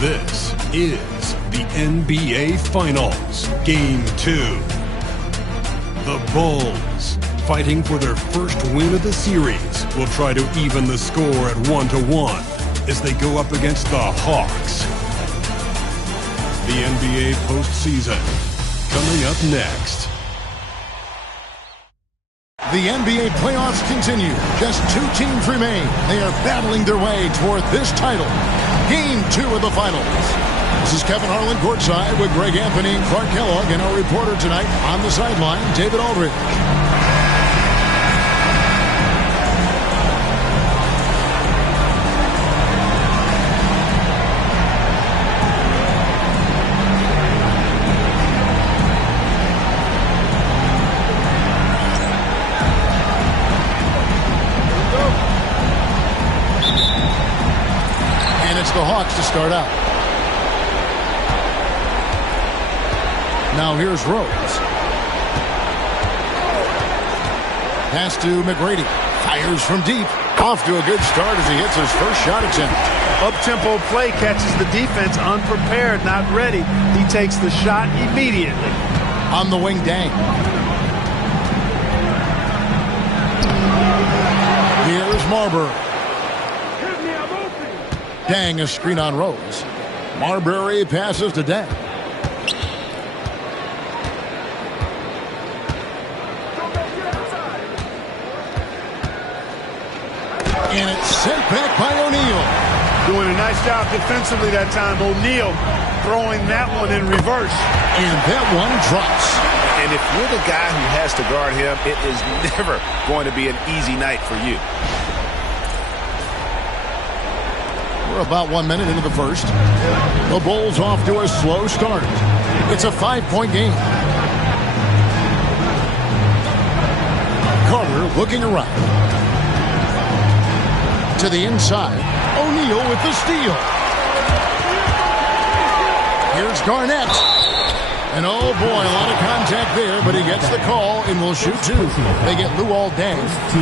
This is the NBA Finals, Game 2. The Bulls, fighting for their first win of the series, will try to even the score at 1-1 as they go up against the Hawks. The NBA postseason, coming up next. The NBA playoffs continue. Just 2 teams remain. They are battling their way toward this title. Game 2 of the finals. This is Kevin Harlan courtside with Greg Anthony, Clark Kellogg, and our reporter tonight on the sideline, David Aldridge. The Hawks to start out. Now here's Rose. Pass to McGrady. Fires from deep. Off to a good start as he hits his first shot attempt. Up-tempo play catches the defense unprepared, not ready. He takes the shot immediately. On the wing, Dang. Here's Marbury. Dang, a screen on Rose. Marbury passes to Dang. And it's sent back by O'Neal. Doing a nice job defensively that time. O'Neal throwing that one in reverse. And that one drops. And if you're the guy who has to guard him, it is never going to be an easy night for you. We're about 1 minute into the first. The Bulls off to a slow start. It's a 5-point game. Carter looking around. To the inside. O'Neal with the steal. Here's Garnett. And oh boy, a lot of contact there, but he gets the call and will shoot 2. They get Luol Deng.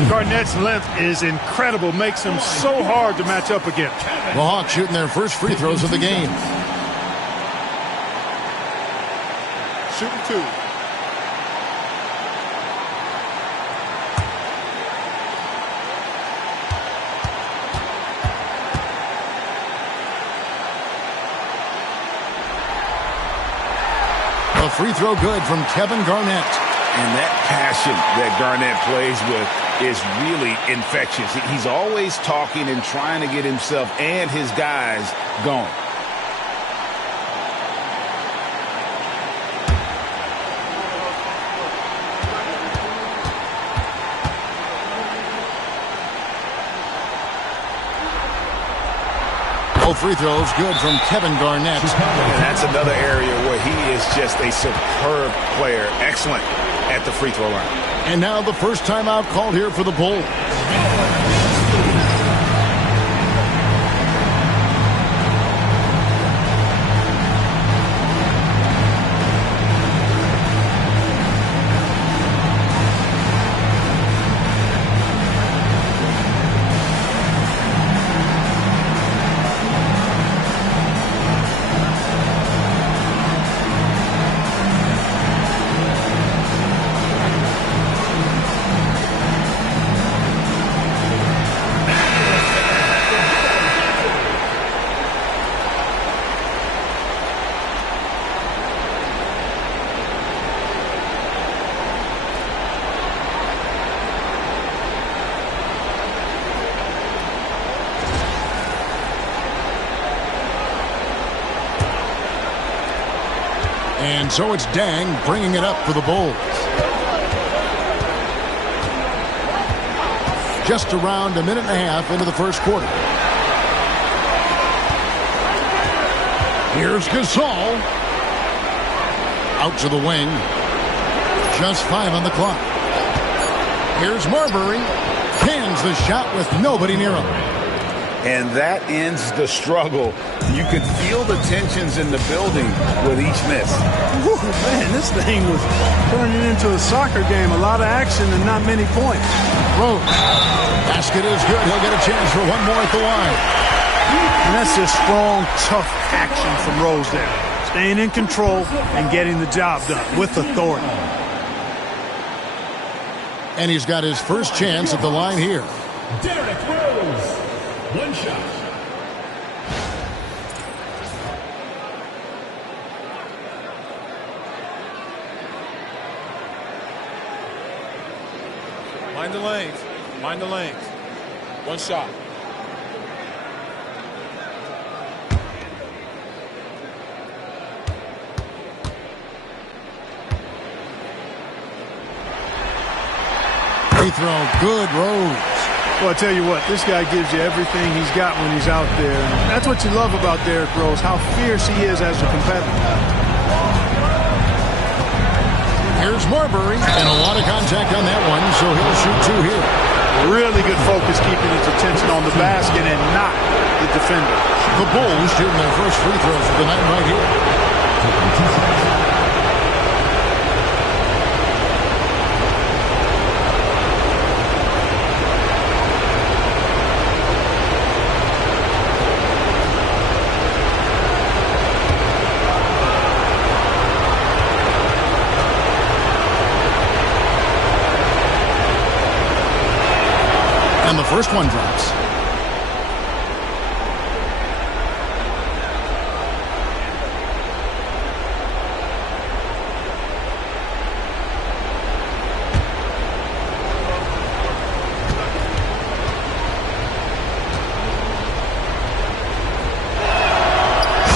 Garnett's length is incredible, makes him so hard to match up against. The Hawks shooting their first free throws of the game. Shooting 2. A free throw good from Kevin Garnett. And that passion that Garnett plays with is really infectious. He's always talking and trying to get himself and his guys going. Both free throws good from Kevin Garnett. And that's another area where he is just a superb player. Excellent at the free throw line. And now the first timeout called here for the Bulls. And so it's Dang bringing it up for the Bulls. Just around a minute and a half into the first quarter. Here's Gasol. Out to the wing. Just 5 on the clock. Here's Marbury. Cans the shot with nobody near him. And that ends the struggle. You could feel the tensions in the building with each miss. Whew, man, this thing was turning into a soccer game. A lot of action and not many points. Rose. Basket is good. He'll get a chance for one more at the line. And that's just strong, tough action from Rose there. Staying in control and getting the job done with authority. And he's got his first chance at the line here. Derrick Rose, one shot. Mind the lanes. Mind the lanes. One shot. Free throw. Good, Rose. Well, I tell you what, this guy gives you everything he's got when he's out there. And that's what you love about Derrick Rose, how fierce he is as a competitor. Here's Marbury, and a lot of contact on that one, so he'll shoot two here. Really good focus keeping his attention on the basket and not the defender. The Bulls shooting their first free throw for the night right here. And the first one drops.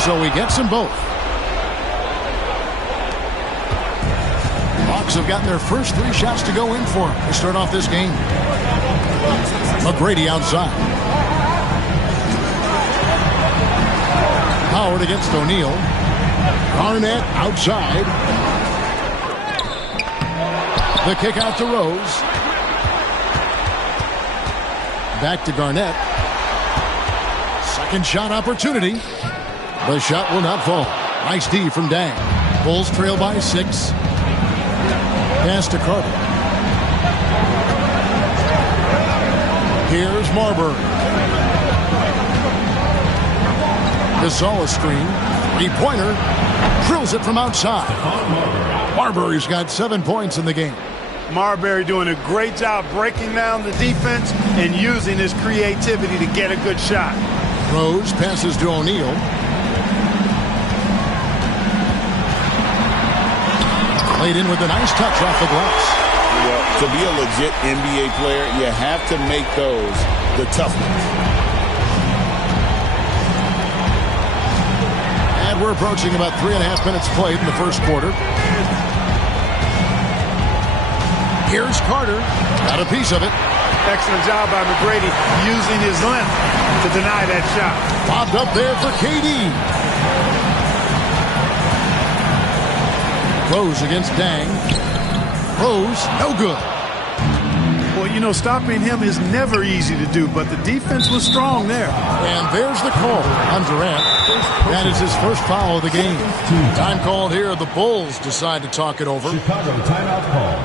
So he gets them both. Hawks have gotten their first three shots to go in for him to start off this game. McGrady outside. Howard against O'Neal. Garnett outside. The kick out to Rose. Back to Garnett. Second shot opportunity. The shot will not fall. Nice D from Dang. Bulls trail by 6. Pass to Carter. Here's Marbury. Gasol screen. Three-pointer. Drills it from outside. Marbury's got 7 points in the game. Marbury doing a great job breaking down the defense and using his creativity to get a good shot. Rose passes to O'Neal. Played in with a nice touch off the glass. Well, to be a legit NBA player, you have to make those the tough ones. And we're approaching about 3.5 minutes played in the first quarter. Here's Carter. Got a piece of it. Excellent job by McGrady using his length to deny that shot. Bobbed up there for KD. Rose against Dang. Rose, no good. Well, you know, stopping him is never easy to do, but the defense was strong there. And there's the call on Durant. That is his first foul of the game. Time called here. The Bulls decide to talk it over. Chicago timeout call.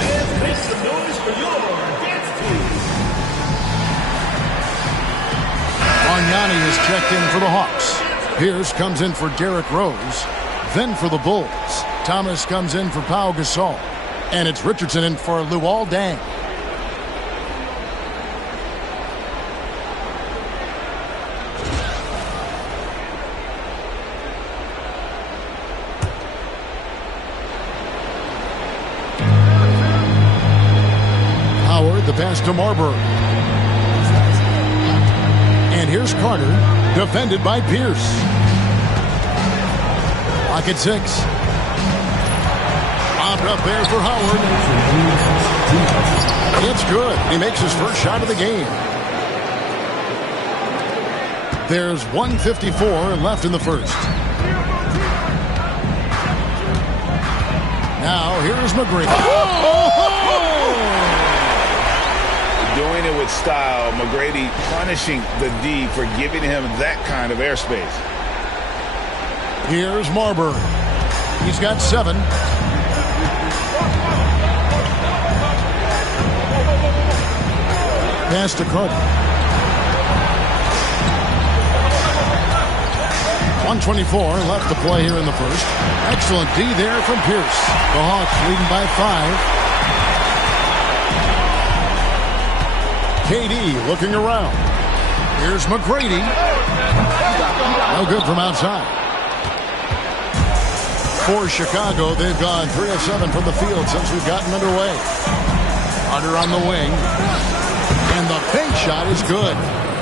And make some noise for your dance team. Bargnani is checked in for the Hawks. Pierce comes in for Derrick Rose. Then for the Bulls, Thomas comes in for Pau Gasol. And it's Richardson in for Luol Deng. Howard, the pass to Marbury. And here's Carter, defended by Pierce. Pocket 6. Popped up there for Howard. It's good. He makes his first shot of the game. There's 1:54 left in the first. Now here's McGrady. Doing it with style. McGrady punishing the D for giving him that kind of airspace. Here's Marbury. He's got 7. Pass to Carter. 1:24 left to play here in the first. Excellent D there from Pierce. The Hawks leading by 5. KD looking around. Here's McGrady. No good from outside. For Chicago, they've gone 3 of 7 from the field since we've gotten underway. Carter on the wing. And the bank shot is good.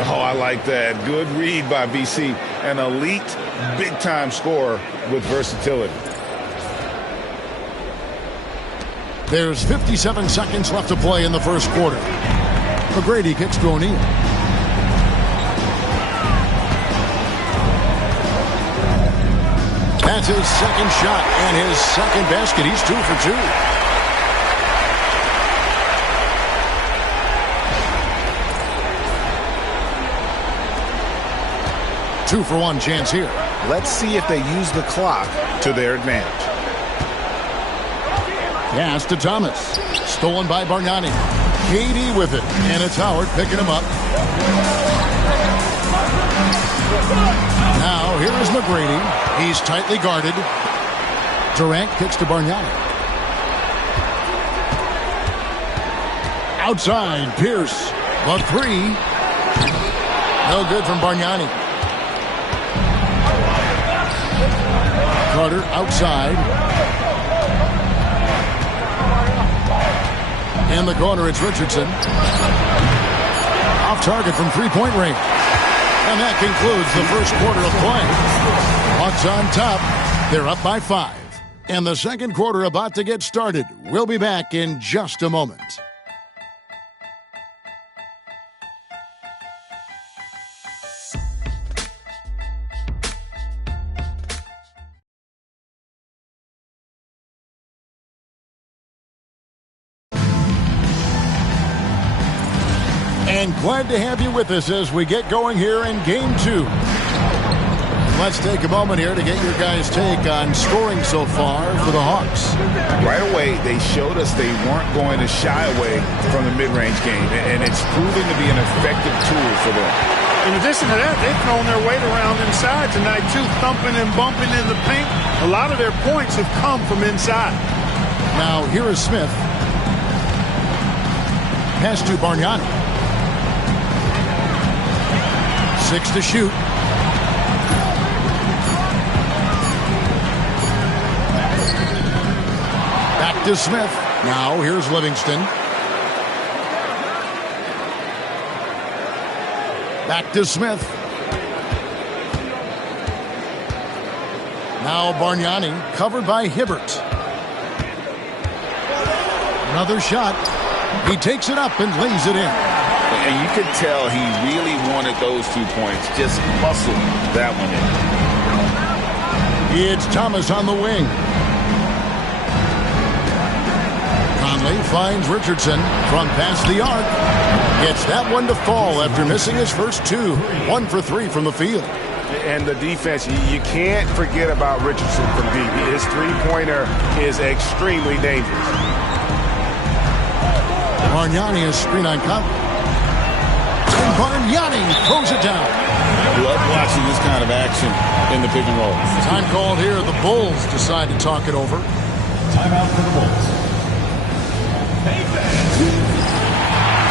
Oh, I like that. Good read by BC. An elite, big-time scorer with versatility. There's 57 seconds left to play in the first quarter. McGrady kicks to O'Neal. That's his second shot and his second basket. He's 2 for 2. Two for 1 chance here. Let's see if they use the clock to their advantage. Pass to Thomas. Stolen by Bargnani. KD with it. And it's Howard picking him up. Now, here is McGrady. He's tightly guarded. Durant kicks to Bargnani. Outside, Pierce. The 3. No good from Bargnani. Carter outside. In the corner, it's Richardson. Off target from three-point range. And that concludes the first quarter of play. Hawks on top. They're up by 5. And the second quarter about to get started. We'll be back in just a moment. And glad to have you with us as we get going here in Game 2. Let's take a moment here to get your guys' take on scoring so far for the Hawks. Right away, they showed us they weren't going to shy away from the mid-range game, and it's proven to be an effective tool for them. In addition to that, they've thrown their weight around inside tonight, too, thumping and bumping in the paint. A lot of their points have come from inside. Now, here is Smith. Pass to Bargnani. 6 to shoot. Back to Smith. Now here's Livingston. Back to Smith. Now Bargnani covered by Hibbert. Another shot. He takes it up and lays it in. And you could tell he really wanted those 2 points. Just muscled that one in. It's Thomas on the wing. Conley finds Richardson from past the arc. Gets that one to fall after missing his first 2. 1 for 3 from the field. And the defense, you can't forget about Richardson from deep. His three-pointer is extremely dangerous. Bargnani is screen on Conley. And Bargnani throws it down. Love watching this kind of action in the pick and roll. Time called here. The Bulls decide to talk it over. Timeout for the Bulls.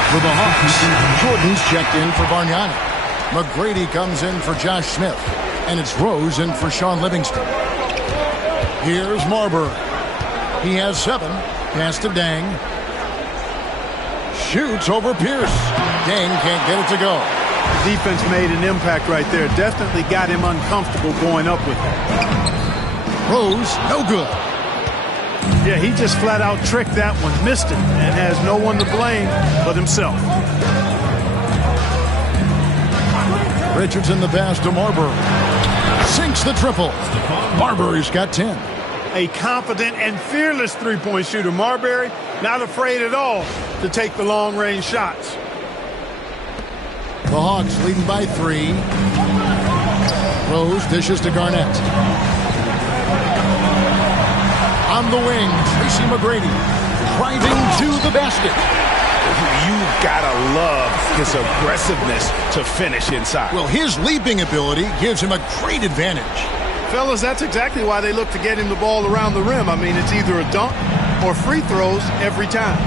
For the Hawks, Jordan's checked in for Bargnani. McGrady comes in for Josh Smith. And it's Rose in for Sean Livingston. Here's Marbury. He has 7. Pass to Dang. Shoots over Pierce. Dang can't get it to go. The defense made an impact right there. Definitely got him uncomfortable going up with it. Rose, no good. Yeah, he just flat out tricked that one, missed it, and has no one to blame but himself. Richardson the pass to Marbury. Sinks the triple. Marbury's got 10. A confident and fearless three-point shooter. Marbury, not afraid at all to take the long-range shots. The Hawks leading by 3. Rose dishes to Garnett. On the wing, Tracy McGrady driving to the basket. You've got to love his aggressiveness to finish inside. Well, his leaping ability gives him a great advantage. Fellas, that's exactly why they look to get him the ball around the rim. I mean, it's either a dunk or free throws every time.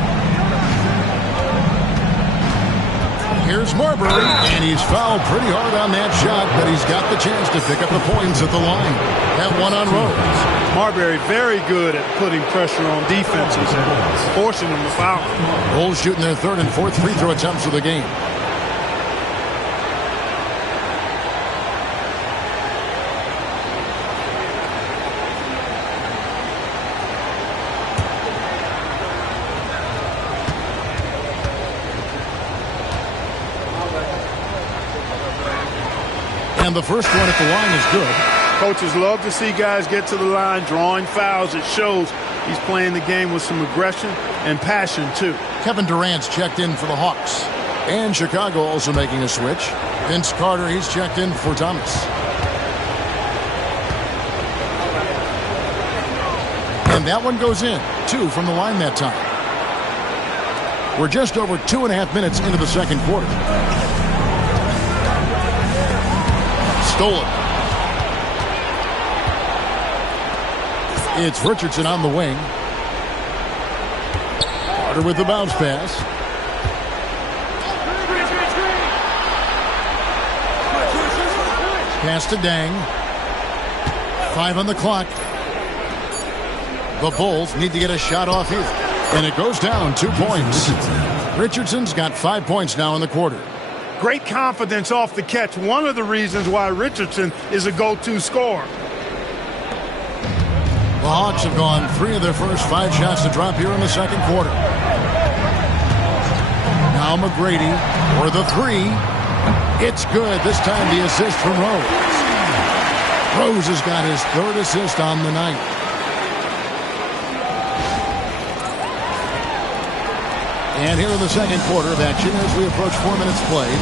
Here's Marbury, and he's fouled pretty hard on that shot, but he's got the chance to pick up the points at the line. That one on Rose. Marbury very good at putting pressure on defenses and forcing them to foul. Bulls shooting their third and fourth free throw attempts of the game. And the first one at the line is good. Coaches love to see guys get to the line, drawing fouls. It shows he's playing the game with some aggression and passion, too. Kevin Durant's checked in for the Hawks. And Chicago also making a switch. Vince Carter, he's checked in for Thomas. And that one goes in. 2 from the line that time. We're just over 2.5 minutes into the second quarter. Stolen. It's Richardson on the wing. Carter with the bounce pass. Pass to Dang. 5 on the clock. The Bulls need to get a shot off here. And it goes down 2 points. Richardson's got 5 points now in the quarter. Great confidence off the catch. One of the reasons why Richardson is a go-to scorer. The Hawks have gone 3 of their first 5 shots to drop here in the second quarter. Now McGrady for the 3. It's good. This time the assist from Rose. Rose has got his 3rd assist on the night. And here in the second quarter of action as we approach 4 minutes played.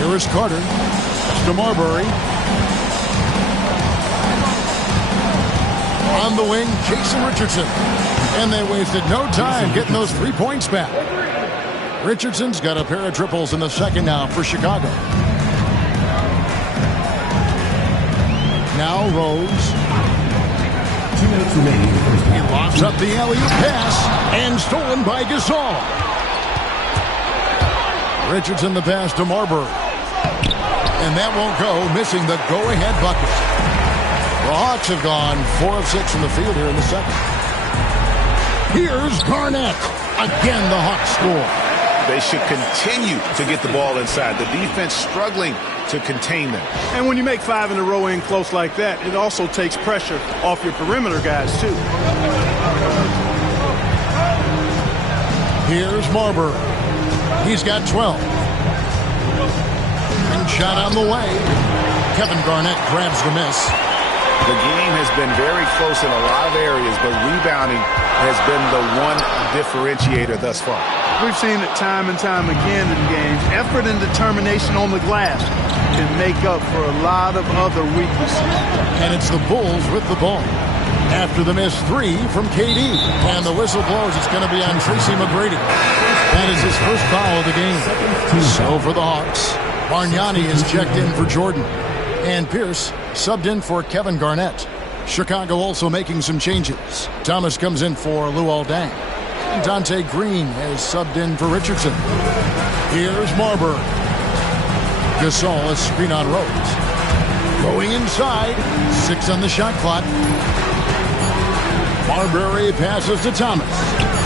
Here is Carter. To Marbury. On the wing, Jason Richardson. And they wasted no time getting those 3 points back. Richardson's got a pair of triples in the second now for Chicago. Now Rose. 2 minutes remaining. He lofts up the alley-oop pass and stolen by Gasol. Richardson the pass to Marbury. And that won't go, missing the go-ahead bucket. The Hawks have gone 4 of 6 from the field here in the second. Here's Garnett. Again, the Hawks score. They should continue to get the ball inside. The defense struggling to contain them. And when you make 5 in a row in close like that, it also takes pressure off your perimeter guys, too. Here's Marbury. He's got 12. And shot on the way. Kevin Garnett grabs the miss. The game has been very close in a lot of areas, but rebounding has been the one differentiator thus far. We've seen it time and time again in games. Effort and determination on the glass can make up for a lot of other weaknesses. And it's the Bulls with the ball. After the missed 3 from KD. And the whistle blows. It's going to be on Tracy McGrady. That is his first foul of the game. So for the Hawks, Bargnani is checked in for Jordan. And Pierce subbed in for Kevin Garnett. Chicago also making some changes. Thomas comes in for Luol Deng. Dante Green has subbed in for Richardson. Here's Marbury. Gasol is screen on Rose. Going inside. 6 on the shot clock. Marbury passes to Thomas.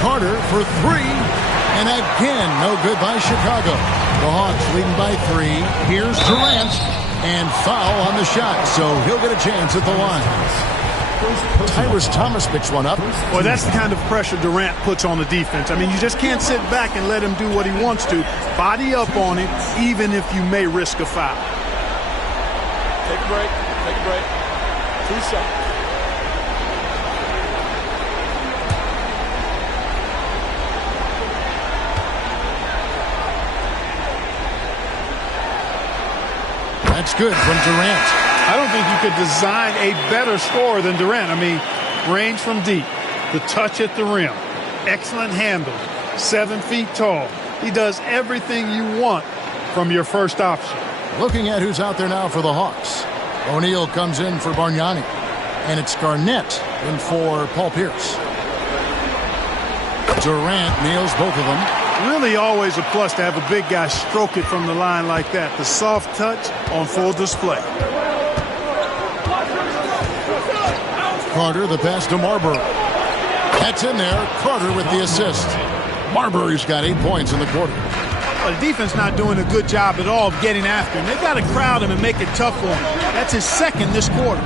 Carter for 3. And again, no good by Chicago. The Hawks leading by 3. Here's Durant. And foul on the shot, so he'll get a chance at the line. Tyrus Thomas picks one up. Well, that's the kind of pressure Durant puts on the defense. I mean, you just can't sit back and let him do what he wants to. Body up on him, even if you may risk a foul. Take a break. Take a break. 2 seconds. That's good from Durant. I don't think you could design a better scorer than Durant. I mean, range from deep. The touch at the rim. Excellent handle. 7 feet tall. He does everything you want from your first option. Looking at who's out there now for the Hawks. O'Neal comes in for Bargnani. And it's Garnett in for Paul Pierce. Durant nails both of them. Really always a plus to have a big guy stroke it from the line like that. The soft touch on full display. Carter, the pass to Marbury. That's in there. Carter with the assist. Marbury's got 8 points in the quarter. The defense not doing a good job at all of getting after him. They've got to crowd him and make it tough for him. That's his second this quarter.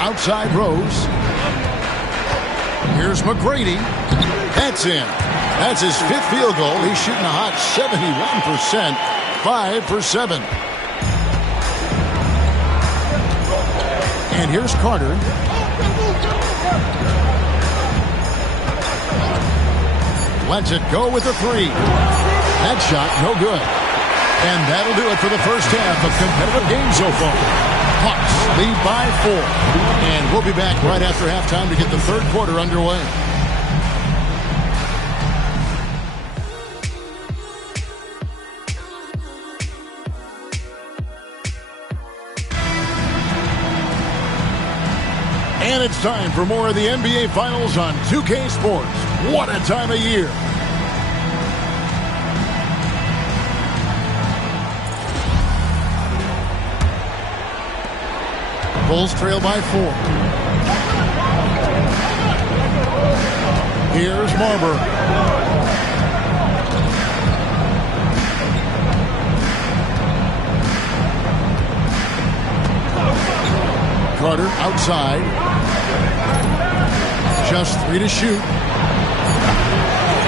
Outside Rose. Here's McGrady. That's in. That's his 5th field goal. He's shooting a hot 71%. 5 for 7. And here's Carter. Lets it go with a 3. That shot, no good. And that'll do it for the first half of competitive games so far. Hawks lead by 4. And we'll be back right after halftime to get the third quarter underway. And it's time for more of the NBA Finals on 2K Sports. What a time of year. Bulls trail by 4. Here's Marbury. Carter outside. Just 3 to shoot.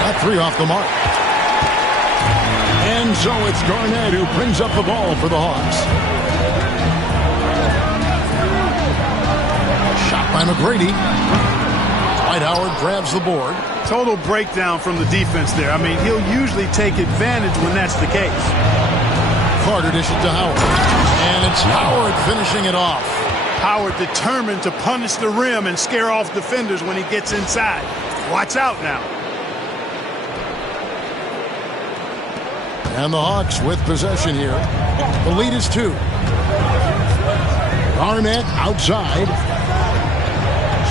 Got 3 off the mark. And so it's Garnett who brings up the ball for the Hawks. Shot by McGrady. Dwight Howard grabs the board. Total breakdown from the defense there. I mean, he'll usually take advantage when that's the case. Carter dishes to Howard. And it's Howard finishing it off. Howard determined to punish the rim and scare off defenders when he gets inside. Watch out now. And the Hawks with possession here. The lead is 2. Garnett outside.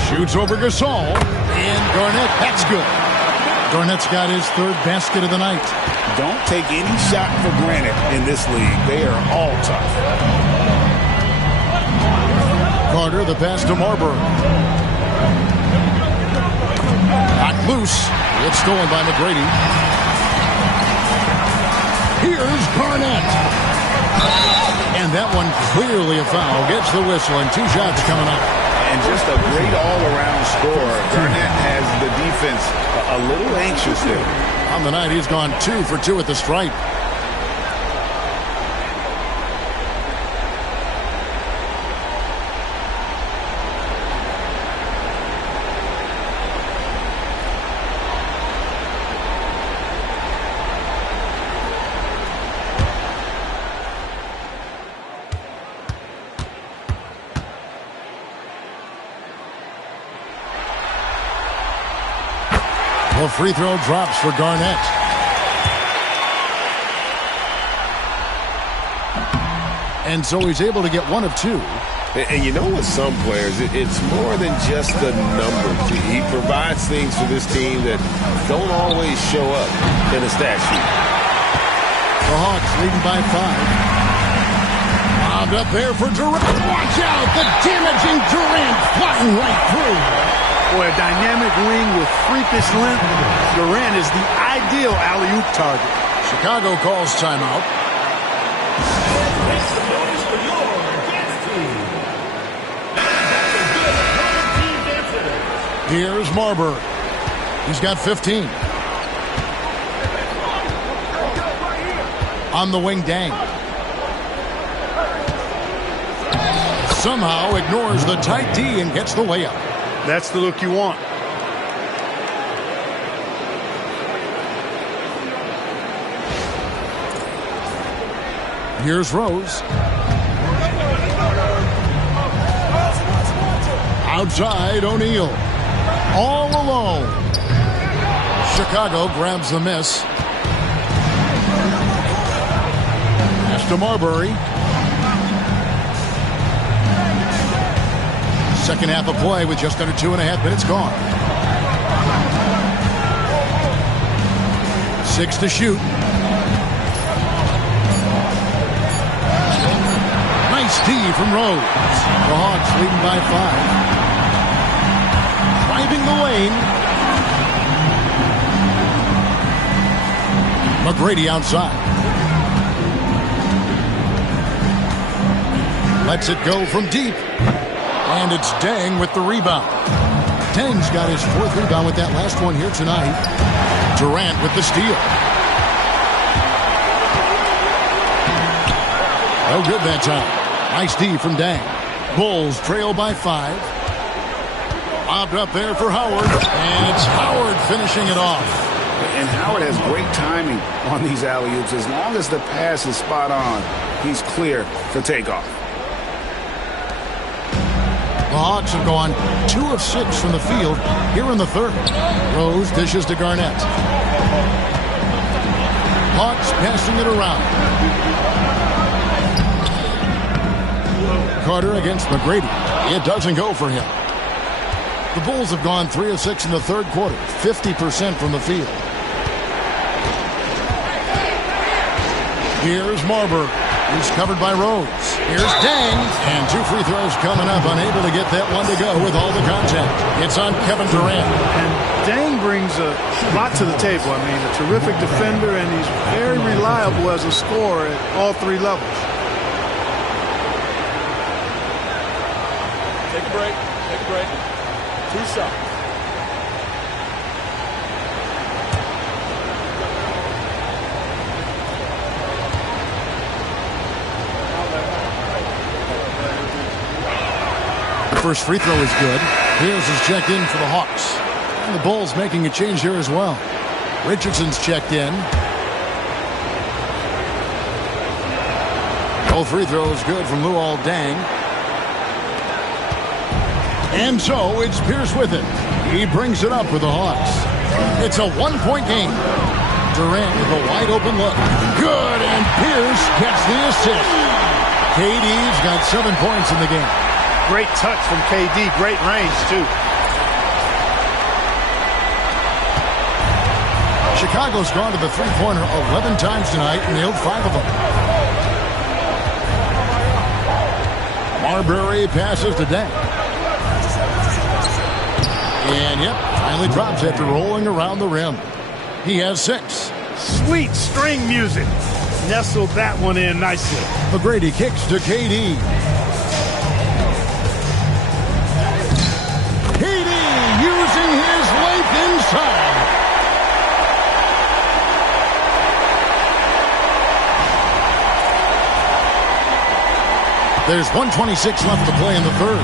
Shoots over Gasol. And Garnett, that's good. Garnett's got his 3rd basket of the night. Don't take any shot for granted in this league. They are all tough. Carter, the pass to Marbury. Knocked loose. It's stolen by McGrady. Here's Garnett. And that one clearly a foul. Gets the whistle and 2 shots coming up. And just a great all-around scorer. Garnett has the defense a little anxious there. On the night, he's gone 2 for 2 at the stripe. The free throw drops for Garnett. And so he's able to get 1 of 2. And you know with some players, it's more than just the numbers. He provides things for this team that don't always show up in a stat sheet. The Hawks leading by 5. Bobbed up there for Durant. Watch out! The damaging Durant flying right through. Boy, a dynamic wing with freakish length. Durant is the ideal alley-oop target. Chicago calls timeout. Make some noise for your guest team. That's a good home team effort. Here's Marbury. He's got 15. On the wing, Dang. Somehow ignores the tight D and gets the layup. That's the look you want. Here's Rose. Outside, O'Neal. All alone. Chicago grabs the miss. Pass to Marbury. Second half of play with just under 2.5 minutes gone. 6 to shoot. Nice D from Rose. The Hawks leading by 5. Driving the lane. McGrady outside. Lets it go from deep. And it's Deng with the rebound. Deng's got his 4th rebound with that last one here tonight. Durant with the steal. No good that time. Nice D from Deng. Bulls trail by 5. Lobbed up there for Howard. And it's Howard finishing it off. And Howard has great timing on these alley-oops. As long as the pass is spot on, he's clear for takeoff. The Hawks have gone 2 of 6 from the field here in the 3rd. Rose dishes to Garnett. Hawks passing it around. Carter against McGrady. It doesn't go for him. The Bulls have gone 3 of 6 in the 3rd quarter, 50% from the field. Here's Marbury. He's covered by Rose. Here's Deng. And 2 free throws coming up. Unable to get that one to go with all the contact. It's on Kevin Durant. And Deng brings a lot to the table. I mean, a terrific defender, and he's very reliable as a scorer at all 3 levels. Take a break. Take a break. 2 shots. First free throw is good. Here's his checked in for the Hawks. And the Bulls making a change here as well. Richardson's checked in. Both free throws good from Luol Deng. And so it's Pierce with it. He brings it up for the Hawks. It's a 1-point game. Durant with a wide open look. Good, and Pierce gets the assist. KD's got 7 points in the game. Great touch from KD. Great range, too. Chicago's gone to the three-pointer 11 times tonight and nailed 5 of them. Marbury passes to Deng. And, yep, finally drops after rolling around the rim. He has 6. Sweet string music. Nestled that one in nicely. McGrady kicks to KD. Using his length inside. There's 1:26 left to play in the 3rd.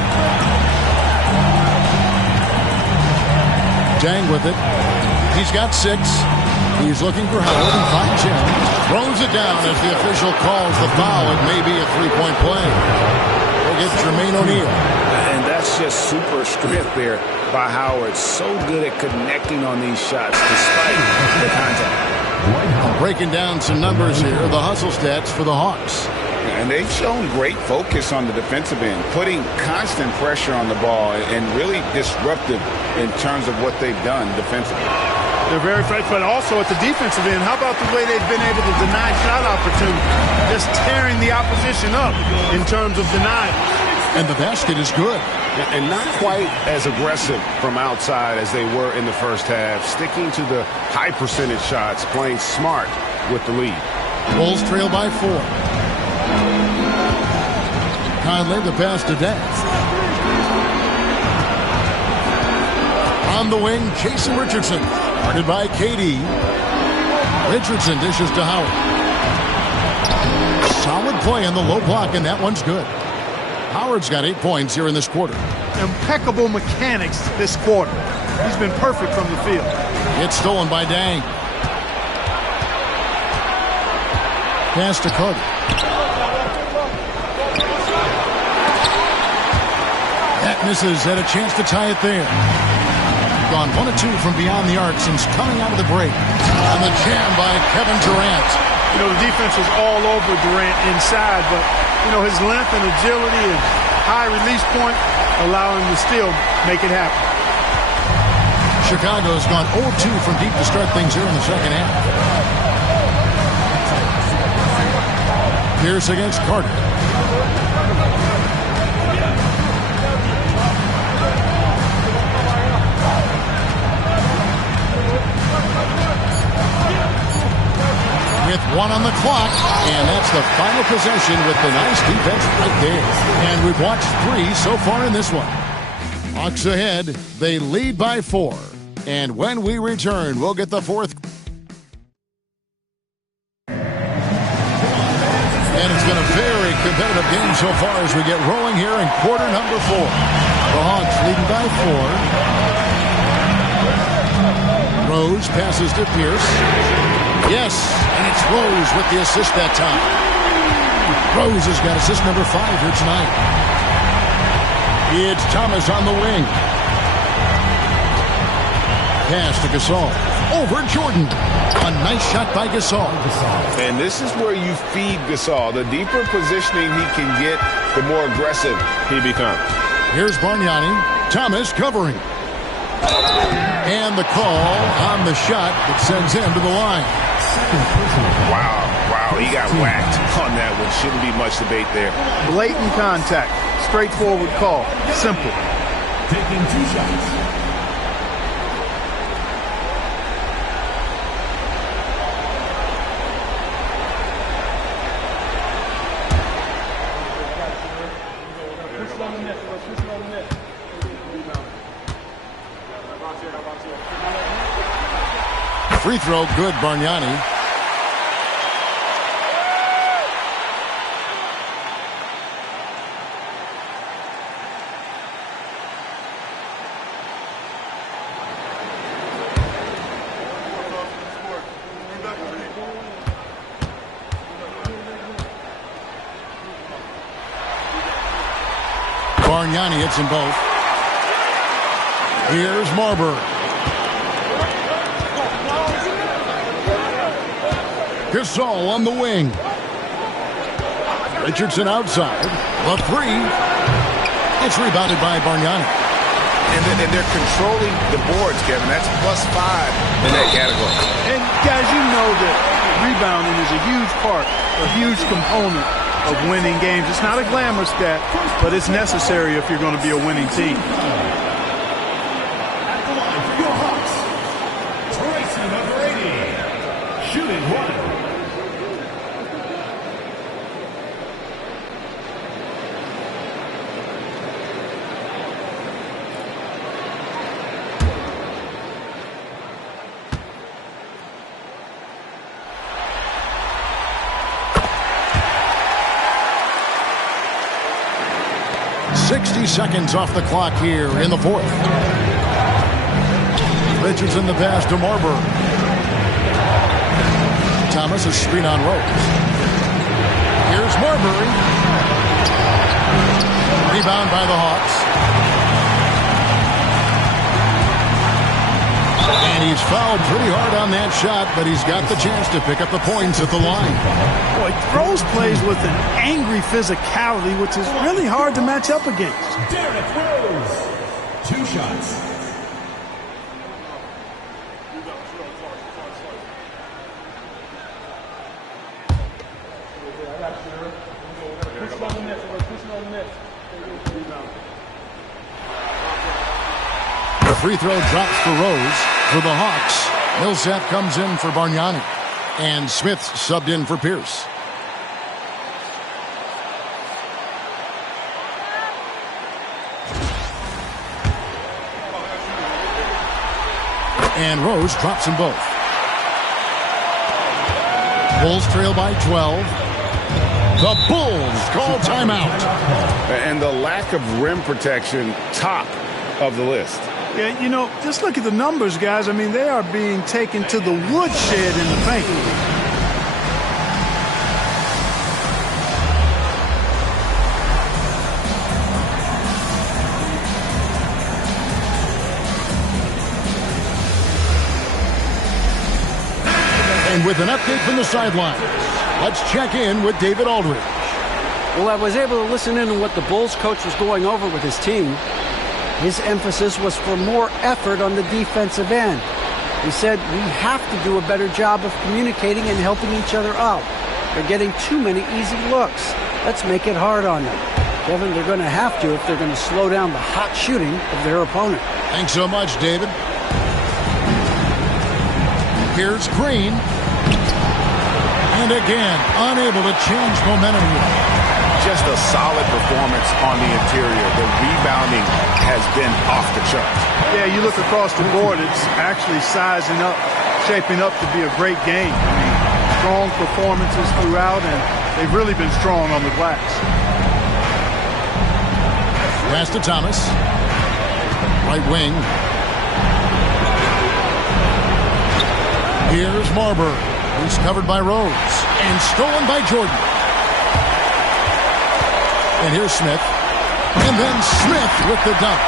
Deng with it. He's got 6. He's looking for Howard and finds him. Throws it down as the official calls the foul. It may be a 3-point play. We'll get Jermaine O'Neal. And that's just super strength there by Howard. So good at connecting on these shots despite the contact. Breaking down some numbers here. The hustle stats for the Hawks. And they've shown great focus on the defensive end, putting constant pressure on the ball and really disruptive in terms of what they've done defensively. They're very fresh, but also at the defensive end, how about the way they've been able to deny shot opportunities? Just tearing the opposition up in terms of denial. And the basket is good. And not quite as aggressive from outside as they were in the first half. Sticking to the high percentage shots, playing smart with the lead. Bulls trail by 4. Conley the pass to Deng. On the wing, Jason Richardson. Guarded by KD. Richardson dishes to Howard. Solid play on the low block, and that one's good. Howard's got 8 points here in this quarter. Impeccable mechanics this quarter. He's been perfect from the field. It's stolen by Deng. Pass to Carter. That misses, and a chance to tie it there. Gone 1 of 2 from beyond the arc since coming out of the break. And the jam by Kevin Durant. You know, the defense was all over Durant inside, but, you know, his length and agility and high release point allow him to still make it happen. Chicago's gone 0-2 from deep to start things here in the second half. Pierce against Carter. With 1 on the clock, and that's the final possession with the nice defense right there. And we've watched 3 so far in this one. Hawks ahead. They lead by 4. And when we return, we'll get the 4th. And it's been a very competitive game so far as we get rolling here in quarter number 4. The Hawks leading by 4. Rose passes to Pierce. Yes, and it's Rose with the assist that time. Rose has got assist number 5 here tonight. It's Thomas on the wing. Pass to Gasol. Over Jordan. A nice shot by Gasol. And this is where you feed Gasol. The deeper positioning he can get, the more aggressive he becomes. Here's Bargnani. Thomas covering. And the call on the shot that sends him to the line. Wow, he got whacked on that one. Shouldn't be much debate there. Blatant contact. Straightforward call. Simple. Taking 2 shots. Free throw, good, Bargnani. Bargnani hits them both. Here's Marbury. Gasol on the wing. Richardson outside. The 3. It's rebounded by Bargnani. And they're controlling the boards, Kevin. That's +5 in that category. And, guys, you know that rebounding is a huge part, a huge component of winning games. It's not a glamour stat, but it's necessary if you're going to be a winning team. At the line for your Hawks, Tracy number 80, shooting 1. 60 seconds off the clock here in the 4th. Richardson the pass to Marbury. Thomas a screen on Rose. Here's Marbury. Rebound by the Hawks. And he's fouled pretty hard on that shot, but he's got the chance to pick up the points at the line. Boy, Rose plays with an angry physicality, which is really hard to match up against. Derrick Rose, 2 shots. The free throw drops for Rose. For the Hawks, Millsap comes in for Bargnani. And Smith subbed in for Pierce. And Rose drops them both. Bulls trail by 12. The Bulls call timeout. And the lack of rim protection, top of the list. Yeah, you know, just look at the numbers, guys. I mean, they are being taken to the woodshed in the paint. with an update from the sidelines. Let's check in with David Aldridge. Well, I was able to listen in on what the Bulls coach was going over with his team. His emphasis was for more effort on the defensive end. He said we have to do a better job of communicating and helping each other out. They're getting too many easy looks. Let's make it hard on them. Kevin, they're going to have to if they're going to slow down the hot shooting of their opponent. Thanks so much, David. Here's Green. And again, unable to change momentum here. Just a solid performance on the interior. The rebounding has been off the charts. Yeah, you look across the board, it's actually sizing up, shaping up to be a great game. I mean, strong performances throughout, and they've really been strong on the glass. Pass to Thomas. Right wing. Here's Marbury. He's covered by Rose. And stolen by Jordan. And here's Smith. And then Smith with the dunk.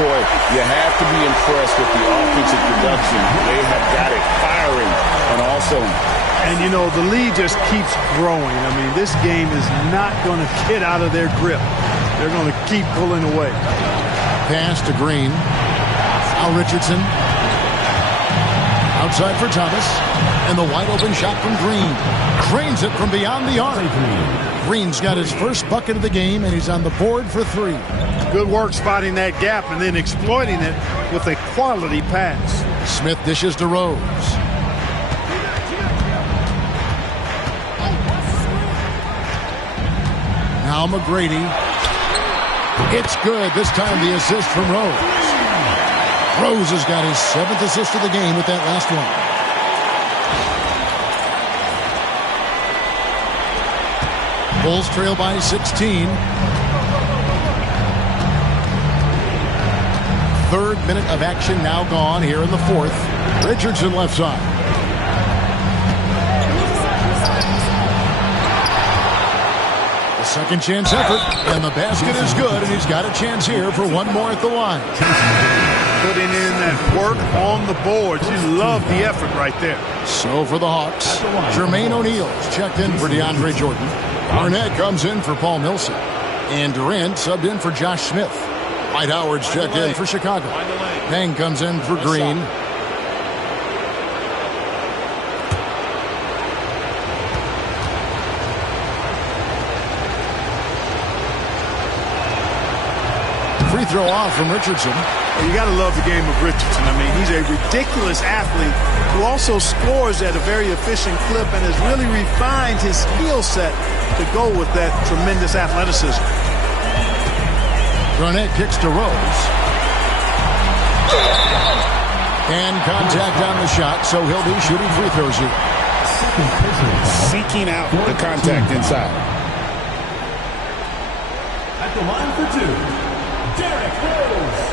Boy, you have to be impressed with the offensive production. They have got it firing on all cylinders. And, you know, the lead just keeps growing. I mean, this game is not going to get out of their grip. They're going to keep pulling away. Pass to Green. Al Richardson. Outside for Thomas. And the wide open shot from Green. Cranes it from beyond the arc. Green's got his first bucket of the game, and he's on the board for 3. Good work spotting that gap and then exploiting it with a quality pass. Smith dishes to Rose. Now McGrady. It's good. This time the assist from Rose. Rose has got his 7th assist of the game with that last one. Bulls trail by 16. 3rd minute of action now gone here in the 4th. Richardson left side. The second chance effort, and the basket is good, and he's got a chance here for one more at the line. Putting in that work on the boards. You love the effort right there. So for the Hawks, Jermaine O'Neal's checked in for DeAndre Jordan. Arnett comes in for Paul Millsap. And Durant subbed in for Josh Smith. Dwight Howard's checked in for Chicago. Bang comes in for Green. Free throw off from Richardson. You got to love the game of Richardson. I mean, he's a ridiculous athlete who also scores at a very efficient clip and has really refined his skill set to go with that tremendous athleticism. Garnett kicks to Rose. And contact on the shot, so he'll be shooting free throws here. Seeking out the contact inside. At the line for 2, Derrick Rose.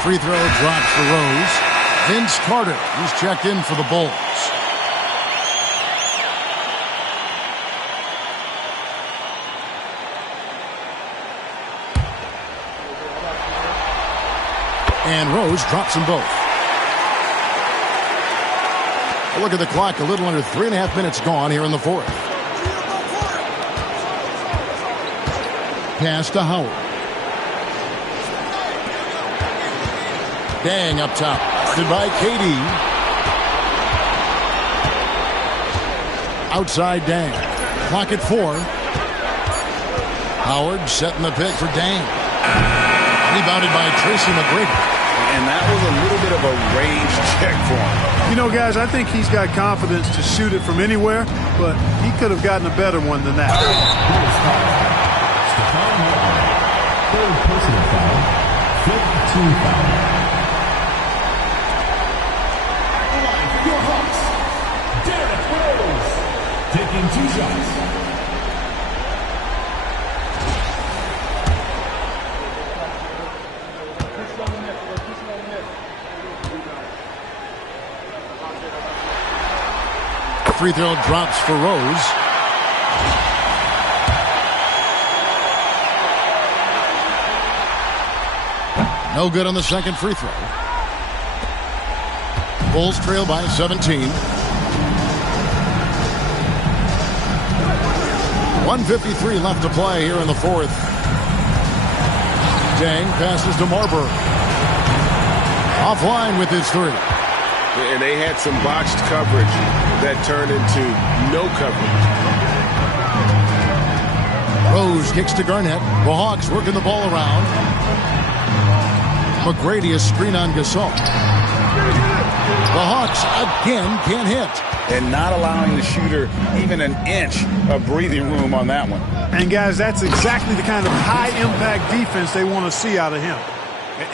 Free throw drops for Rose. Vince Carter, he's checked in for the Bulls. And Rose drops them both. Look at the clock, a little under 3.5 minutes gone here in the 4th. Pass to Howard. Dang up top. Goodbye, KD. Outside Dang. Clock at 4. Howard setting the pick for Dang. Rebounded by Tracy McGrady. And that was a little bit of a range check for him. You know, guys, I think he's got confidence to shoot it from anywhere, but he could have gotten a better one than that. Third personal foul. 5th team foul. Your Hawks, Derrick Rose, taking 2 shots. free throw drops for Rose. No good on the second free throw. Bulls trail by 17. 1:53 left to play here in the fourth. Dang passes to Marbury. Offline with his three. And they had some botched coverage that turned into no coverage. Rose kicks to Garnett. The Hawks working the ball around. McGrady, a screen on Gasol. The Hawks again can't hit. And not allowing the shooter even an inch of breathing room on that one. And guys, that's exactly the kind of high-impact defense they want to see out of him.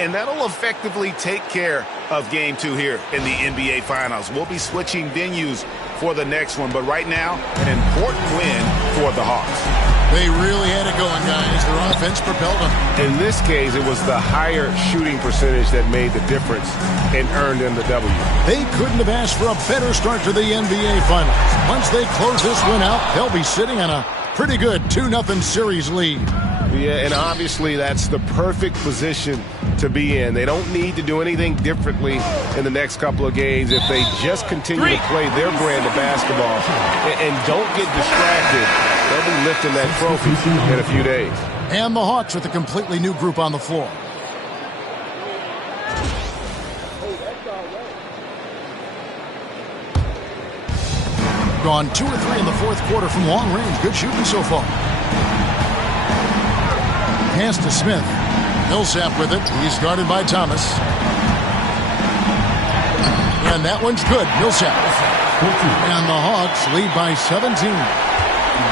And that'll effectively take care of Game 2 here in the NBA Finals. We'll be switching venues for the next one, but right now, an important win for the Hawks. They really had it going, guys. Their offense propelled them. In this case, it was the higher shooting percentage that made the difference and earned them the W. They couldn't have asked for a better start to the NBA Finals. Once they close this win out, they'll be sitting on a pretty good 2-0 series lead. Yeah, and obviously that's the perfect position to be in. They don't need to do anything differently in the next couple of games if they just continue to play their brand of basketball and don't get distracted. They'll be lifting that trophy in a few days. And the Hawks with a completely new group on the floor. Gone 2 or 3 in the fourth quarter from long range. Good shooting so far. Pass to Smith. Millsap with it. He's guarded by Thomas. And that one's good. Millsap. And the Hawks lead by 17.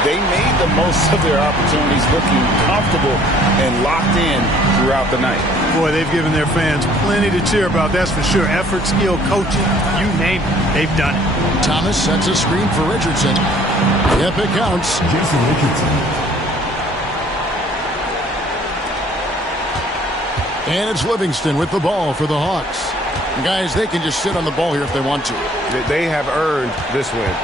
They made the most of their opportunities, looking comfortable and locked in throughout the night. Boy, they've given their fans plenty to cheer about, that's for sure. Effort, skill, coaching, you name it, they've done it. Thomas sets a screen for Richardson. Yep, it counts. Jason Richardson. And it's Livingston with the ball for the Hawks. And guys, they can just sit on the ball here if they want to. They have earned this win.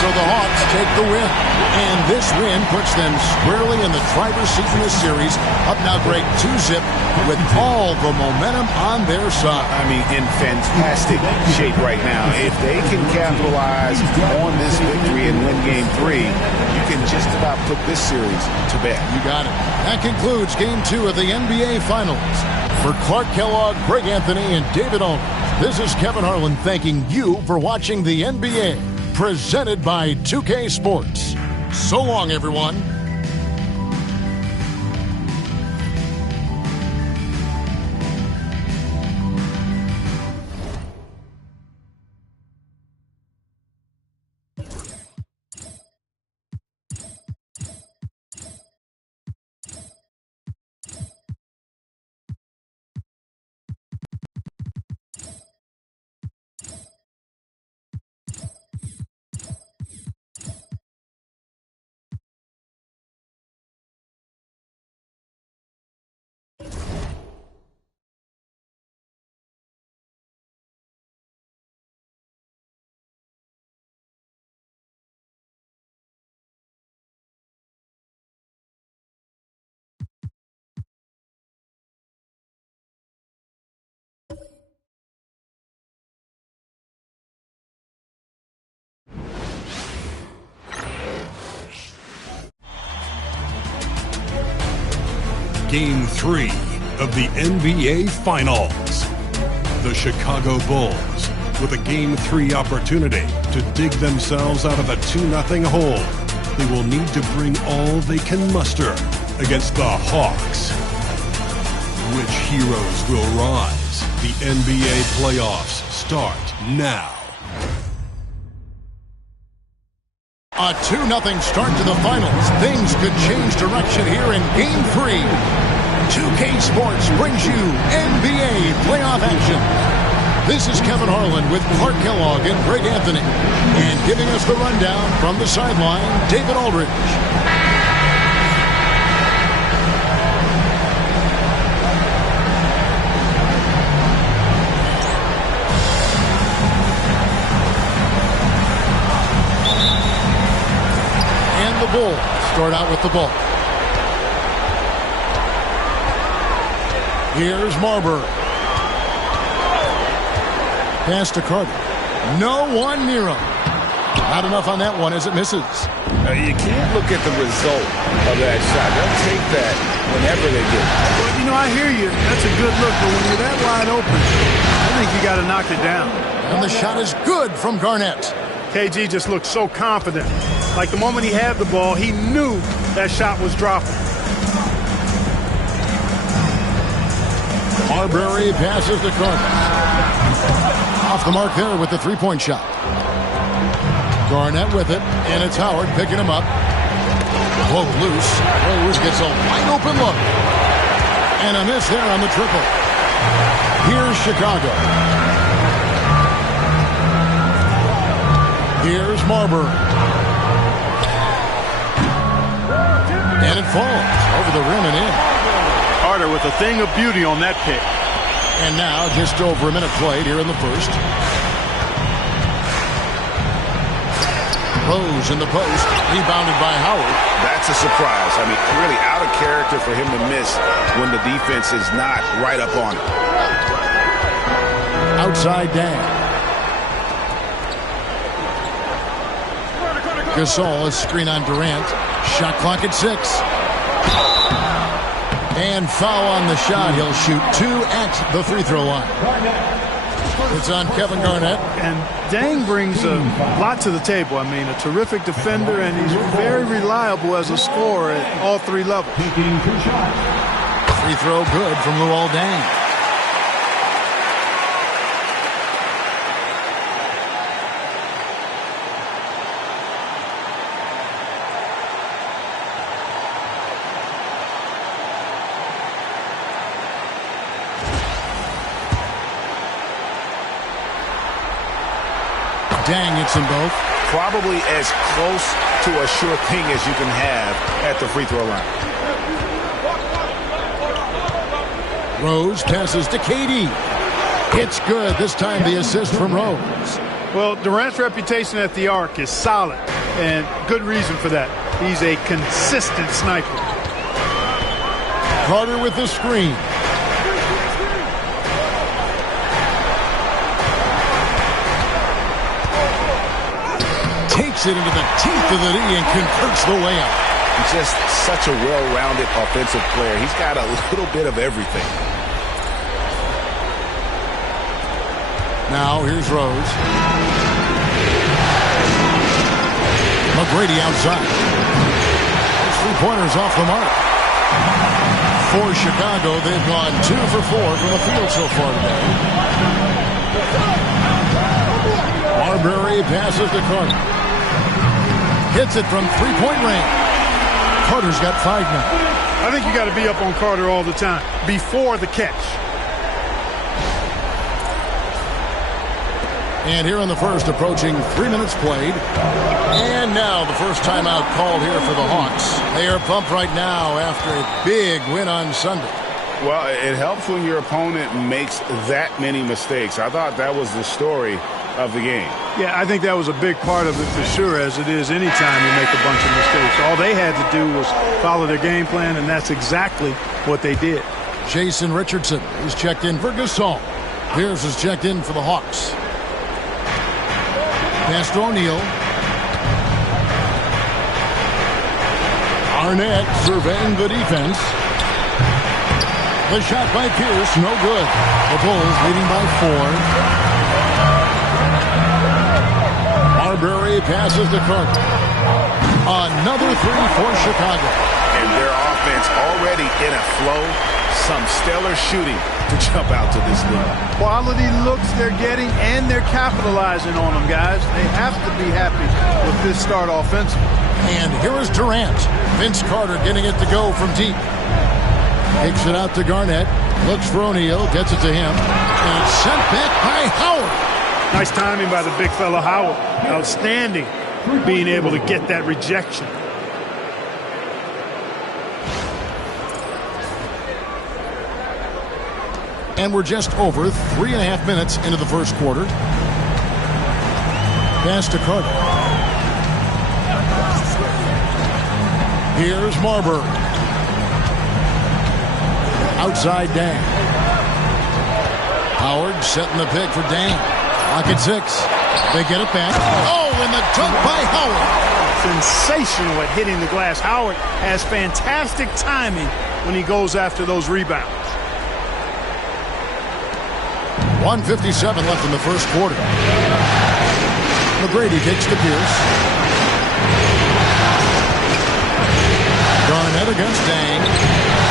So the Hawks take the win. And this win puts them squarely in the driver's seat in this series. Up now, Greg, 2-0 with all the momentum on their side. I mean, in fantastic shape right now. If they can capitalize on this victory and win Game 3, you can just about put this series to bed. You got it. That concludes Game 2 of the NBA Finals. For Clark Kellogg, Greg Anthony, and David Olney, this is Kevin Harlan thanking you for watching the NBA. Presented by 2K Sports. So long, everyone. Game 3 of the NBA Finals. The Chicago Bulls, with a Game 3 opportunity to dig themselves out of a 2-0 hole. They will need to bring all they can muster against the Hawks. Which heroes will rise? The NBA playoffs start now. A 2-0 start to the finals. Things could change direction here in Game 3. 2K Sports brings you NBA playoff action. This is Kevin Harlan with Clark Kellogg and Greg Anthony. And giving us the rundown from the sideline, David Aldridge. And the Bulls start out with the ball. Here's Marbury. Pass to Carter. No one near him. Not enough on that one as it misses. You can't look at the result of that shot. They'll take that whenever they get it. Well, you know, I hear you. That's a good look, but when you're that wide open, I think you got to knock it down. And the shot is good from Garnett. KG just looked so confident. Like the moment he had the ball, he knew that shot was dropping. Marbury passes to Carter. Off the mark there with the three-point shot. Garnett with it, and it's Howard picking him up. Whoa, loose. Rose gets a wide-open look. And a miss there on the triple. Here's Chicago. Here's Marbury. And it falls over the rim and in. Carter with a thing of beauty on that pick. And now just over a minute played here in the first. Rose in the post, rebounded by Howard. That's a surprise. I mean, really out of character for him to miss when the defense is not right up on it. Outside Dan. Gasol is screen on Durant. Shot clock at 6. And foul on the shot. He'll shoot 2 at the free throw line. It's on Kevin Garnett. And Dang brings a lot to the table. I mean, a terrific defender, and he's very reliable as a scorer at all 3 levels. Free throw good from Luol Deng. Dang hits them both. Probably as close to a sure thing as you can have at the free throw line. Rose passes to KD. It's good. This time the assist from Rose. Well, Durant's reputation at the arc is solid, and good reason for that. He's a consistent sniper. Carter with the screen. Takes it into the teeth of the knee and converts the layup. He's just such a well-rounded offensive player. He's got a little bit of everything. Now here's Rose. McGrady outside. Three-pointers off the mark. For Chicago, they've gone 2 for 4 from the field so far today. Marbury passes to Carter. Hits it from three-point range. Carter's got 5 now. I think you got to be up on Carter all the time before the catch. And here in the first, approaching 3 minutes played. And now the first timeout called here for the Hawks. They are pumped right now after a big win on Sunday. Well, it helps when your opponent makes that many mistakes. I thought that was the story of the game. Yeah, I think that was a big part of it for sure, as it is anytime you make a bunch of mistakes. All they had to do was follow their game plan, and that's exactly what they did. Jason Richardson is checked in for Gasol. Pierce is checked in for the Hawks. Pass to O'Neal. Arnett surveying the defense. The shot by Pierce, no good. The Bulls leading by 4. Marbury passes to Carter. Another 3 for Chicago. And their offense already in a flow. Some stellar shooting to jump out to this league. Quality looks they're getting, and they're capitalizing on them, guys. They have to be happy with this start offensively. And here is Durant. Vince Carter getting it to go from deep. Takes it out to Garnett. Looks for O'Neal, gets it to him, and it's sent back by Howard. Nice timing by the big fella Howard. Outstanding being able to get that rejection. And we're just over 3.5 minutes into the first quarter. Pass to Carter. Here's Marbury. Outside Dan. Howard setting the pick for Dan. Lock at 6. They get it back. Oh, and the dunk by Howard. Sensational at hitting the glass. Howard has fantastic timing when he goes after those rebounds. 1:57 left in the first quarter. McGrady takes to Pierce. Garnett against Dang.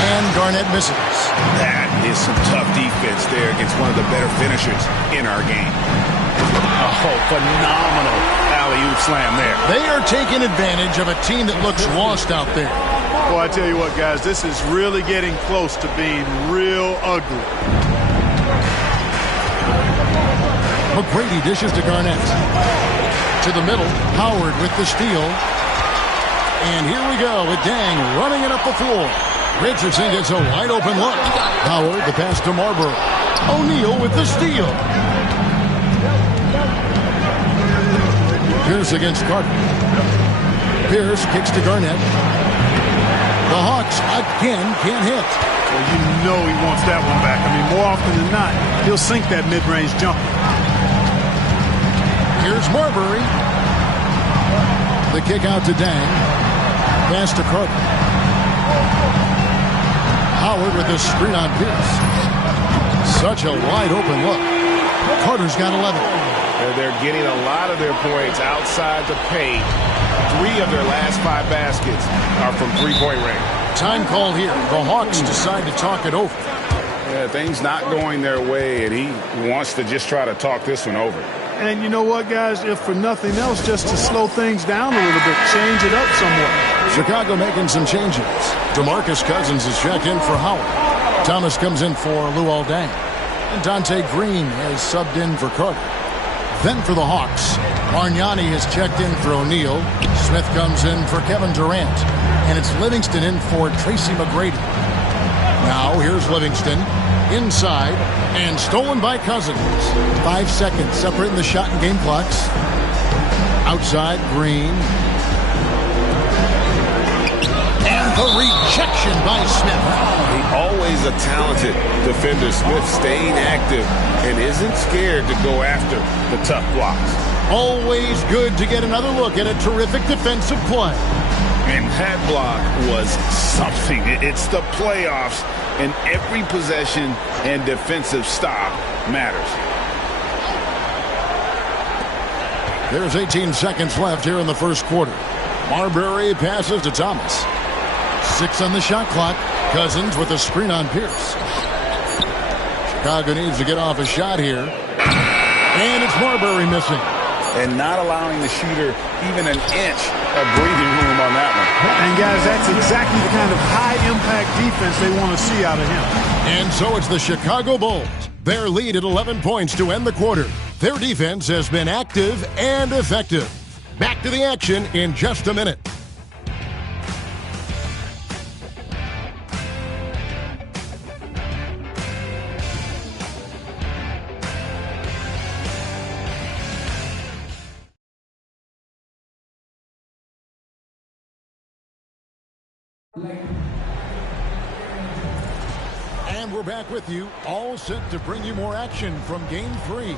And Garnett misses. That is some tough defense there against one of the better finishers in our game. Oh, phenomenal alley-oop slam there. They are taking advantage of a team that looks lost out there. Well, I tell you what, guys, this is really getting close to being real ugly. McGrady dishes to Garnett. To the middle, Howard with the steal. And here we go with Dang running it up the floor. Richardson gets a wide open look. Howard, the pass to Marbury. O'Neal with the steal. Pierce against Carter. Pierce kicks to Garnett. The Hawks again can't hit. Well, you know he wants that one back. I mean, more often than not, he'll sink that mid-range jumper. Here's Marbury. The kick out to Dang. Pass to Carter. Howard with the screen on Pierce. Such a wide open look. Carter's got 11. They're getting a lot of their points outside the paint. 3 of their last 5 baskets are from three-point range. Time called here. The Hawks decide to talk it over. Yeah, things not going their way, and he wants to just try to talk this one over. And you know what, guys? If for nothing else, just to slow things down a little bit, change it up somewhat. Chicago making some changes. DeMarcus Cousins is checked in for Howard. Thomas comes in for Luol Deng. And Dante Green has subbed in for Carter. Then for the Hawks, Bargnani has checked in for O'Neal. Smith comes in for Kevin Durant. And it's Livingston in for Tracy McGrady. Now here's Livingston. Inside and stolen by Cousins. 5 seconds separating the shot and game clocks. Outside, Green. And the rejection by Smith. Always a talented defender. Smith staying active and isn't scared to go after the tough blocks. Always good to get another look at a terrific defensive play. And that block was something. It's the playoffs, and every possession and defensive stop matters. There's 18 seconds left here in the first quarter. Marbury passes to Thomas. 6 on the shot clock. Cousins with a screen on Pierce. Chicago needs to get off a shot here. And it's Marbury missing. And not allowing the shooter even an inch of breathing room on that one. And, guys, that's exactly the kind of high-impact defense they want to see out of him. And so it's the Chicago Bulls. Their lead at 11 points to end the quarter. Their defense has been active and effective. Back to the action in just a minute. And we're back with you, all set to bring you more action from Game 3.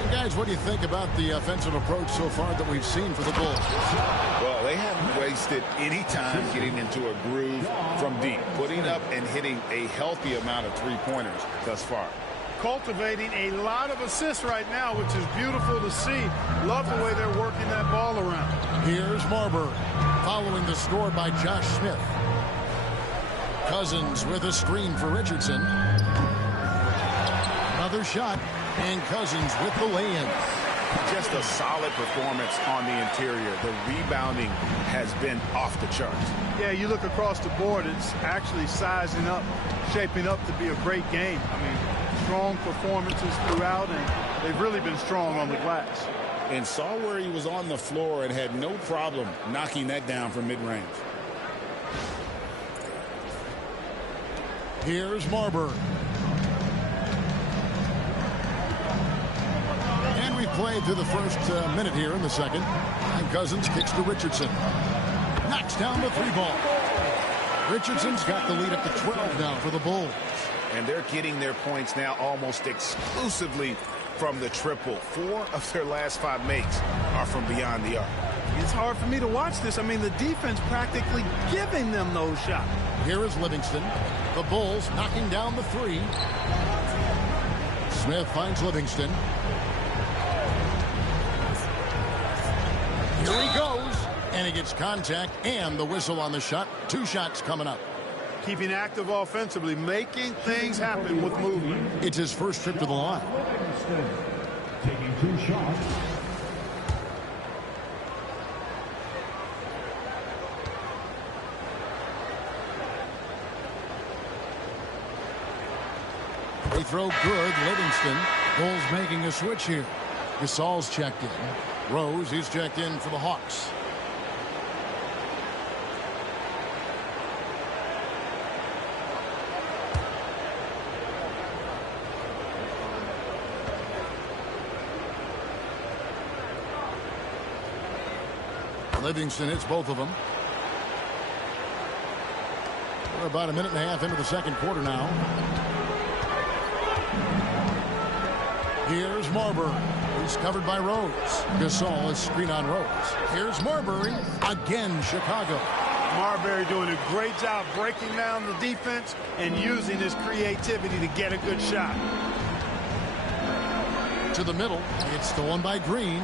And guys, what do you think about the offensive approach so far that we've seen for the Bulls? Well, they haven't wasted any time getting into a groove from deep, putting up and hitting a healthy amount of three-pointers thus far. Cultivating a lot of assists right now, which is beautiful to see. Love the way they're working that ball around. Here's Marbury, following the score by Josh Smith. Cousins with a screen for Richardson. Another shot, and Cousins with the lay-in. Just a solid performance on the interior. The rebounding has been off the charts. Yeah, you look across the board, it's actually sizing up, shaping up to be a great game. I mean, strong performances throughout, and they've really been strong on the glass. And saw where he was on the floor and had no problem knocking that down from mid-range. Here's Marbury. And we've played through the first minute here in the second. And Cousins kicks to Richardson. Knocks down the three ball. Richardson's got the lead up to 12 now for the Bulls. And they're getting their points now almost exclusively from the triple. 4 of their last 5 makes are from beyond the arc. It's hard for me to watch this. I mean, the defense practically giving them those shots. Here is Livingston. The Bulls knocking down the three. Smith finds Livingston. Here he goes. And he gets contact and the whistle on the shot. 2 shots coming up. Keeping active offensively, making things happen with movement. It's his first trip to the line. Taking 2 shots. Free throw good. Livingston. Bulls making a switch here. Gasol's checked in. Rose, he's checked in for the Hawks. Livingston hits both of them. We're about a minute and a half into the second quarter now. Here's Marbury. He's covered by Rose. Gasol is screen on Rose. Here's Marbury. Again, Chicago. Marbury doing a great job breaking down the defense and using his creativity to get a good shot. To the middle. It's stolen by Green.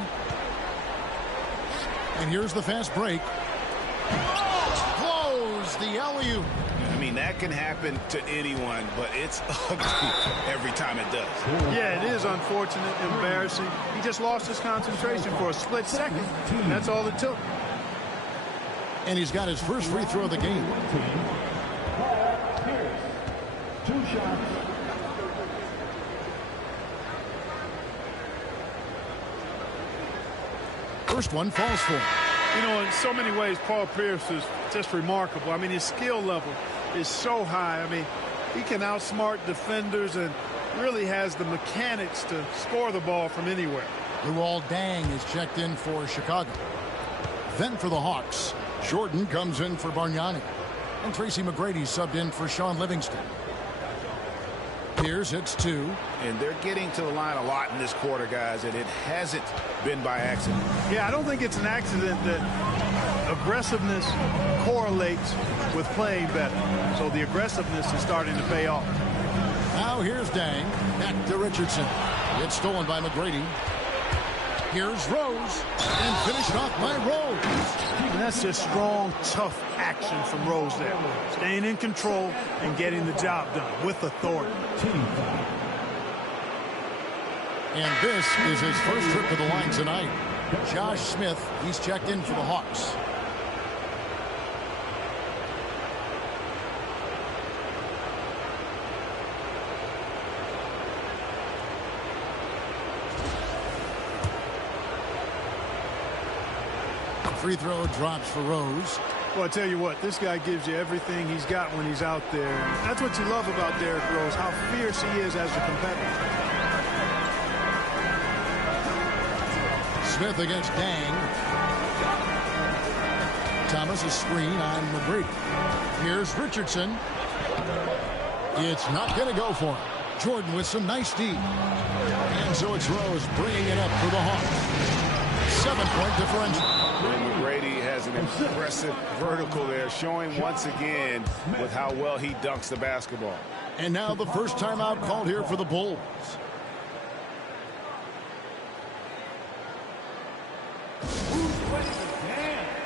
And here's the fast break. Close the alley-oop. I mean, that can happen to anyone, but it's ugly every time it does. Yeah, it is unfortunate, embarrassing. He just lost his concentration for a split second. That's all it took. And he's got his first free throw of the game. 2 shots. First one falls for him. You know, in so many ways, Paul Pierce is just remarkable. I mean, his skill level is so high. I mean, he can outsmart defenders and really has the mechanics to score the ball from anywhere. Luol Deng is checked in for Chicago. Then for the Hawks, Jordan comes in for Bargnani. And Tracy McGrady subbed in for Sean Livingston. Pierce hits 2. And they're getting to the line a lot in this quarter, guys, and it hasn't been by accident. Yeah, I don't think it's an accident that aggressiveness correlates with playing better. So the aggressiveness is starting to pay off. Now here's Deng. Back to Richardson. It's stolen by McGrady. Here's Rose. And finished off by Rose. And that's just strong, tough action from Rose there. Staying in control and getting the job done with authority. And this is his first trip to the line tonight. Josh Smith, he's checked in for the Hawks. Free throw drops for Rose. Well, I tell you what, this guy gives you everything he's got when he's out there. That's what you love about Derrick Rose, how fierce he is as a competitor. Smith against Deng. Thomas a screen on McGrady. Here's Richardson. It's not going to go for him. Jordan with some nice D. And so it's Rose bringing it up for the Hawks. 7-point differential. And McGrady has an impressive vertical there, showing once again with how well he dunks the basketball. And now the first timeout called here for the Bulls.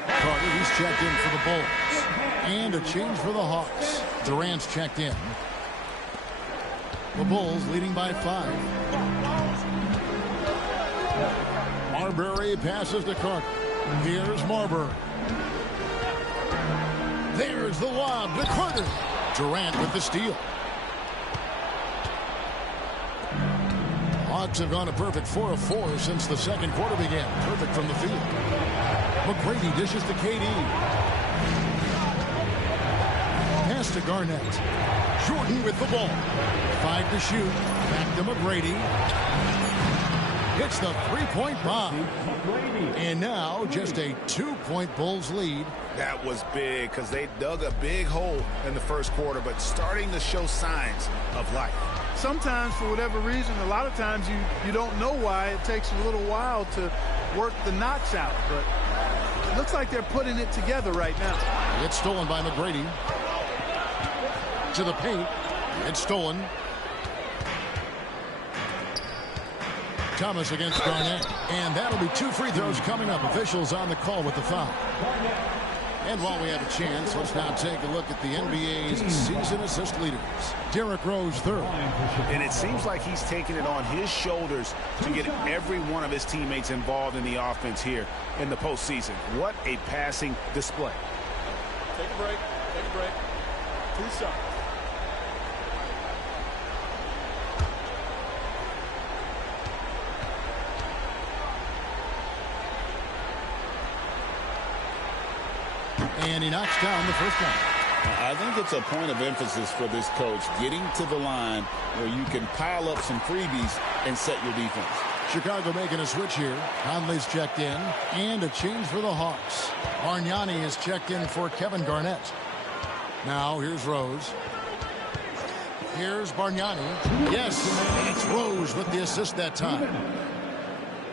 Carter, he's checked in for the Bulls. And a change for the Hawks. Durant's checked in. The Bulls leading by 5. Marbury passes to Carter. Here's Marbury. There's the lob to Carter. Durant with the steal. Hawks have gone a perfect 4 of 4 since the second quarter began. Perfect from the field. McGrady dishes to KD. Pass to Garnett. Jordan with the ball. 5 to shoot. Back to McGrady. Hits the three-point bomb. And now just a 2-point Bulls lead. That was big because they dug a big hole in the first quarter, but starting to show signs of life. Sometimes, for whatever reason, a lot of times you don't know why. It takes a little while to work the knots out, but it looks like they're putting it together right now. It's stolen by McGrady. To the paint. It's stolen. Thomas against Garnett. And that'll be 2 free throws coming up. Officials on the call with the foul. And while we have a chance, let's now take a look at the NBA's season assist leaders. Derrick Rose third. And it seems like he's taking it on his shoulders to get every one of his teammates involved in the offense here in the postseason. What a passing display. Take a break. Take a break. 2 shots. And he knocks down the first one. I think it's a point of emphasis for this coach, getting to the line where you can pile up some freebies and set your defense. Chicago making a switch here. Conley's checked in. And a change for the Hawks. Bargnani is checked in for Kevin Garnett. Now here's Rose. Here's Bargnani. Yes, it's Rose with the assist that time.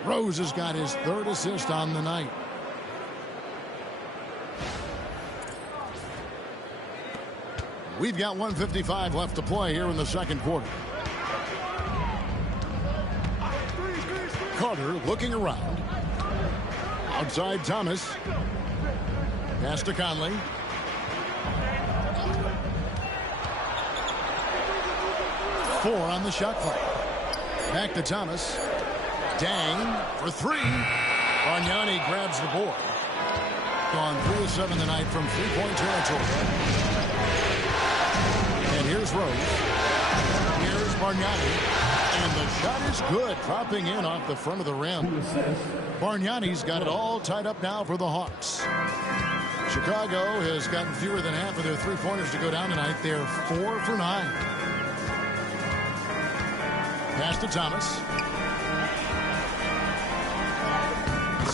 Rose has got his 3rd assist on the night. We've got 1:55 left to play here in the second quarter. Carter looking around. Outside Thomas. Pass to Conley. Four on the shot clock. Back to Thomas. Dang for 3. Bargnani grabs the board. Gone 3 of 7 tonight from 3-point territory. And here's Rose. Here's Bargnani. And the shot is good. Dropping in off the front of the rim. Bargnani's got it all tied up now for the Hawks. Chicago has gotten fewer than half of their 3-pointers to go down tonight. They're 4 for 9. Pass to Thomas.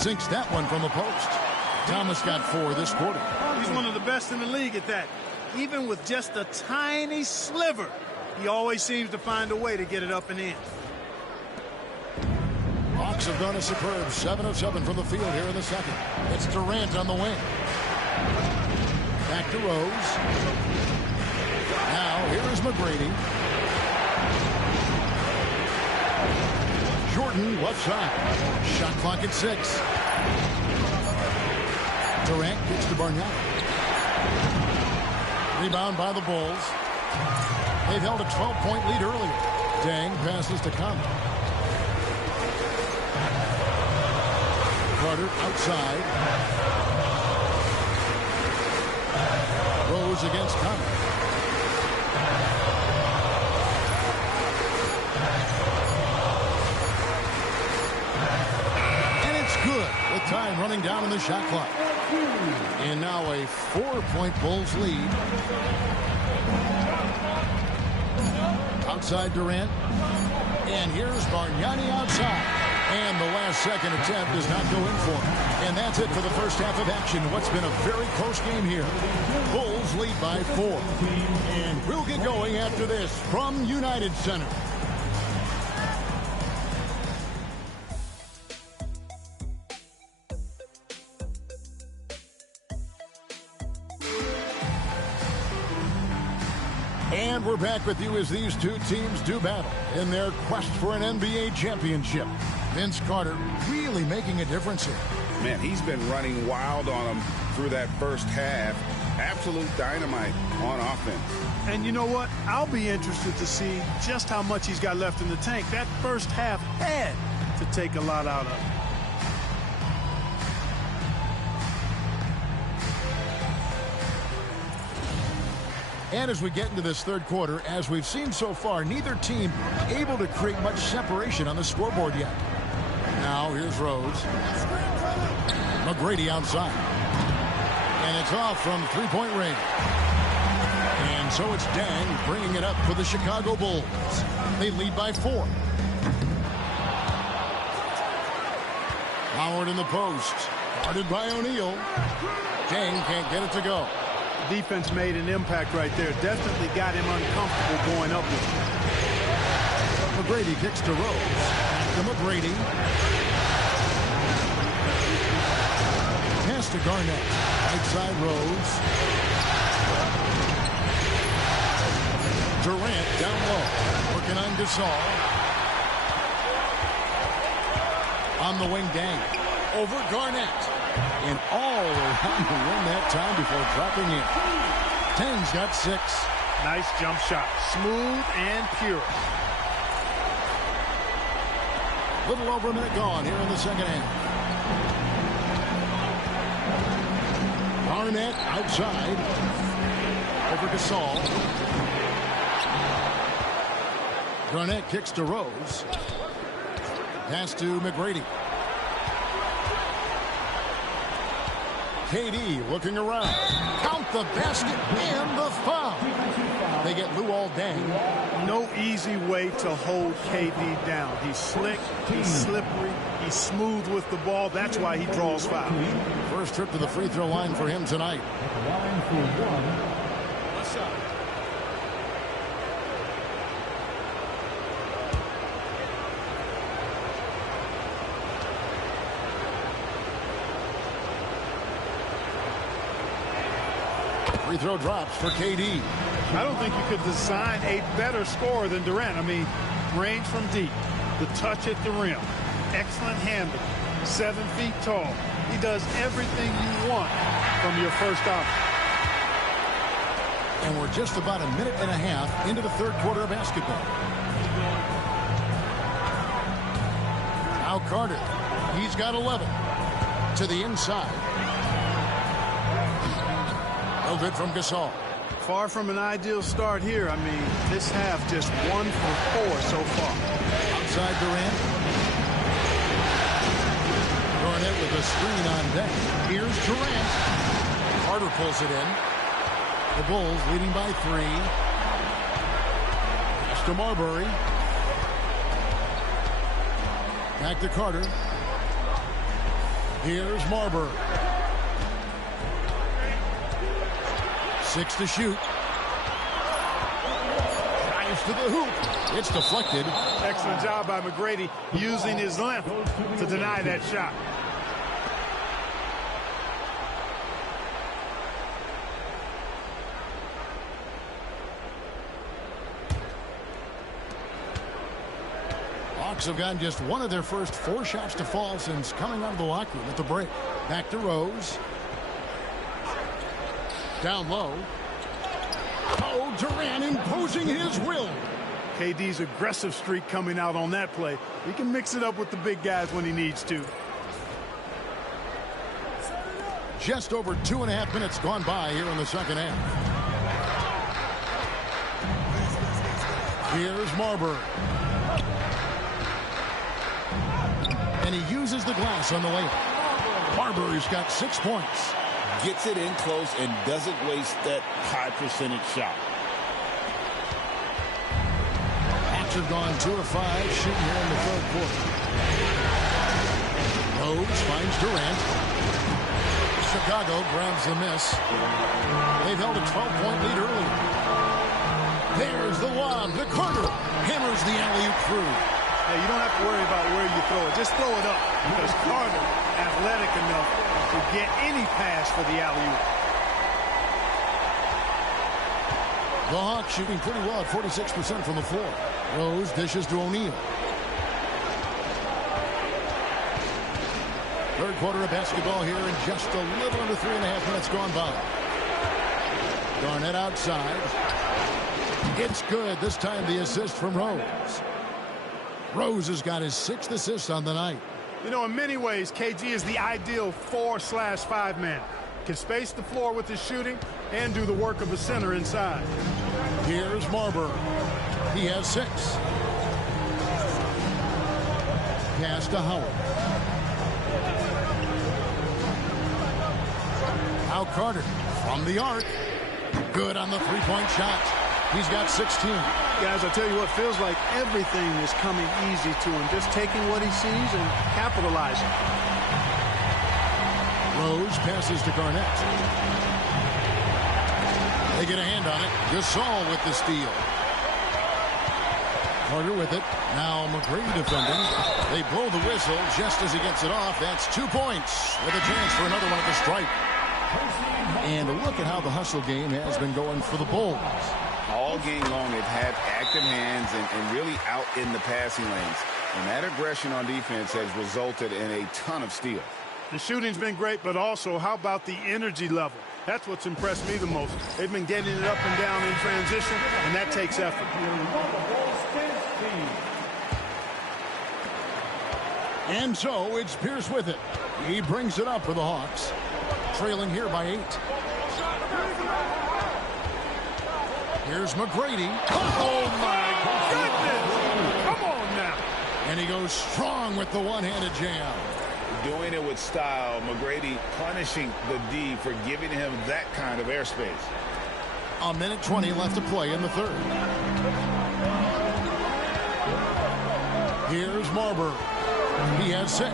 Sinks that one from the post. Thomas got 4 this quarter. He's one of the best in the league at that. Even with just a tiny sliver, he always seems to find a way to get it up and in. Hawks have done a superb 7 of 7 from the field here in the second. It's Durant on the wing. Back to Rose. Now here is McGrady. Jordan left side. Shot clock at 6. Durant gets to Bargnani. Rebound by the Bulls. They've held a 12-point lead earlier. Dang passes to Conley. Carter outside. Rose against Conley. And it's good with time running down in the shot clock. And now a 4-point Bulls lead. Outside Durant. And here's Bargnani outside. And the last second attempt does not go in for him. And that's it for the first half of action. What's been a very close game here. Bulls lead by 4. And we'll get going after this from United Center. And we're back with you as these two teams do battle in their quest for an NBA championship. Vince Carter really making a difference here. Man, he's been running wild on them through that first half. Absolute dynamite on offense. And you know what? I'll be interested to see just how much he's got left in the tank. That first half had to take a lot out of him. And as we get into this third quarter, as we've seen so far, neither team able to create much separation on the scoreboard yet. Now here's Rose. McGrady outside. And it's off from three-point range. And so it's Dang bringing it up for the Chicago Bulls. They lead by 4. Howard in the post. Guarded by O'Neal. Dang can't get it to go. Defense made an impact right there. Definitely got him uncomfortable going up with him. McGrady kicks to Rose. To McGrady. Pass to Garnett. Right side Rose. Durant down low. Working on Gasol. On the wing, Dang. Over Garnett. And all around the rim that time before dropping in. Tang's got 6. Nice jump shot. Smooth and pure. Little over a minute gone here in the second half. Garnett outside. Over Gasol. Garnett kicks to Rose. Pass to McGrady. KD looking around. Count the basket and the foul. They get Luol Deng. No easy way to hold KD down. He's slick, he's slippery, he's smooth with the ball. That's why he draws fouls. First trip to the free throw line for him tonight. Line for one. Free throw drops for KD. I don't think you could design a better scorer than Durant. I mean, range from deep, the touch at the rim, excellent handle, 7 feet tall. He does everything you want from your first option. And we're just about a minute and a half into the third quarter of basketball. Now Carter. He's got 11. To the inside. No good from Gasol. Far from an ideal start here. I mean, this half just 1 for 4 so far. Outside Durant. Garnett with a screen on deck. Here's Durant. Carter pulls it in. The Bulls leading by 3. Pass to Marbury. Back to Carter. Here's Marbury. 6 to shoot. Drives to the hoop. It's deflected. Excellent job by McGrady using his length to deny that shot. Hawks have gotten just one of their first 4 shots to fall since coming out of the locker room at the break. Back to Rose. Down low. Oh, Durant imposing his will. KD's aggressive streak coming out on that play. He can mix it up with the big guys when he needs to. Just over 2.5 minutes gone by here in the second half. Here's Marbury. And he uses the glass on the layup. Marbury's got 6 points. Gets it in close and doesn't waste that high percentage shot. Hawks have gone 2 of 5 shooting here in the third quarter. Rose finds Durant. Chicago grabs the miss. They've held a 12-point lead earlier. There's the lob. The Carter hammers the alley-oop through. Hey, you don't have to worry about where you throw it. Just throw it up because Carter, athletic enough to get any pass for the alley-oop. The Hawks shooting pretty well at 46% from the floor. Rose dishes to O'Neal. Third quarter of basketball here in just a little under 3.5 minutes gone by. Garnett outside. It's good. This time the assist from Rose. Rose has got his 6th assist on the night. You know, in many ways, KG is the ideal 4/5 man. can space the floor with his shooting and do the work of a center inside. Here's Marbury. He has 6. Pass to Howard. Now Carter from the arc. Good on the three-point shot. He's got 16. Guys, I tell you what, feels like everything is coming easy to him. Just taking what he sees and capitalizing. Rose passes to Garnett. They get a hand on it. Gasol with the steal. Carter with it. Now McGrady defending. They blow the whistle just as he gets it off. That's 2 points with a chance for another one at the stripe. And look at how the hustle game has been going for the Bulls. All game long, they've had active hands and really out in the passing lanes. And that aggression on defense has resulted in a ton of steals. The shooting's been great, but also how about the energy level? That's what's impressed me the most. They've been getting it up and down in transition, and that takes effort. And so it's Pierce with it. He brings it up for the Hawks. Trailing here by 8. Here's McGrady. Oh, my goodness! Come on now! And he goes strong with the one-handed jam. Doing it with style. McGrady punishing the D for giving him that kind of airspace. 1:20 left to play in the third. Here's Marbury. He has 6.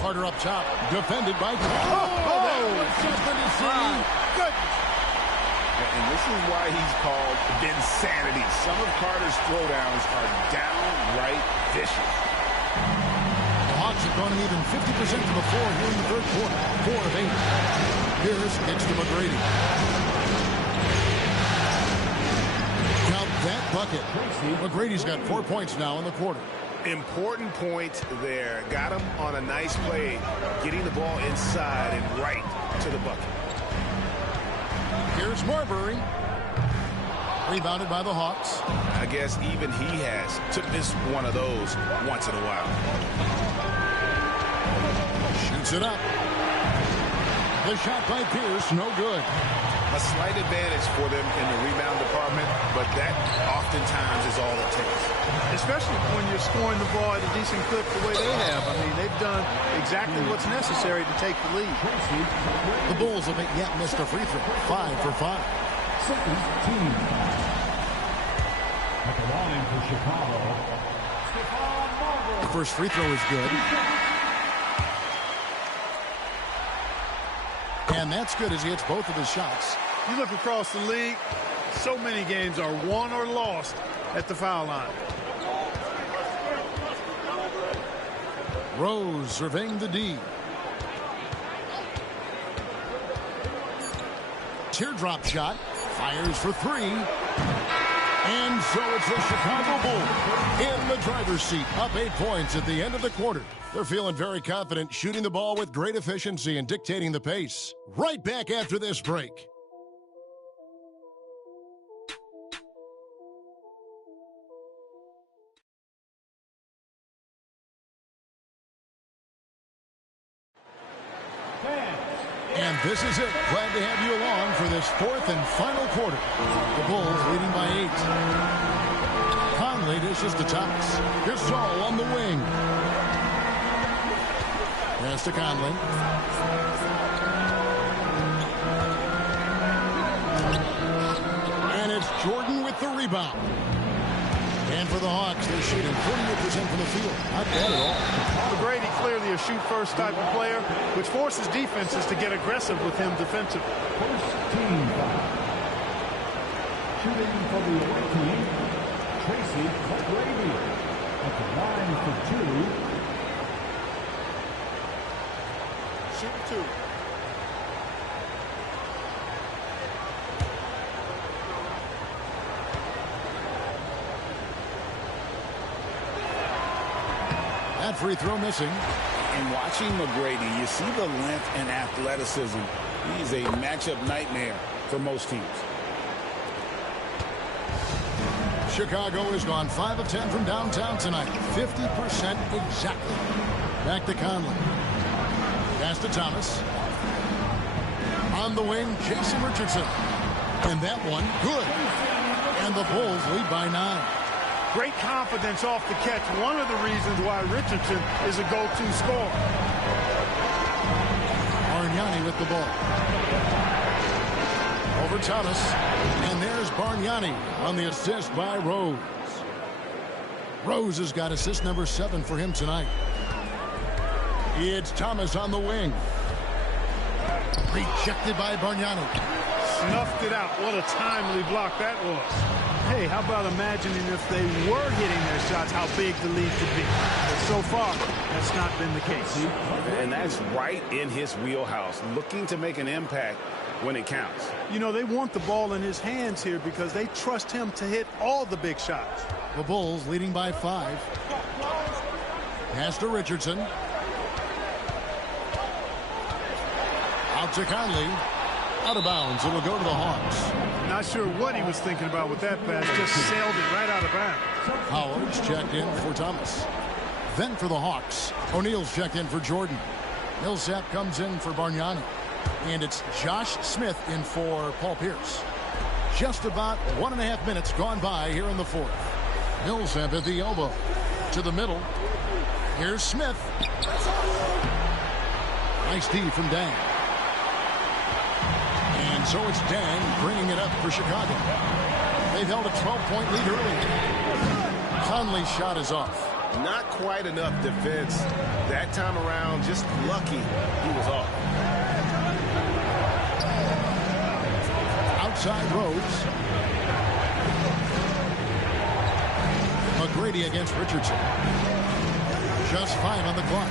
Carter up top, defended by... that was something to see. Goodness. And this is why he's called Vinsanity. Some of Carter's throwdowns are downright vicious. The Hawks have gone even 50% to the floor here in the third quarter. 4 of 8. Pierce gets to McGrady. Count that bucket. McGrady's got 4 points now in the quarter. Important point there. Got him on a nice play, getting the ball inside and right to the bucket. Here's Marbury. Rebounded by the Hawks. I guess even he has to miss one of those once in a while. Shoots it up. The shot by Pierce, no good. A slight advantage for them in the rebound department, but that oftentimes is all it takes. Especially when you're scoring the ball at a decent clip the way they have. I mean, they've done exactly what's necessary to take the lead. The Bulls haven't yet missed a free throw. 5 for 5. Second team. At the line for Chicago, The first free throw is good. And that's good as he hits both of his shots. You look across the league, so many games are won or lost at the foul line. Rose surveying the D. Teardrop shot. Fires for 3. And so it's the Chicago Bulls in the driver's seat. Up 8 points at the end of the quarter. They're feeling very confident, shooting the ball with great efficiency and dictating the pace. Right back after this break. And this is it. Glad to have you along for this 4th and final quarter. The Bulls leading by 8. Conley dishes to Thomas. Gasol on the wing. Pass to Conley. And it's Jordan with the rebound. And for the Hawks, they're shooting 48% from the field. Not bad at all. McGrady clearly a shoot-first type of player, which forces defenses to get aggressive with him defensively. first team foul. Shooting for the away team, Tracy McGrady. At the line for 2. Shoot 2. That free throw missing. And watching McGrady, you see the length and athleticism. He's a matchup nightmare for most teams. Chicago has gone 5 of 10 from downtown tonight. 50% exactly. Back to Conley. Pass to Thomas. On the wing, Jason Richardson. And that one, good. And the Bulls lead by 9. Great confidence off the catch. One of the reasons why Richardson is a go-to scorer. Bargnani with the ball. Over Thomas. And there's Bargnani on the assist by Rose. Rose has got assist number 7 for him tonight. It's Thomas on the wing. Rejected by Bargnani. Snuffed it out. What a timely block that was. Hey, how about imagining if they were hitting their shots, how big the lead could be. But so far, that's not been the case. And that's right in his wheelhouse, looking to make an impact when it counts. You know, they want the ball in his hands here because they trust him to hit all the big shots. The Bulls leading by 5. Pass to Richardson. Out to Conley. Out of bounds. It'll go to the Hawks. Not sure what he was thinking about with that pass. Just sailed it right out of bounds. Howard's checked in for Thomas. Then for the Hawks, O'Neal's checked in for Jordan. Millsap comes in for Bargnani. And it's Josh Smith in for Paul Pierce. Just about 1.5 minutes gone by here in the 4th. Millsap at the elbow. To the middle. Here's Smith. Nice D from Dang. And so it's Dang bringing it up for Chicago. They've held a 12-point lead early. Conley's shot is off. Not quite enough defense that time around. Just lucky he was off. Outside Rose. McGrady against Richardson. Just 5 on the clock.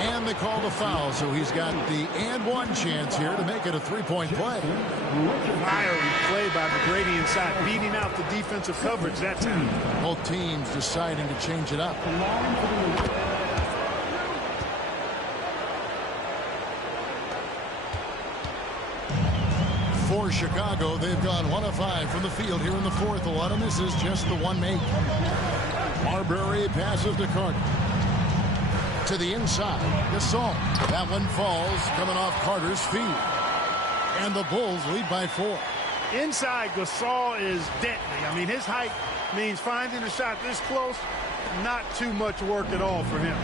And they called a foul, so he's got the and one chance here to make it a 3-point play. Fiery play by McGrady inside, beating out the defensive coverage that time. Both teams deciding to change it up. For Chicago, they've gone 1 of 5 from the field here in the 4th. A lot of misses, just the one make. Marbury passes to Carter. To the inside, Gasol. That one falls, coming off Carter's feet. And the Bulls lead by 4. Inside, Gasol is deadly. I mean, his height means finding a shot this close, not too much work at all for him.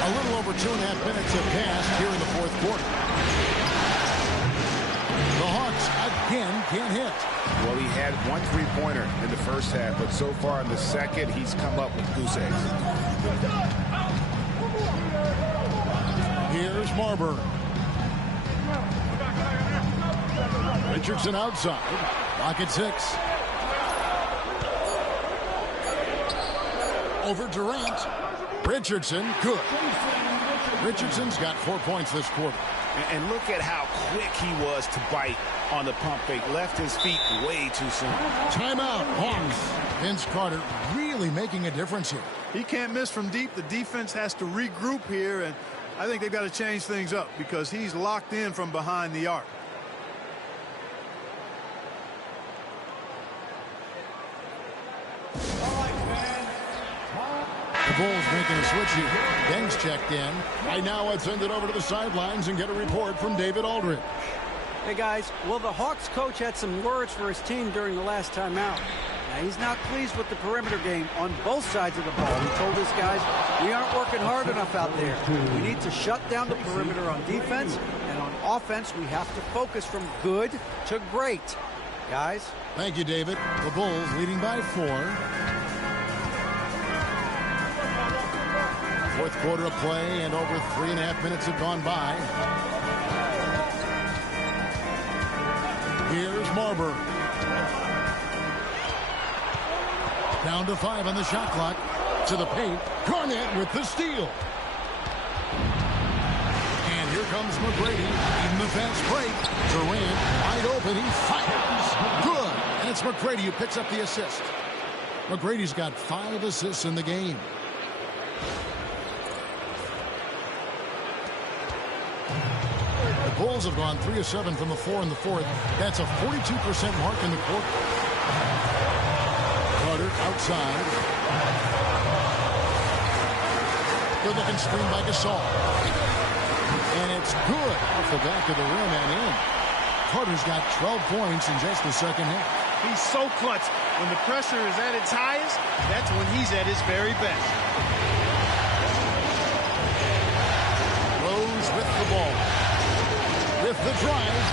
A little over 2.5 minutes have passed here in the 4th quarter. The Hawks again can't hit. Well, he had 1 3-pointer in the first half, but so far in the second, he's come up with goose eggs. Here's Marbury. Richardson outside. Lock at 6. Over Durant. Richardson, good. Richardson's got 4 points this quarter. And look at how quick he was to bite on the pump fake. Left his feet way too soon. Timeout, Hawks. Vince Carter really making a difference here. He can't miss from deep. The defense has to regroup here, and I think they've got to change things up because he's locked in from behind the arc. The Bulls making a switch here. Deng's checked in. Right now, let's send it over to the sidelines and get a report from David Aldridge. Hey, guys. Well, the Hawks coach had some words for his team during the last time out. Now, he's not pleased with the perimeter game on both sides of the ball. He told his guys, we aren't working hard enough out there. We need to shut down the perimeter on defense, and on offense, we have to focus from good to great. Guys? Thank you, David. The Bulls leading by 4. 4th quarter of play, and over 3.5 minutes have gone by. Here's Marbury. Down to 5 on the shot clock. To the paint. Garnett with the steal. And here comes McGrady. In the fast break. Durant wide open. He fires. Good. And it's McGrady who picks up the assist. McGrady's got 5 assists in the game. The Bulls have gone 3 of 7 from the 4 in the 4th. That's a 42% mark in the quarter. Carter outside. Good-looking screen by Gasol. And it's good off the back of the rim and in. Carter's got 12 points in just the second half. He's so clutch. When the pressure is at its highest, that's when he's at his very best. Rose with the ball. With the drive.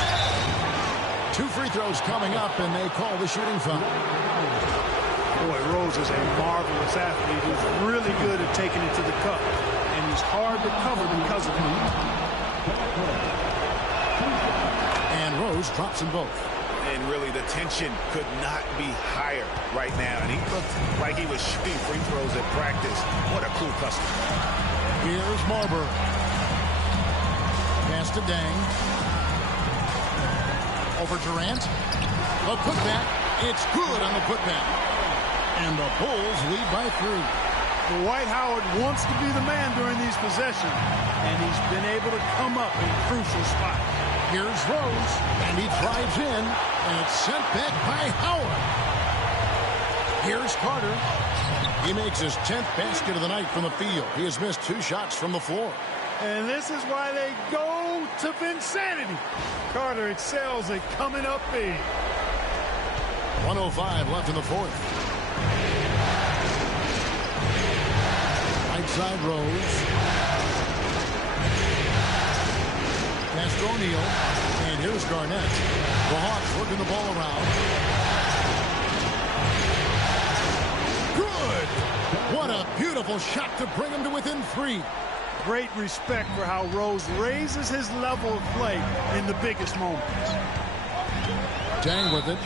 2 free throws coming up, and they call the shooting foul. Boy, Rose is a marvelous athlete who's really good at taking it to the cup. And he's hard to cover because of it. And Rose drops them both. And really, the tension could not be higher right now. And he looked like he was shooting free throws at practice. What a cool customer. Here's Marbury. Pass to Dang. Over Durant. The putback. It's good on the putback. And the Bulls lead by 3. Dwight Howard wants to be the man during these possessions. And he's been able to come up in crucial spots. Here's Rose. And he drives in. And it's sent back by Howard. Here's Carter. He makes his 10th basket of the night from the field. He has missed 2 shots from the floor. And this is why they go to Vinsanity. Carter excels at coming up big. 1:05 left in the fourth. Right side Rose. Pass to O'Neal. And here's Garnett. The Hawks working the ball around. Good! What a beautiful shot to bring him to within 3. Great respect for how Rose raises his level of play in the biggest moments. Dang with it.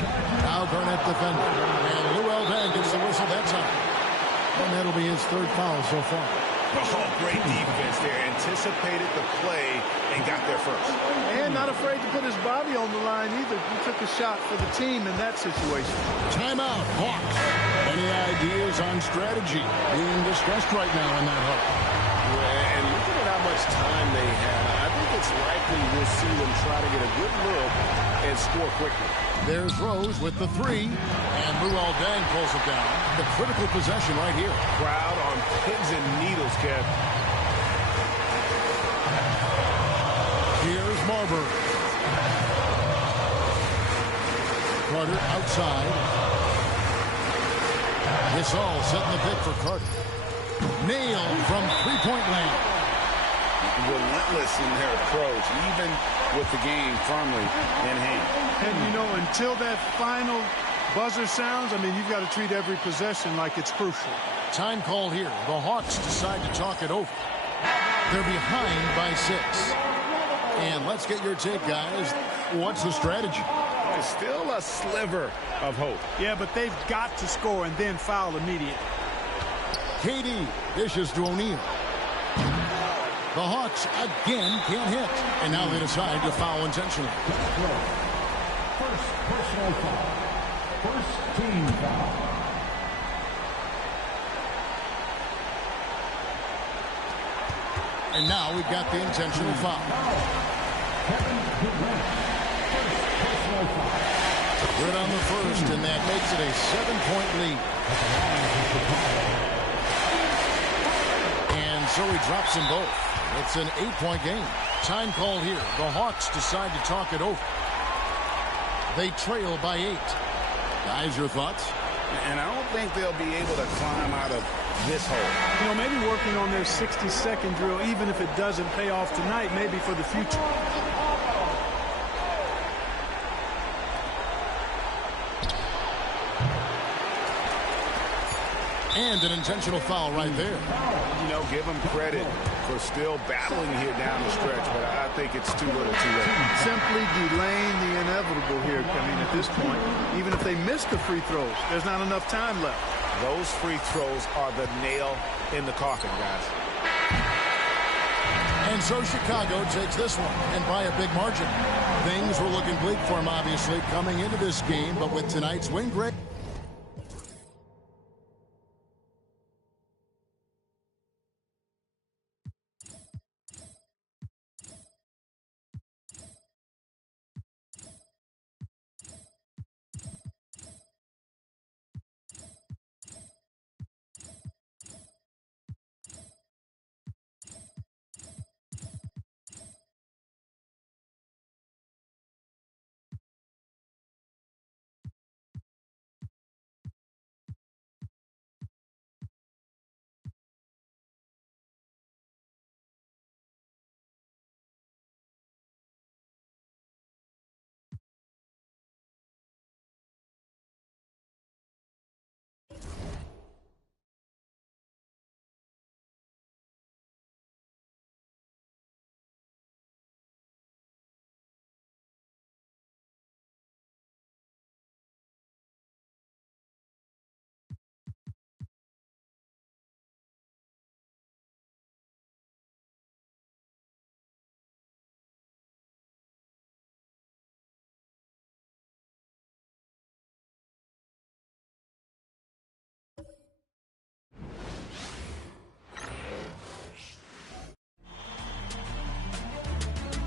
Now Garnett defending. And Luol Deng gets the whistle that time. And that'll be his 3rd foul so far. Oh, great defense there. Anticipated the play and got there first. And not afraid to put his body on the line either. He took a shot for the team in that situation. Timeout, Hawks. Any ideas on strategy being discussed right now in that hut? Yeah, and looking at how much time they have, I think it's likely we'll see them try to get a good look and score quickly. There's Rose with the 3, and Luol Deng pulls it down. The critical possession right here. Crowd on pins and needles, Kev. Here's Marbury. Carter outside. Gasol setting the pick for Carter. Nailed from three-point land. Relentless in their approach, even with the game firmly in hand. And, you know, until that final buzzer sounds, I mean, you've got to treat every possession like it's crucial. Time call here. The Hawks decide to talk it over. They're behind by 6. And let's get your take, guys. What's the strategy? There's still a sliver of hope. Yeah, but they've got to score and then foul immediately. KD dishes to O'Neal. The Hawks again can't hit. And now they decide to foul intentionally. First personal foul. First team foul. And now we've got the intentional foul. Kevin Durant. First personal foul. Good on the first, and that makes it a 7-point lead. And so he drops them both. It's an 8-point game. Time call here. The Hawks decide to talk it over. They trail by 8. Guys, your thoughts? And I don't think they'll be able to climb out of this hole. You know, maybe working on their 60-second drill, even if it doesn't pay off tonight, maybe for the future. And an intentional foul right there. You know, give them credit for still battling here down the stretch, but I think it's too little too late. Simply delaying the inevitable here. I mean, at this point, even if they miss the free throws, there's not enough time left. Those free throws are the nail in the coffin, guys. And so Chicago takes this one, and by a big margin. Things were looking bleak for him, obviously, coming into this game, but with tonight's win, Greg,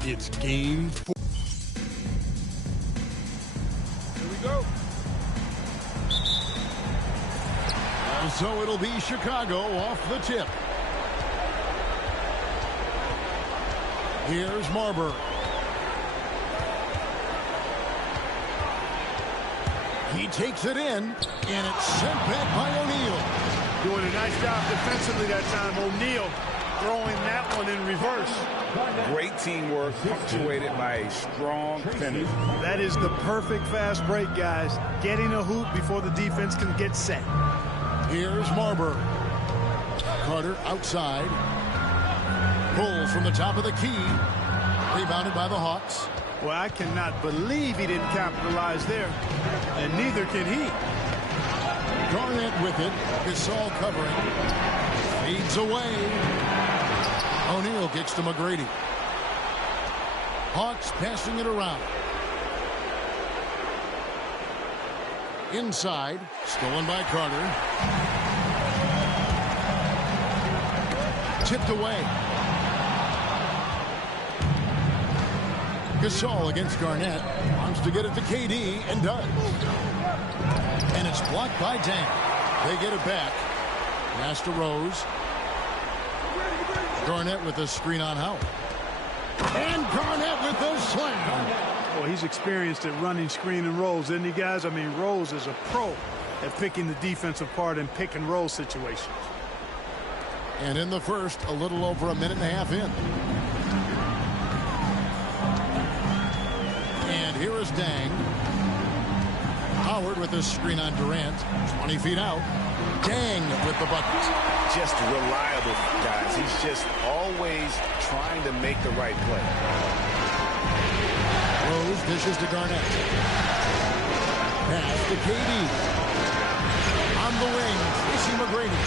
It's game 4. Here we go. So it'll be Chicago off the tip. Here's Marbury. He takes it in, and it's sent back by O'Neal. Doing a nice job defensively that time. O'Neal throwing that one in reverse. Great teamwork punctuated by a strong finish. That is the perfect fast break, guys. Getting a hoop before the defense can get set. Here's Marbury. Carter outside. Pulls from the top of the key. Rebounded by the Hawks. Well, I cannot believe he didn't capitalize there. And neither can he. Garnett with it. Gasol covering. Feeds away. O'Neal kicks to McGrady. Hawks passing it around. Inside. Stolen by Carter. Tipped away. Gasol against Garnett. Wants to get it to KD and does. And it's blocked by Dang. They get it back. Pass to Rose. Garnett with a screen on Howard. And Garnett with the slam. Well, he's experienced at running screen and rolls, isn't he, guys? I mean, Rose is a pro at picking the defense apart in pick and roll situations. And in the first, a little over a minute and a half in. And here is Dang. Howard with a screen on Durant. 20 feet out. Dang with the bucket. Just reliable, guys. He's just always trying to make the right play. Rose dishes to Garnett. Pass to KD. On the wing, Tracy McGrady.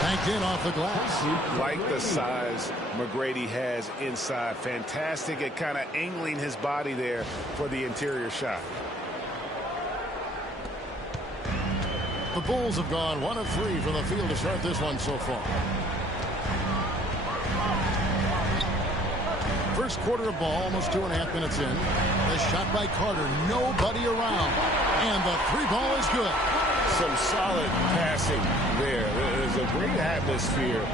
Banked in off the glass. Like the size McGrady has inside. Fantastic at kind of angling his body there for the interior shot. The Bulls have gone 1 of 3 from the field to start this one so far. First quarter of ball, almost 2.5 minutes in. The shot by Carter, nobody around. And the 3 ball is good. Some solid passing there. There's a great atmosphere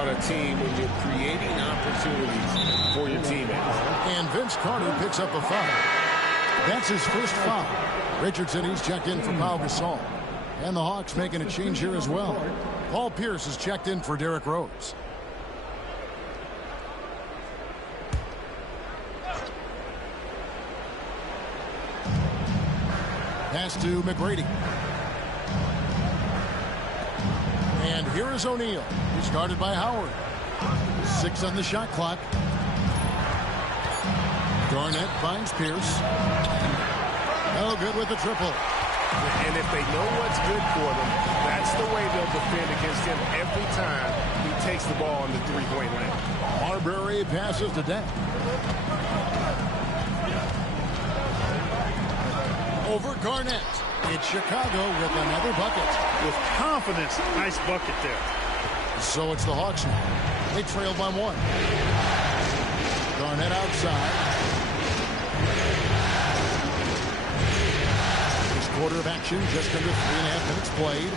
on a team when you're creating opportunities for your teammates. And Vince Carter picks up a foul. That's his first foul. Richardson, he's checked in for Pau Gasol. And the Hawks making a change here as well. Paul Pierce is checked in for Derrick Rose. Pass to McGrady. And here is O'Neal. He's guarded by Howard. 6 on the shot clock. Garnett finds Pierce. Oh, good with the triple. And if they know what's good for them, that's the way they'll defend against him every time he takes the ball in the three-point line. Marbury passes to Dang. Over Garnett. It's Chicago with another bucket. With confidence, nice bucket there. So it's the Hawks now. They trail by 1. Garnett outside. First quarter of action, just under 3.5 minutes played.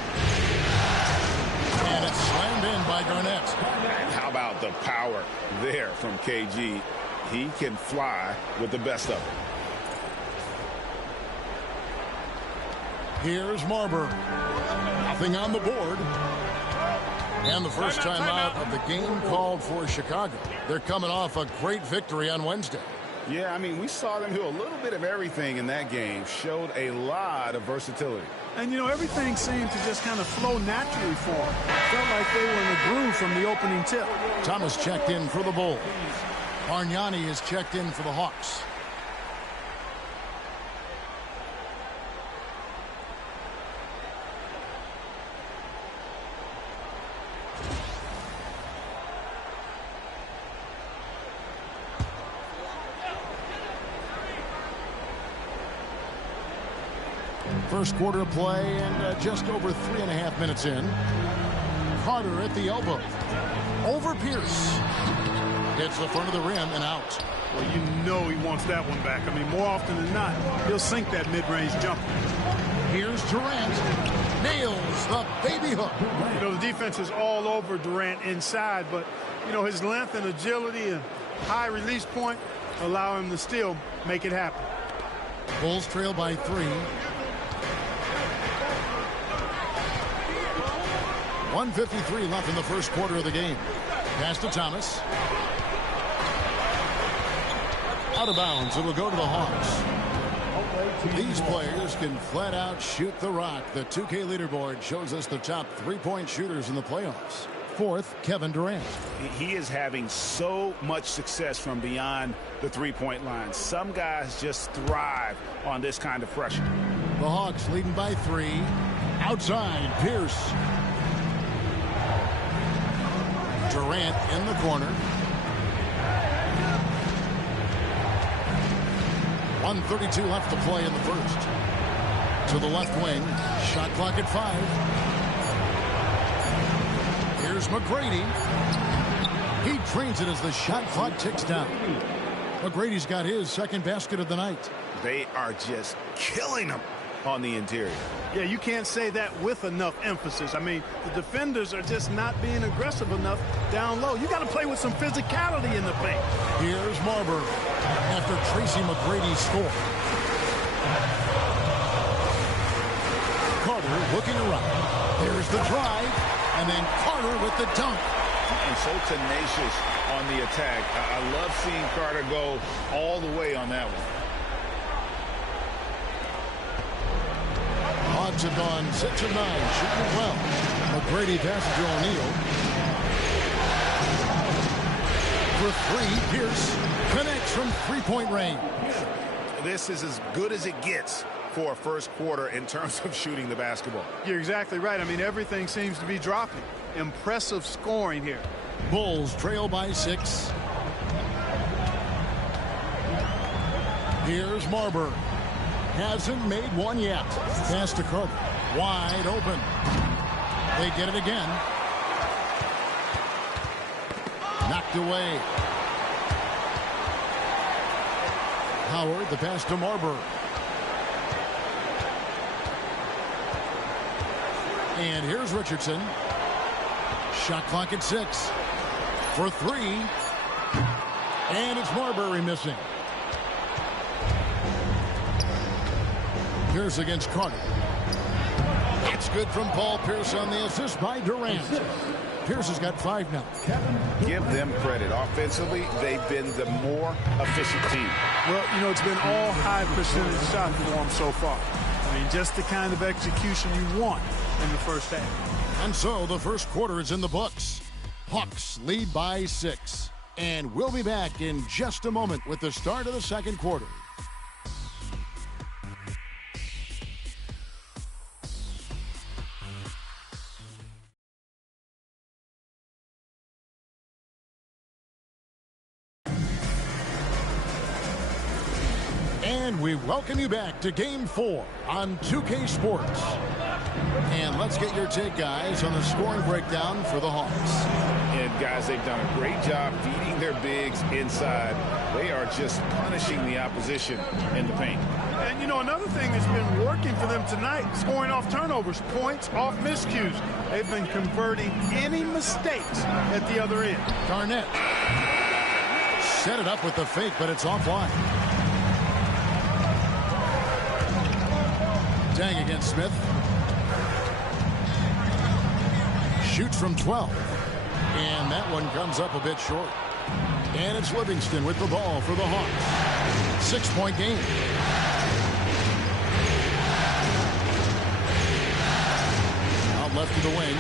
And it's slammed in by Garnett. And how about the power there from KG? He can fly with the best of them. Here's Marbury. Nothing on the board. And the first time out of the game called for Chicago. They're coming off a great victory on Wednesday. Yeah, I mean, we saw them do a little bit of everything in that game. Showed a lot of versatility. And, you know, everything seemed to just kind of flow naturally for them. Felt like they were in a groove from the opening tip. Thomas checked in for the Bulls. Bargnani is checked in for the Hawks. First quarter of play and just over 3.5 minutes in. Carter at the elbow. Over Pierce. Hits the front of the rim and out. Well, you know he wants that one back. I mean, more often than not, he'll sink that mid-range jumper. Here's Durant. Nails the baby hook. You know, the defense is all over Durant inside, but, you know, his length and agility and high release point allow him to still make it happen. Bulls trail by 3. 1:53 left in the first quarter of the game. Pass to Thomas. Out of bounds. It will go to the Hawks. These players can flat out shoot the rock. The 2K leaderboard shows us the top 3-point shooters in the playoffs. Fourth, Kevin Durant. He is having so much success from beyond the three-point line. Some guys just thrive on this kind of pressure. The Hawks leading by 3. Outside, Pierce. Durant in the corner. 1:32 left to play in the first. To the left wing. Shot clock at 5. Here's McGrady. He drains it as the shot clock ticks down. McGrady's got his second basket of the night. They are just killing them on the interior. Yeah, you can't say that with enough emphasis. I mean, the defenders are just not being aggressive enough down low. You got to play with some physicality in the paint. Here's Marbury after Tracy McGrady scored. Carter looking around. There's the drive, and then Carter with the dunk. And so tenacious on the attack. I love seeing Carter go all the way on that one. Hawks have gone 6 of 9, shooting well. McGrady passes to O'Neal. For 3, Pierce connects from 3-point range. This is as good as it gets for a first quarter in terms of shooting the basketball. You're exactly right. I mean, everything seems to be dropping. Impressive scoring here. Bulls trail by 6. Here's Marbury. Hasn't made one yet. Pass to Carter. Wide open. They get it again. Knocked away. Howard, the pass to Marbury. And here's Richardson. Shot clock at 6. For 3. And it's Marbury missing. Pierce against Carter. That's good from Paul Pierce on the assist by Durant. Pierce has got 5 now. Give them credit. Offensively, they've been the more efficient team. Well, you know, it's been all high percentage shot for them so far. I mean, just the kind of execution you want in the first half. And so the first quarter is in the books. Hawks lead by 6. And we'll be back in just a moment with the start of the second quarter. And we welcome you back to Game 4 on 2K Sports. And let's get your take, guys, on the scoring breakdown for the Hawks. And, guys, they've done a great job feeding their bigs inside. They are just punishing the opposition in the paint. And, you know, another thing that's been working for them tonight, scoring off turnovers, points off miscues. They've been converting any mistakes at the other end. Garnett set it up with the fake, but it's offline. Dang against Smith. Shoots from 12. And that one comes up a bit short. And it's Livingston with the ball for the Hawks. 6-point game. Out left to the wing.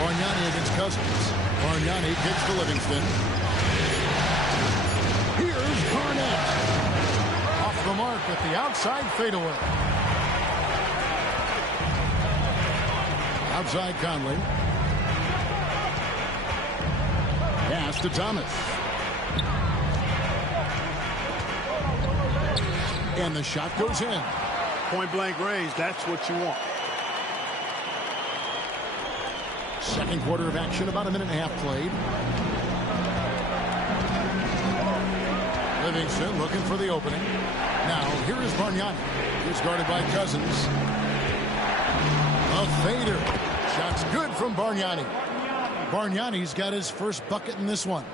Bargnani against Cousins. Bargnani kicks to Livingston. Here's Garnett. Off the mark with the outside fadeaway. Outside Conley. Pass to Thomas. And the shot goes in. Point blank range, that's what you want. Second quarter of action, about a minute and a half played. Livingston looking for the opening. Now, here is Bargnani. He's guarded by Cousins. A fader. Shot's good from Bargnani. Bargnani's got his first bucket in this one.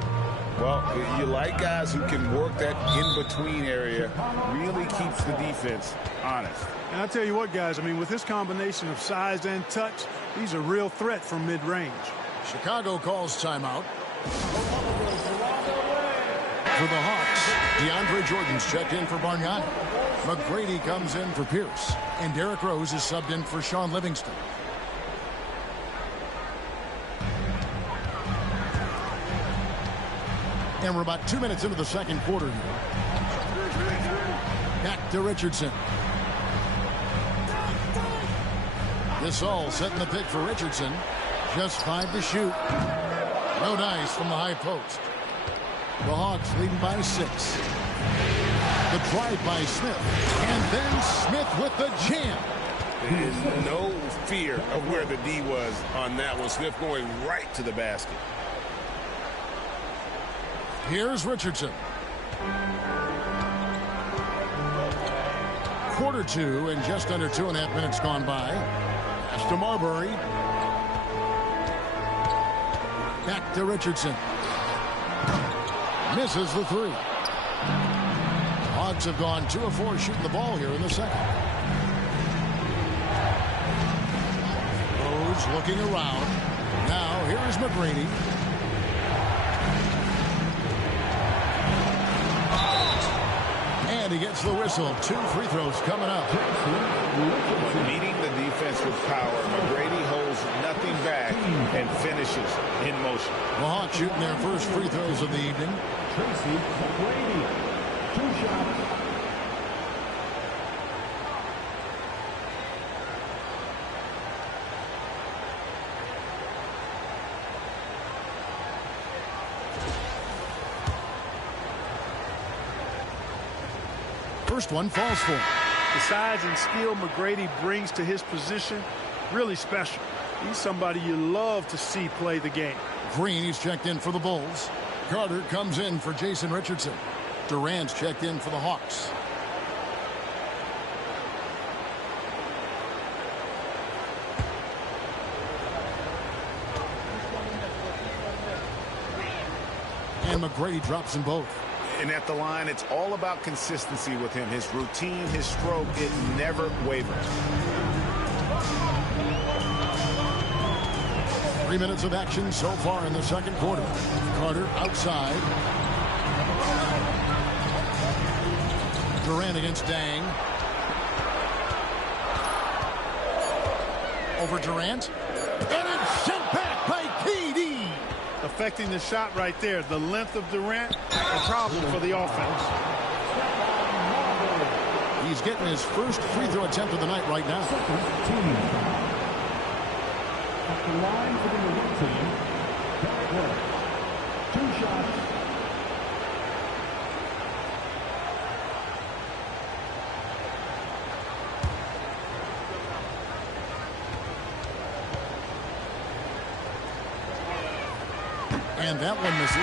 Well, you like guys who can work that in-between area, really keeps the defense honest. And I tell you what, guys, I mean, with this combination of size and touch, he's a real threat from mid-range. Chicago calls timeout. For the Hawks, DeAndre Jordan's checked in for Bargnani. McGrady comes in for Pierce. And Derrick Rose is subbed in for Sean Livingston. And we're about 2 minutes into the second quarter here. Back to Richardson. This all setting the pick for Richardson. Just 5 to shoot. No dice from the high post. The Hawks leading by 6. The drive by Smith. And then Smith with the jam. There is no fear of where the D was on that one. Smith going right to the basket. Here's Richardson. Quarter 2 and just under 2.5 minutes gone by. Pass to Marbury. Back to Richardson. Misses the 3. Hawks have gone 2 of 4 shooting the ball here in the second. Rose looking around. Now here is McGrady. And he gets the whistle. 2 free throws coming up. Meeting the defense with power, McGrady holds nothing back and finishes in motion. The Hawks shooting their first free throws of the evening. Tracy McGrady, 2 shots. First one falls for him. The size and skill McGrady brings to his position, really special. He's somebody you love to see play the game. Green, he's checked in for the Bulls. Carter comes in for Jason Richardson. Durant's checked in for the Hawks. And McGrady drops them both. And at the line, it's all about consistency with him. His routine, his stroke, it never wavers. 3 minutes of action so far in the second quarter. Carter outside. Durant against Dang. Over Durant. And it's sent back by KD. Affecting the shot right there. The length of Durant, a problem for the offense. He's getting his first free throw attempt of the night right now. At the line for the New team, Derrick Rose, 2 shots. And that one misses.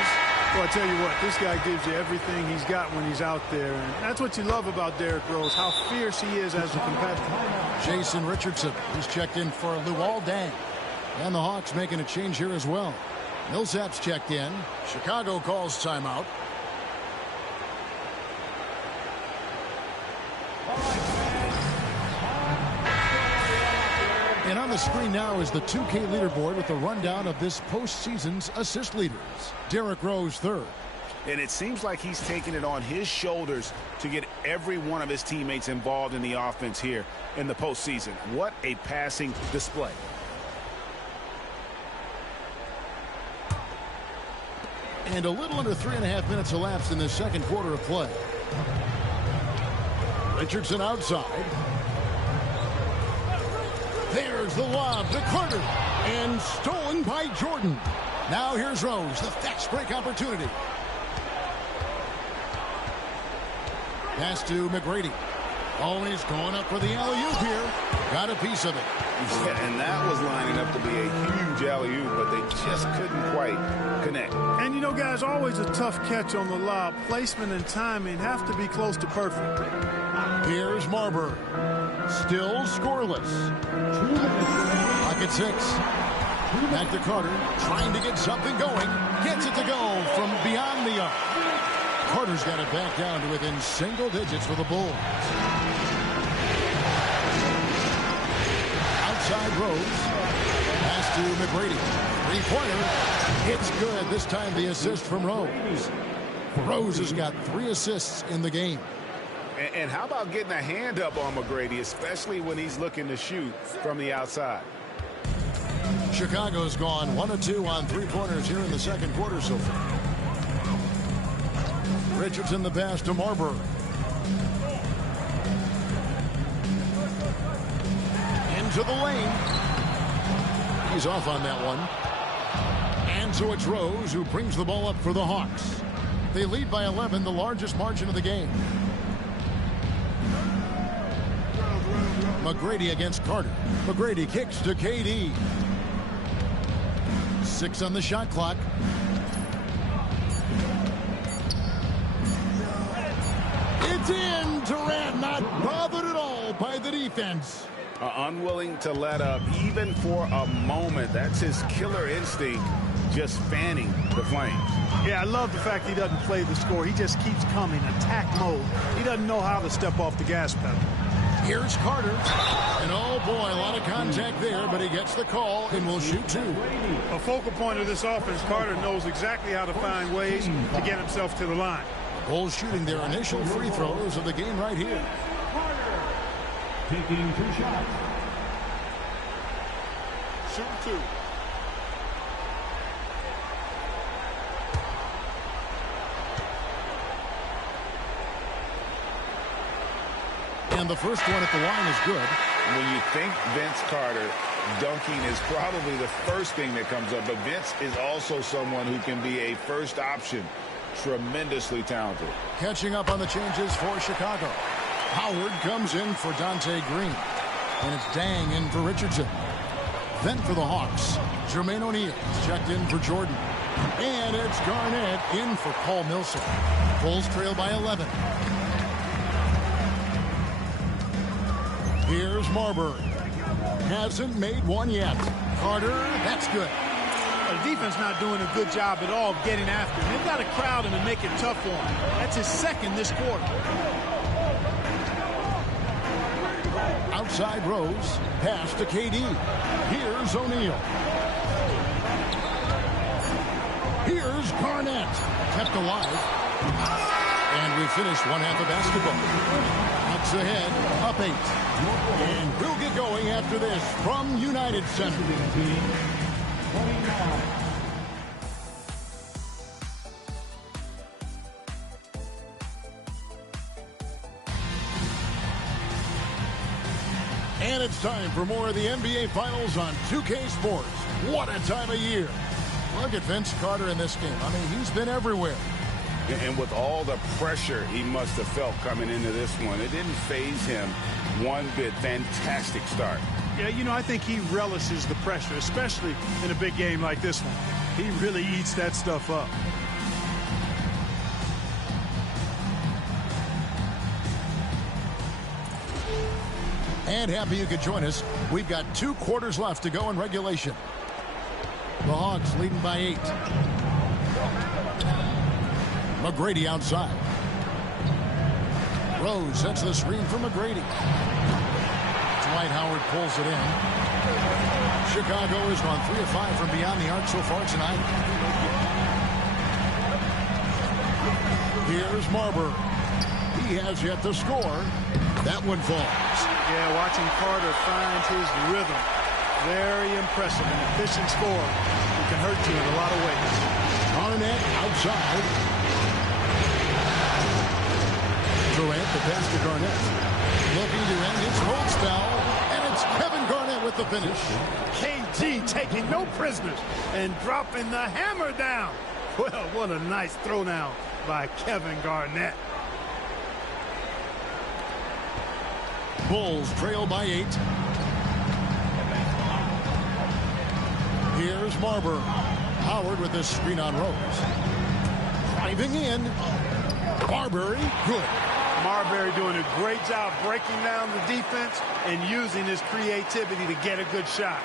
Well, I tell you what, this guy gives you everything he's got when he's out there. And that's what you love about Derrick Rose, how fierce he is as a competitor. Jason Richardson, he's checked in for Luol Deng. And the Hawks making a change here as well. Millsap's checked in. Chicago calls timeout. And on the screen now is the 2K leaderboard with a rundown of this postseason's assist leaders. Derrick Rose third. And it seems like he's taking it on his shoulders to get every one of his teammates involved in the offense here in the postseason. What a passing display. And a little under 3.5 minutes elapsed in the second quarter of play. Richardson outside. There's the lob to Carter. And stolen by Jordan. Now here's Rose, the fast break opportunity. Pass to McGrady. Always going up for the alley-oop here. Got a piece of it. Yeah, and that was lining up to be a huge alley-oop, but they just couldn't quite connect. And, you know, guys, always a tough catch on the lob. Placement and timing have to be close to perfect. Here's Marbury. Still scoreless. Clock at 6. Back to Carter, trying to get something going. Gets it to go from beyond the arc. Carter's got it back down to within single digits for the Bulls. Outside Rose. Pass to McGrady. Three-pointer. It's good. This time the assist from Rose. Rose has got 3 assists in the game. And how about getting a hand up on McGrady, especially when he's looking to shoot from the outside? Chicago's gone 1 of 2 on 3-pointers here in the second quarter so far. Richardson the pass to Marbury. Into the lane. He's off on that one. And so it's Rose who brings the ball up for the Hawks. They lead by 11, the largest margin of the game. McGrady against Carter. McGrady kicks to KD. 6 on the shot clock. It's in. Durant not bothered at all by the defense. Unwilling to let up even for a moment. That's his killer instinct, just fanning the flames. Yeah, I love the fact he doesn't play the score. He just keeps coming, attack mode. He doesn't know how to step off the gas pedal. Here's Carter. And oh boy, a lot of contact there, but he gets the call and will shoot 2. A focal point of this offense, Carter knows exactly how to find ways to get himself to the line. Bulls shooting their initial free throws of the game right here. Taking 2 shots. Shoot 2. And the first one at the line is good. When you think Vince Carter, dunking is probably the first thing that comes up. But Vince is also someone who can be a first option. Tremendously talented. Catching up on the changes for Chicago. Howard comes in for Dante Green. And it's Dang in for Richardson. Then for the Hawks, Jermaine O'Neal checked in for Jordan. And it's Garnett in for Paul Millsap. Bulls trail by 11. Here's Marbury. Hasn't made one yet. Carter, that's good. The defense not doing a good job at all of getting after him. They've got to crowd him and make it tough for him. That's his second this quarter. Outside Rose. Pass to KD. Here's O'Neal. Here's Garnett. Kept alive. And we finished one half of basketball. Hawks ahead, up 8. And we'll get going after this from United Center. And it's time for more of the NBA Finals on 2K Sports. What a time of year. Look at Vince Carter in this game. I mean, he's been everywhere. And with all the pressure he must have felt coming into this one, it didn't faze him one bit. Fantastic start. Yeah, you know, I think he relishes the pressure, especially in a big game like this one. He really eats that stuff up. And happy you could join us. We've got 2 quarters left to go in regulation. The Hawks leading by 8. McGrady outside. Rose sets the screen for McGrady. Dwight Howard pulls it in. Chicago has gone 3 of 5 from beyond the arc so far tonight. Here's Marbury. He has yet to score. That one falls. Yeah, watching Carter find his rhythm. Very impressive. An efficient scorer who can hurt you in a lot of ways. Garnett outside. Durant, the pass to Garnett. Looking to end his road spell. And it's Kevin Garnett with the finish. KG taking no prisoners and dropping the hammer down. Well, what a nice throwdown by Kevin Garnett. Bulls trail by 8. Here's Marbury. Howard with this screen on Rose. Driving in. Marbury, good. Marbury doing a great job breaking down the defense and using his creativity to get a good shot.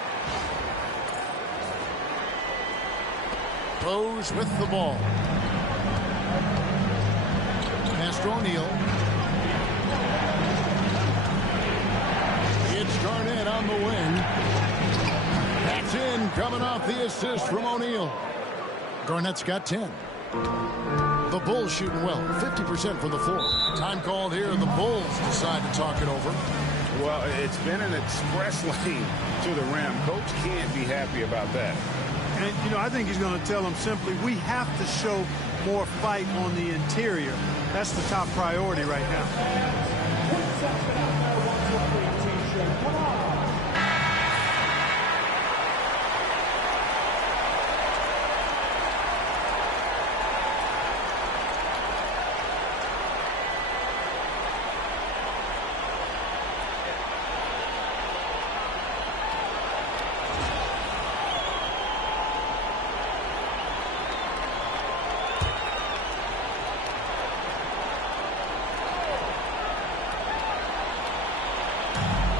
Rose with the ball. Pass to O'Neal. It's Garnett on the wing. That's in, coming off the assist from O'Neal. Garnett's got 10. The Bulls shooting well, 50% from the floor. Time called here, the Bulls decide to talk it over. Well, it's been an express lane to the rim. Coach can't be happy about that. And, you know, I think he's going to tell them simply, we have to show more fight on the interior. That's the top priority right now. Come on.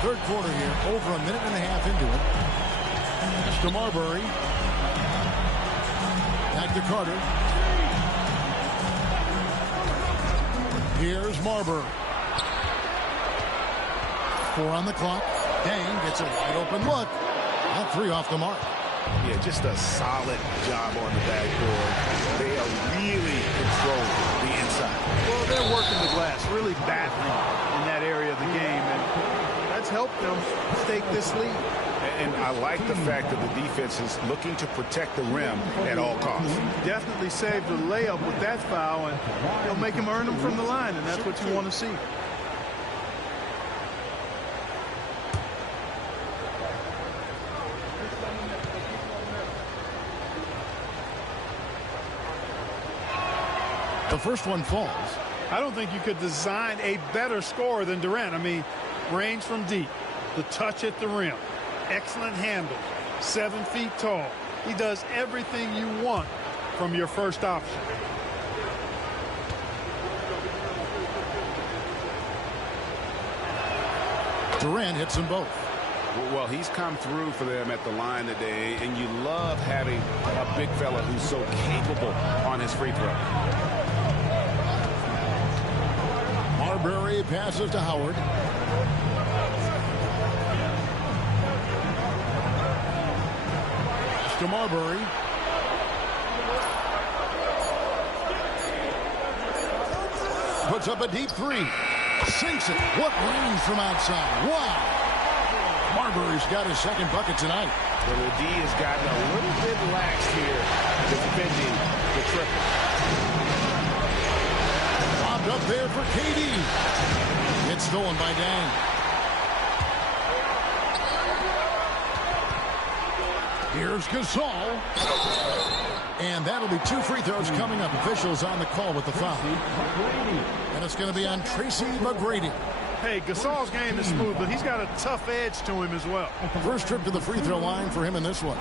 Third quarter here, over a minute and a half into it. It's to Marbury. Back to Carter. Here's Marbury. 4 on the clock. Dang gets a wide open look. That 3 off the mark. Yeah, just a solid job on the backboard. They are really controlling the inside. Well, they're working the glass, really battling in that area of the game, and that's helped them stake this lead. And I like the fact that the defense is looking to protect the rim at all costs. Definitely saved the layup with that foul, and they'll make him earn them from the line, and that's what you want to see. The first one falls. I don't think you could design a better scorer than Durant. I mean, range from deep, the touch at the rim, excellent handle, 7 feet tall. He does everything you want from your first option. Durant hits them both. Well, he's come through for them at the line today, and you love having a big fella who's so capable on his free throw. Marbury passes to Howard. Pass to Marbury. Puts up a deep 3. Sinks it. What range from outside. Wow. Marbury's got his second bucket tonight. Well, the D has gotten a little bit lax here defending the triple. Lobbed up there for KD. It's stolen by Dang. Here's Gasol. And that'll be 2 free throws coming up. Officials on the call with the foul. And it's going to be on Tracy McGrady. Hey, Gasol's game is smooth, but he's got a tough edge to him as well. First trip to the free throw line for him in this one.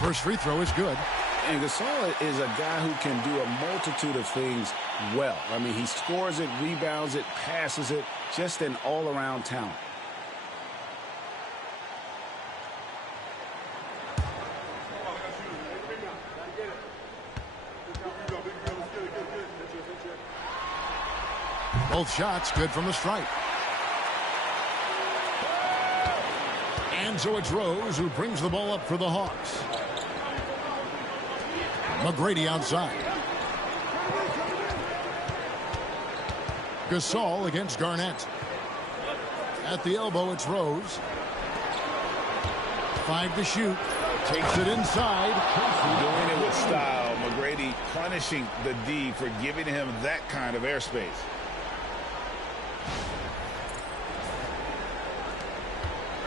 First free throw is good. And Gasol is a guy who can do a multitude of things well. I mean, he scores it, rebounds it, passes it, just an all-around talent. Both shots good from the stripe. And so it's Rose who brings the ball up for the Hawks. McGrady outside. Gasol against Garnett. At the elbow, it's Rose. 5 to shoot. Takes it inside. Doing it with style. McGrady punishing the D for giving him that kind of airspace.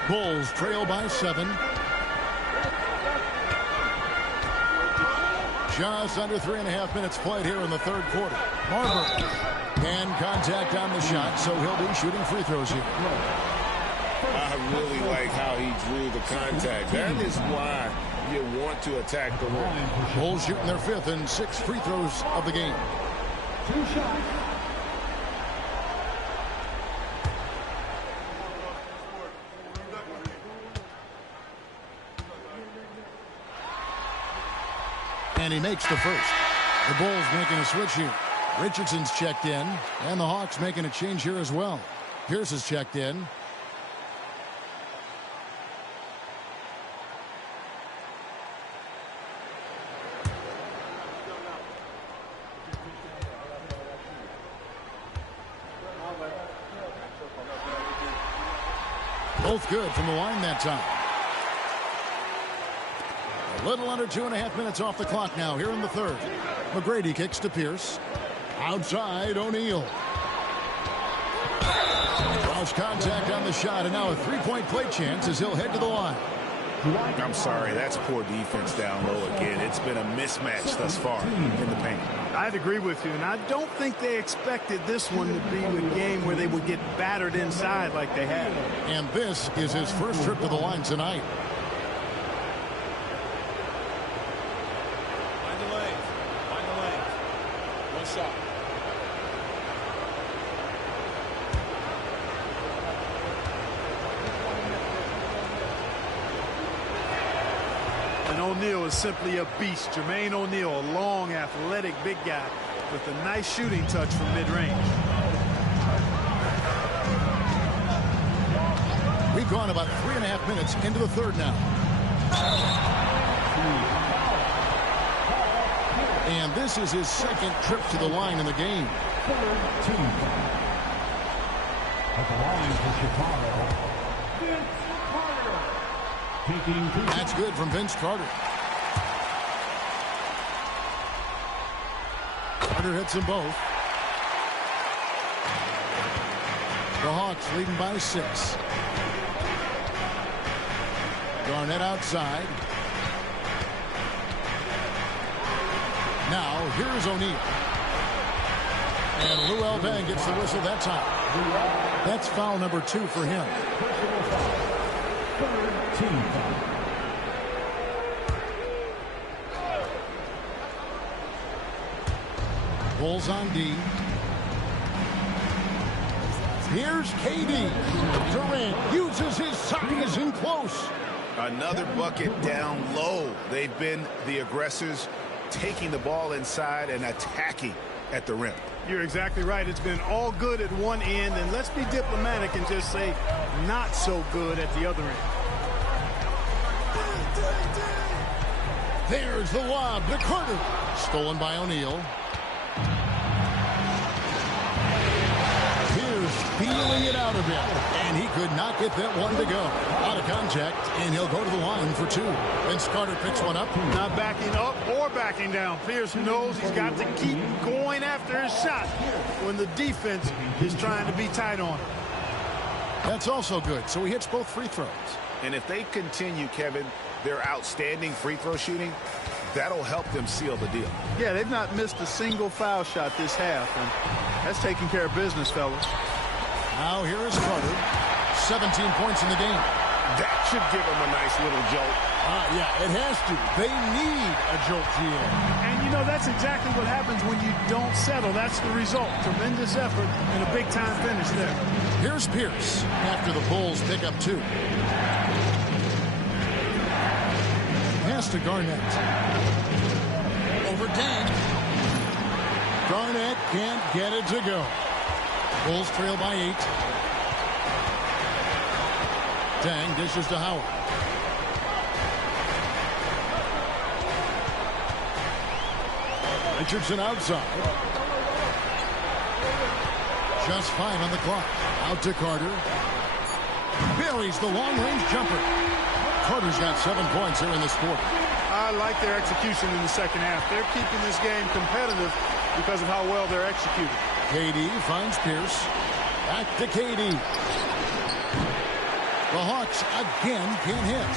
Bulls trail by 7. Just under 3.5 minutes played here in the third quarter. Marbury. And contact on the shot, so he'll be shooting free throws here. I really like how he drew the contact. That is why you want to attack the rim. Bulls shooting their 5th and 6th free throws of the game. 2 shots. And he makes the first. The Bulls making a switch here. Richardson's checked in, and the Hawks making a change here as well. Pierce is checked in. Both good from the line that time. A little under 2.5 minutes off the clock now here in the third. McGrady kicks to Pierce. Outside, O'Neal. Lost contact on the shot, and now a three-point play chance as he'll head to the line. I'm sorry, that's poor defense down low again. It's been a mismatch thus far in the paint. I'd agree with you, and I don't think they expected this one to be the game where they would get battered inside like they had. And this is his first trip to the line tonight. Find the lane. Find the lane. One shot. And O'Neal is simply a beast. Jermaine O'Neal, a long, athletic, big guy with a nice shooting touch from mid-range. We've gone about 3.5 minutes into the third now. And this is his second trip to the line in the game. Third team. At the line for Chicago, Vince Carter. That's good from Vince Carter. Carter hits them both. The Hawks leading by 6. Garnett outside. Now, here's O'Neal. And Lou Elbang gets the whistle that time. That's foul number 2 for him. Third team. Bulls on D. Here's KD. Durant uses his size in close. Another bucket down low. They've been the aggressors, taking the ball inside and attacking at the rim. You're exactly right. It's been all good at one end, and let's be diplomatic and just say not so good at the other end. There's the lob to Carter. Stolen by O'Neal. Pierce feeling it out of him, and he could not get that one to go. Out of contact, and he'll go to the line for 2. Vince Carter picks one up. Not backing up or backing down. Pierce knows he's got to keep going after his shot when the defense is trying to be tight on him. That's also good, so he hits both free throws. And if they continue, Kevin, their outstanding free throw shooting, that'll help them seal the deal. Yeah, they've not missed a single foul shot this half, and that's taking care of business, fellas. Now here is Carter. 17 points in the game. That should give them a nice little jolt. Yeah, it has to. They need a jolt here. And, you know, that's exactly what happens when you don't settle. That's the result. Tremendous effort and a big-time finish there. Here's Pierce after the Bulls pick up 2. Pass to Garnett. Over Dang. Garnett can't get it to go. Bulls trail by 8. Dang dishes to Howard. Richardson outside. Just fine on the clock. Out to Carter. Buries the long-range jumper. Carter's got 7 points here in this quarter. I like their execution in the second half. They're keeping this game competitive because of how well they're KD finds Pierce. Back to KD. The Hawks again can't hit.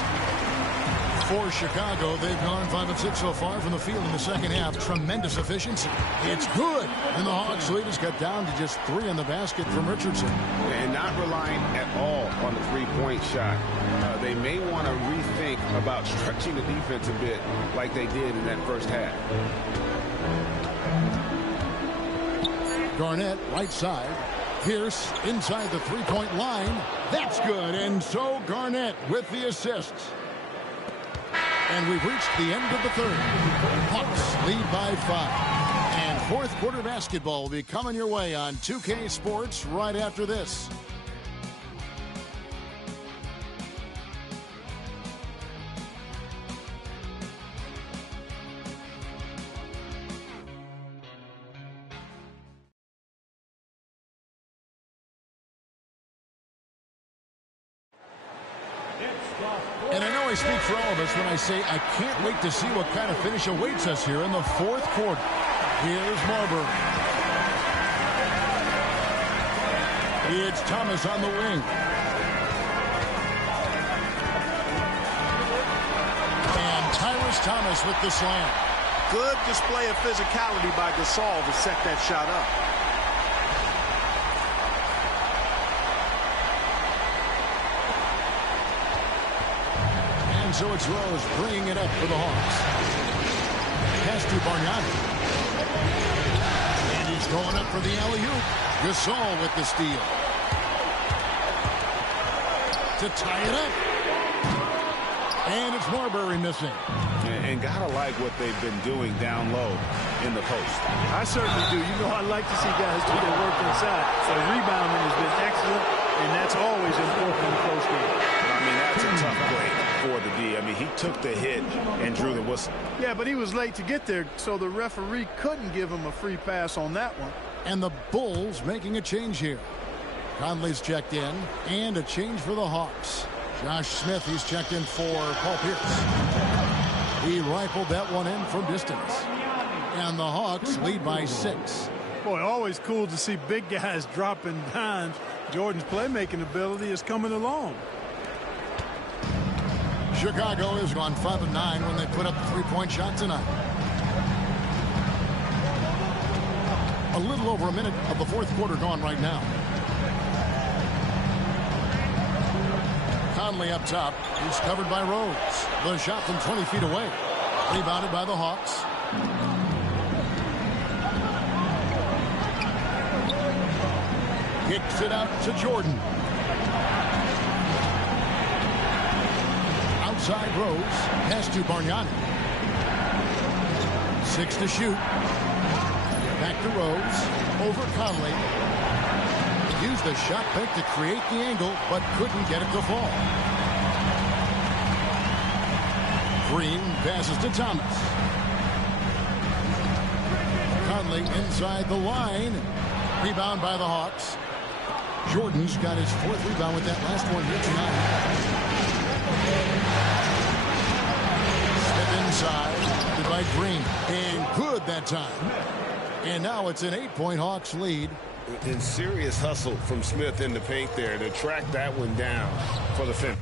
For Chicago, they've gone 5 of 6 so far from the field in the second half. Tremendous efficiency. It's good. And the Hawks lead has got down to just 3 in the basket from Richardson. And not relying at all on the three-point shot. They may want to rethink about stretching the defense a bit like they did in that first half. Garnett, right side. Pierce inside the three-point line. That's good. And so Garnett with the assists. And we've reached the end of the third. Hawks lead by 5. And fourth quarter basketball will be coming your way on 2K Sports right after this. And I know I speak for all of us when I say I can't wait to see what kind of finish awaits us here in the fourth quarter. Here's Marbury. It's Thomas on the wing. And Tyrus Thomas with the slam. Good display of physicality by Gasol to set that shot up. And so it's Rose bringing it up for the Hawks. Pass to Bargnani. And he's going up for the alley-oop. Gasol with the steal. To tie it up. And it's Marbury missing. And gotta like what they've been doing down low in the post. I certainly do. You know, I like to see guys do their work inside. So rebounding has been excellent, and that's always important in a close game. I mean, that's a tough play for the D. I mean, he took the hit and drew the whistle. Yeah, but he was late to get there, so the referee couldn't give him a free pass on that one. And the Bulls making a change here. Conley's checked in, and a change for the Hawks. Josh Smith, he's checked in for Paul Pierce. He rifled that one in from distance. And the Hawks lead by 6. Boy, always cool to see big guys dropping dimes. Jordan's playmaking ability is coming along. Chicago has gone 5 of 9 when they put up the three-point shot tonight. A little over a minute of the fourth quarter gone right now. Conley up top. He's covered by Rhodes. The shot from 20 feet away. Rebounded by the Hawks. Kicks it out to Jordan. Outside Rose. Pass to Bargnani. 6 to shoot. Back to Rose. Over Conley. Used the shot fake to create the angle, but couldn't get it to fall. Green passes to Thomas. Conley inside the line. Rebound by the Hawks. Jordan's got his 4th rebound with that last one here tonight. Step inside by Green. And good that time. And now it's an 8-point Hawks lead. And serious hustle from Smith in the paint there to track that one down for the finish.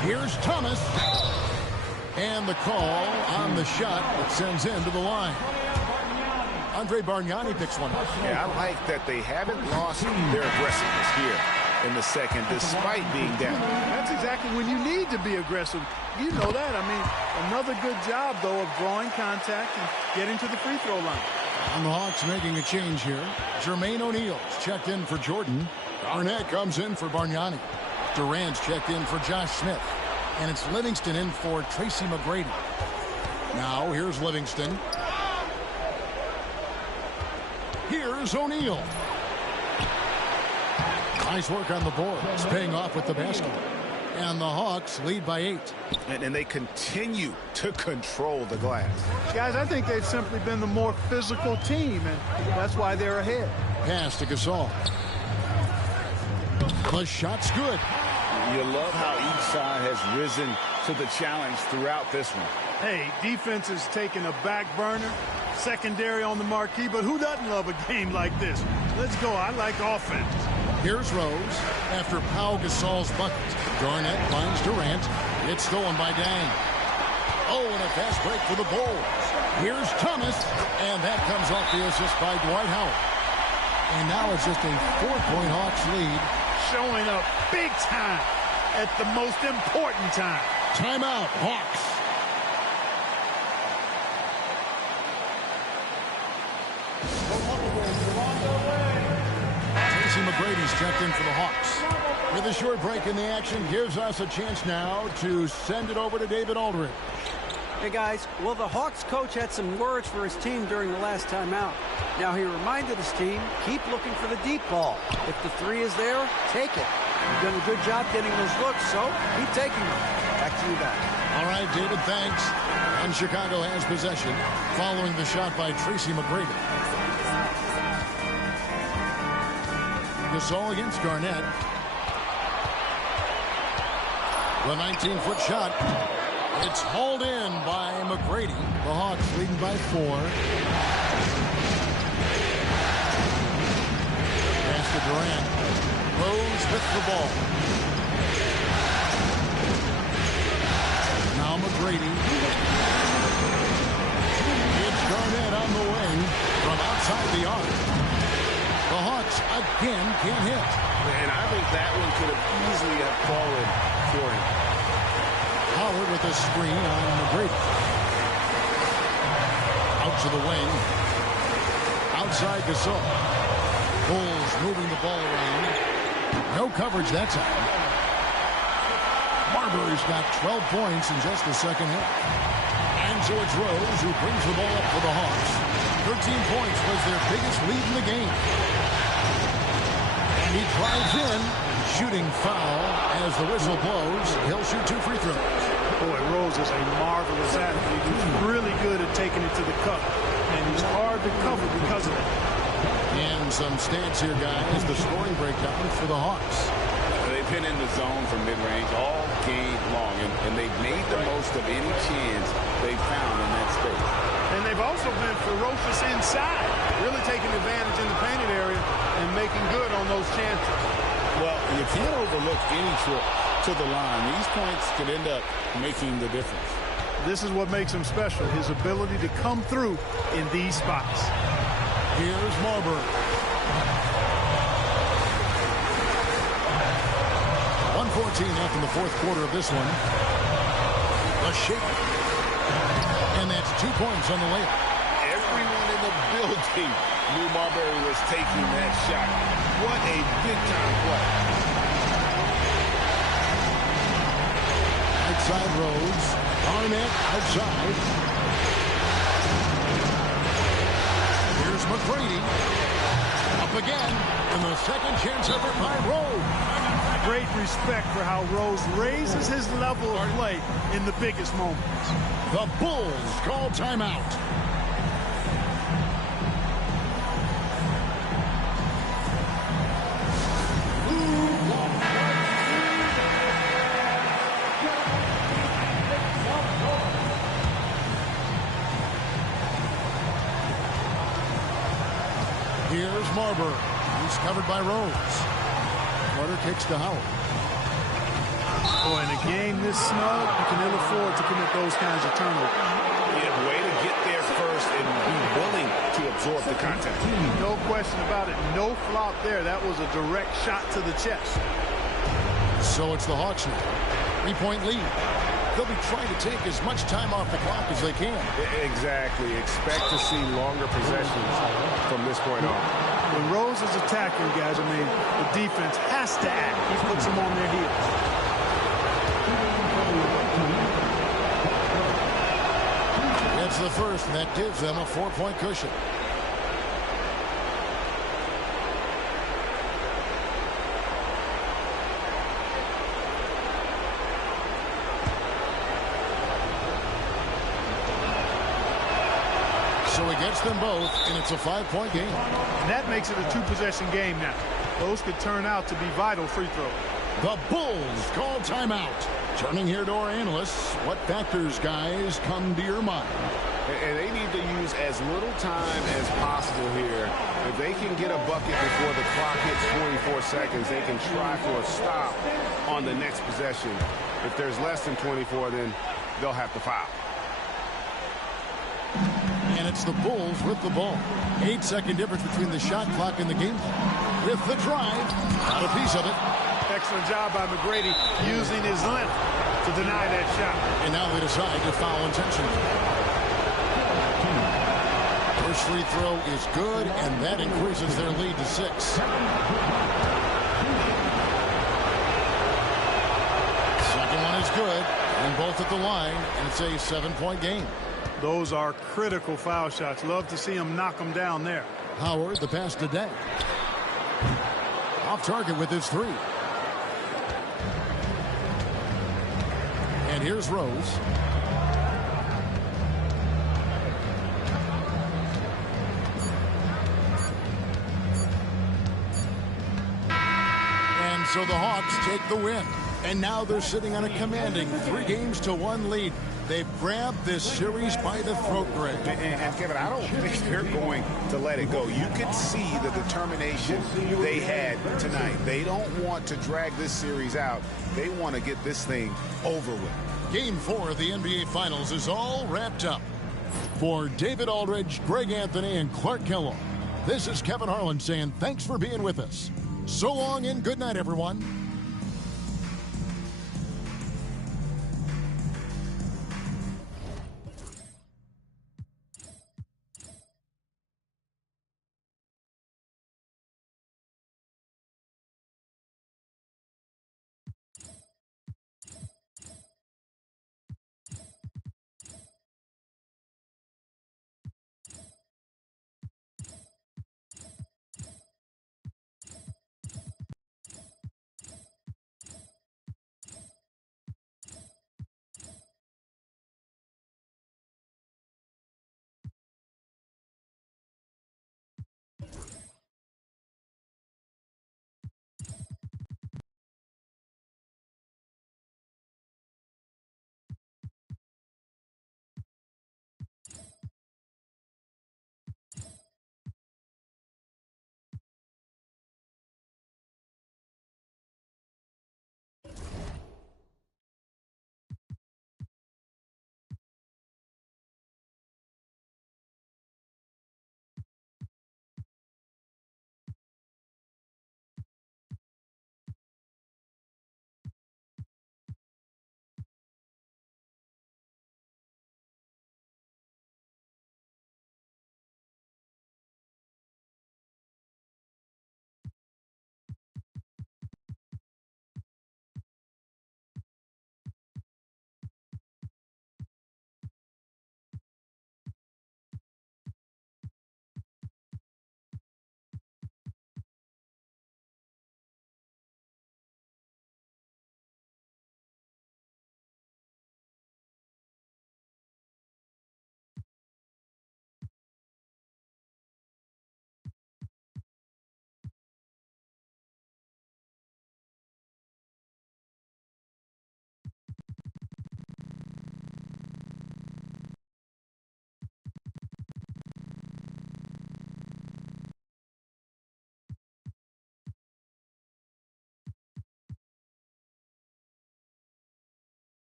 Here's Thomas. And the call on the shot that sends him to the line. Andre Bargnani picks one up. Yeah, I like that they haven't lost their aggressiveness here in the second, despite being down. That's exactly when you need to be aggressive. You know that. I mean, another good job, though, of drawing contact and getting to the free throw line. And the Hawks making a change here. Jermaine O'Neal's checked in for Jordan. Garnett comes in for Bargnani. Durant's checked in for Josh Smith. And it's Livingston in for Tracy McGrady. Now, here's Livingston. Here's O'Neal. Nice work on the board. It's paying off with the basket. And the Hawks lead by 8. And they continue to control the glass. Guys, I think they've simply been the more physical team, and that's why they're ahead. Pass to Gasol. The shot's good. You love how each side has risen to the challenge throughout this one. Hey, defense is taking a back burner, secondary on the marquee, but who doesn't love a game like this? Let's go. I like offense. Here's Rose after Pau Gasol's bucket. Garnett finds Durant. It's stolen by Dang. Oh, and a fast break for the Bulls. Here's Thomas, and that comes off the assist by Dwight Howard. And now it's just a 4-point Hawks lead. Showing up big time at the most important time. Timeout, Hawks. Tracy McGrady's checked in for the Hawks. With a short break in the action, gives us a chance now to send it over to David Aldridge. Hey guys, well the Hawks coach had some words for his team during the last timeout. Now he reminded his team, keep looking for the deep ball. If the 3 is there, take it. You've done a good job getting those looks, so keep taking them. Back to you guys. All right, David, thanks. And Chicago has possession following the shot by Tracy McGrady. Gasol against Garnett. The 19-foot shot. It's hauled in by McGrady. The Hawks leading by 4. Pass to Durant. Rose with the ball. Now McGrady. It's Garnett on the wing from outside the arc. The Hawks again can't hit. And I think that one could have easily have fallen for him. Howard with a screen on McGrady. Out to the wing. Outside Gasol. Bulls moving the ball around. No coverage that time. Marbury's got 12 points in just the second half. And so it's Rose who brings the ball up for the Hawks. 13 points was their biggest lead in the game. And he drives in. Shooting foul as the whistle blows. He'll shoot 2 free throws. Boy, Rose is a marvelous athlete. He's really good at taking it to the cup. And he's hard to cover because of it. And some stats here, guys. The scoring breakdown for the Hawks. They've been in the zone from mid-range all game long, and they've made the most of any chance they've found in that space. And they've also been ferocious inside, really taking advantage in the painted area and making good on those chances. Well, you can't overlook any trip to the line. These points could end up making the difference. This is what makes him special, his ability to come through in these spots. Here's Marbury. 1:14 left in the fourth quarter of this one. A shake. And that's 2 points on the layup. Everyone in the building knew Marbury was taking that shot. What a big-time play. Outside Rose. Garnett outside. Here's McGrady. Up again. And the second chance effort by Rose. Great respect for how Rose raises his level of play in the biggest moments. The Bulls call timeout. Here's Marbury. He's covered by Rose. Carter kicks to Howard. Boy, in a game this snug, you can ill afford to commit those kinds of turnovers. Yeah, way to get there first and be willing to absorb the contact. No question about it. No flop there. That was a direct shot to the chest. So it's the Hawks now. 3-point lead. They'll be trying to take as much time off the clock as they can. Exactly. Expect to see longer possessions from this point on. When Rose is attacking, guys, the defense has to act. He puts them on their heels. That's the first, and that gives them a 4-point cushion. he gets them both, and it's a 5-point game. And that makes it a 2-possession game now. Those could turn out to be vital free throws. The Bulls call timeout. Turning here to our analysts, what factors, guys, come to your mind? And they need to use as little time as possible here. If they can get a bucket before the clock hits 24 seconds, they can try for a stop on the next possession. If there's less than 24, then they'll have to foul. And it's the Bulls with the ball. 8-second difference between the shot clock and the game clock. With the drive, got a piece of it. Excellent job by McGrady using his length to deny that shot. And now they decide to foul intentionally. First free throw is good, and that increases their lead to 6. Second one is good, and both at the line, and it's a 7-point game. Those are critical foul shots. Love to see him knock them down there. Howard, the pass to Day. Off target with his 3. And here's Rose. And so the Hawks take the win. And now they're sitting on a commanding 3-1 lead. They've grabbed this series by the throat, Greg. And Kevin, I don't think they're going to let it go. You could see the determination they had tonight. They don't want to drag this series out. They want to get this thing over with. Game 4 of the NBA Finals is all wrapped up. For David Aldridge, Greg Anthony, and Clark Kellogg, this is Kevin Harlan saying thanks for being with us. So long and good night, everyone.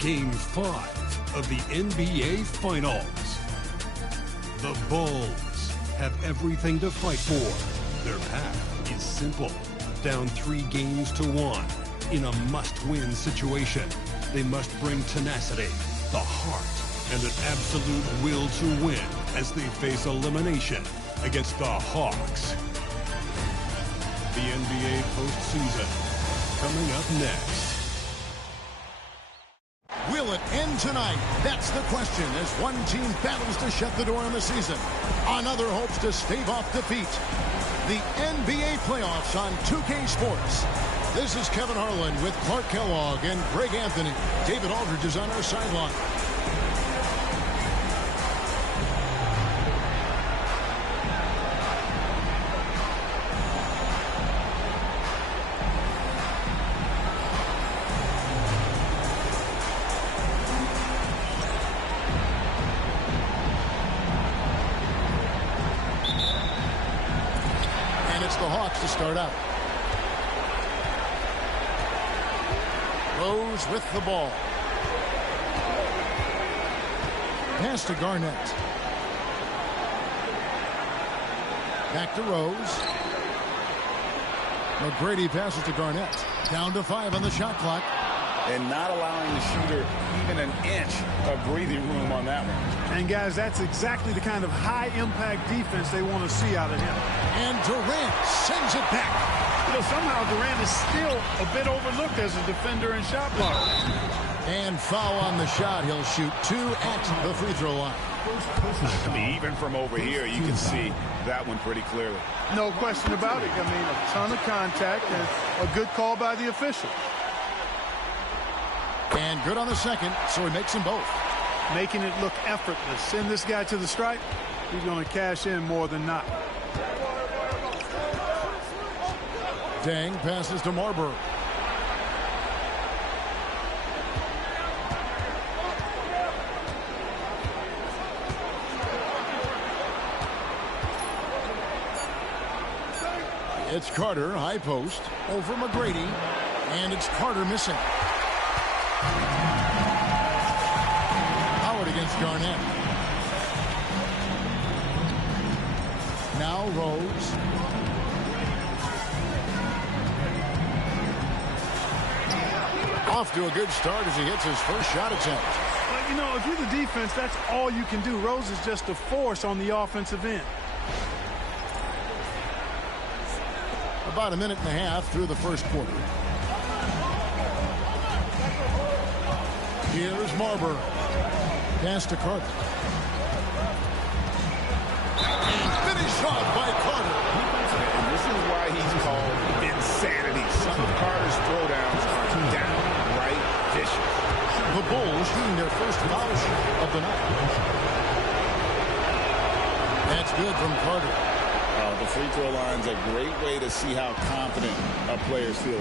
Game 5 of the NBA Finals. The Bulls have everything to fight for. Their path is simple. Down 3 games to 1 in a must-win situation. They must bring tenacity, the heart, and an absolute will to win as they face elimination against the Hawks. The NBA postseason coming up next. Will it end tonight? That's the question as one team battles to shut the door on the season. Another hopes to stave off defeat. The NBA playoffs on 2K Sports. This is Kevin Harlan with Clark Kellogg and Greg Anthony. David Aldridge is on our sideline. The Hawks to start out. Rose with the ball. Pass to Garnett. Back to Rose. McGrady passes to Garnett. Down to 5 on the shot clock. And not allowing the shooter even an inch of breathing room on that one. And, guys, that's exactly the kind of high-impact defense they want to see out of him. And Durant sends it back. You know, somehow Durant is still a bit overlooked as a defender and shot blocker. And foul on the shot. He'll shoot 2 at the free throw line. I mean, even from over here, you can see that one pretty clearly. No question about it. I mean, a ton of contact and a good call by the official. And good on the second, so he makes them both. Making it look effortless. Send this guy to the stripe. He's going to cash in more than not. Dang passes to Marbury. It's Carter, high post, over McGrady, and it's Carter missing. Howard against Garnett. Now Rose. Off to a good start as he hits his first shot attempt. But, you know, if you're the defense, that's all you can do. Rose is just a force on the offensive end. About a minute and a half through the first quarter. Here's Marbury. Pass to Carter. And finished off by Carter. And this is why he's called insanity. Some of Carter's throwdowns are downright vicious. The Bulls shooting their first foul shot of the night. That's good from Carter. The free throw line's a great way to see how confident a player's feeling.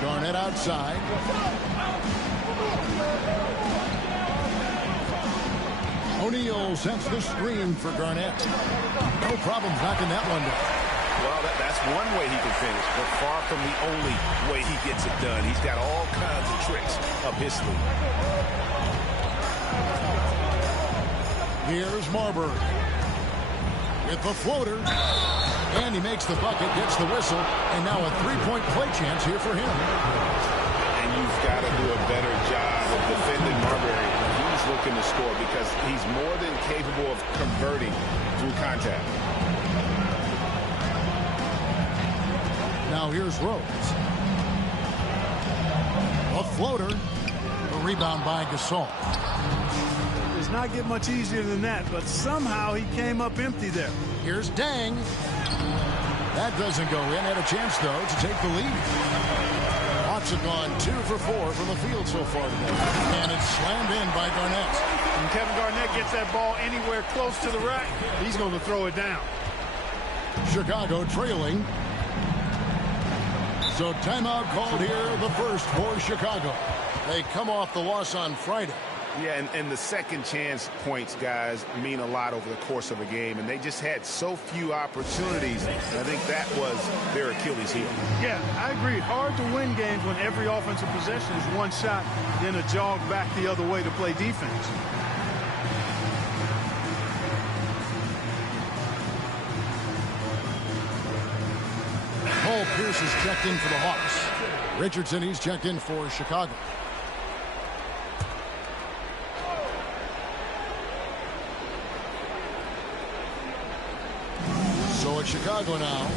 Garnett outside. O'Neal sets the screen for Garnett. No problem knocking that one down. Well, that's one way he can finish, but far from the only way he gets it done. He's got all kinds of tricks up his sleeve. Here's Marbury. With the floater. And he makes the bucket, gets the whistle, and now a three-point play chance here for him. And you've got to do a better job of defending Marbury when he's looking to score because he's more than capable of converting through contact. Now here's Rose. A floater. A rebound by Gasol. Does not get much easier than that, but somehow he came up empty there. Here's Dang. That doesn't go in. Had a chance, though, to take the lead. Hawks have gone 2 for 4 from the field so far today. And it's slammed in by Garnett. When Kevin Garnett gets that ball anywhere close to the rack, he's going to throw it down. Chicago trailing. So timeout called here, the first for Chicago. They come off the loss on Friday. Yeah, and the second chance points, guys, mean a lot over the course of a game, and they just had so few opportunities. I think that was their Achilles heel. Yeah, I agree. Hard to win games when every offensive possession is one shot, then a jog back the other way to play defense. Pierce is checked in for the Hawks. Richardson, he's checked in for Chicago. So it's Chicago now,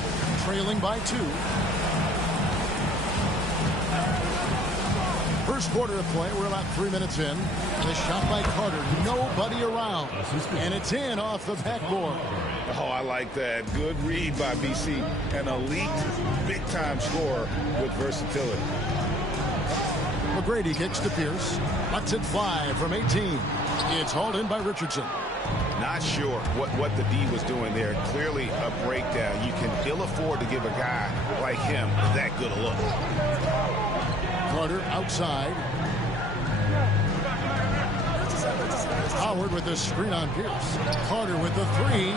trailing by 2. First quarter of play, we're about 3 minutes in. The shot by Carter, nobody around. And it's in off the backboard. Oh, I like that. Good read by BC. An elite, big-time scorer with versatility. McGrady kicks to Pierce. Lets it fly from 18. It's hauled in by Richardson. Not sure what the D was doing there. Clearly a breakdown. You can ill afford to give a guy like him that good a look. Carter outside. Howard with the screen on Pierce. Carter with the 3.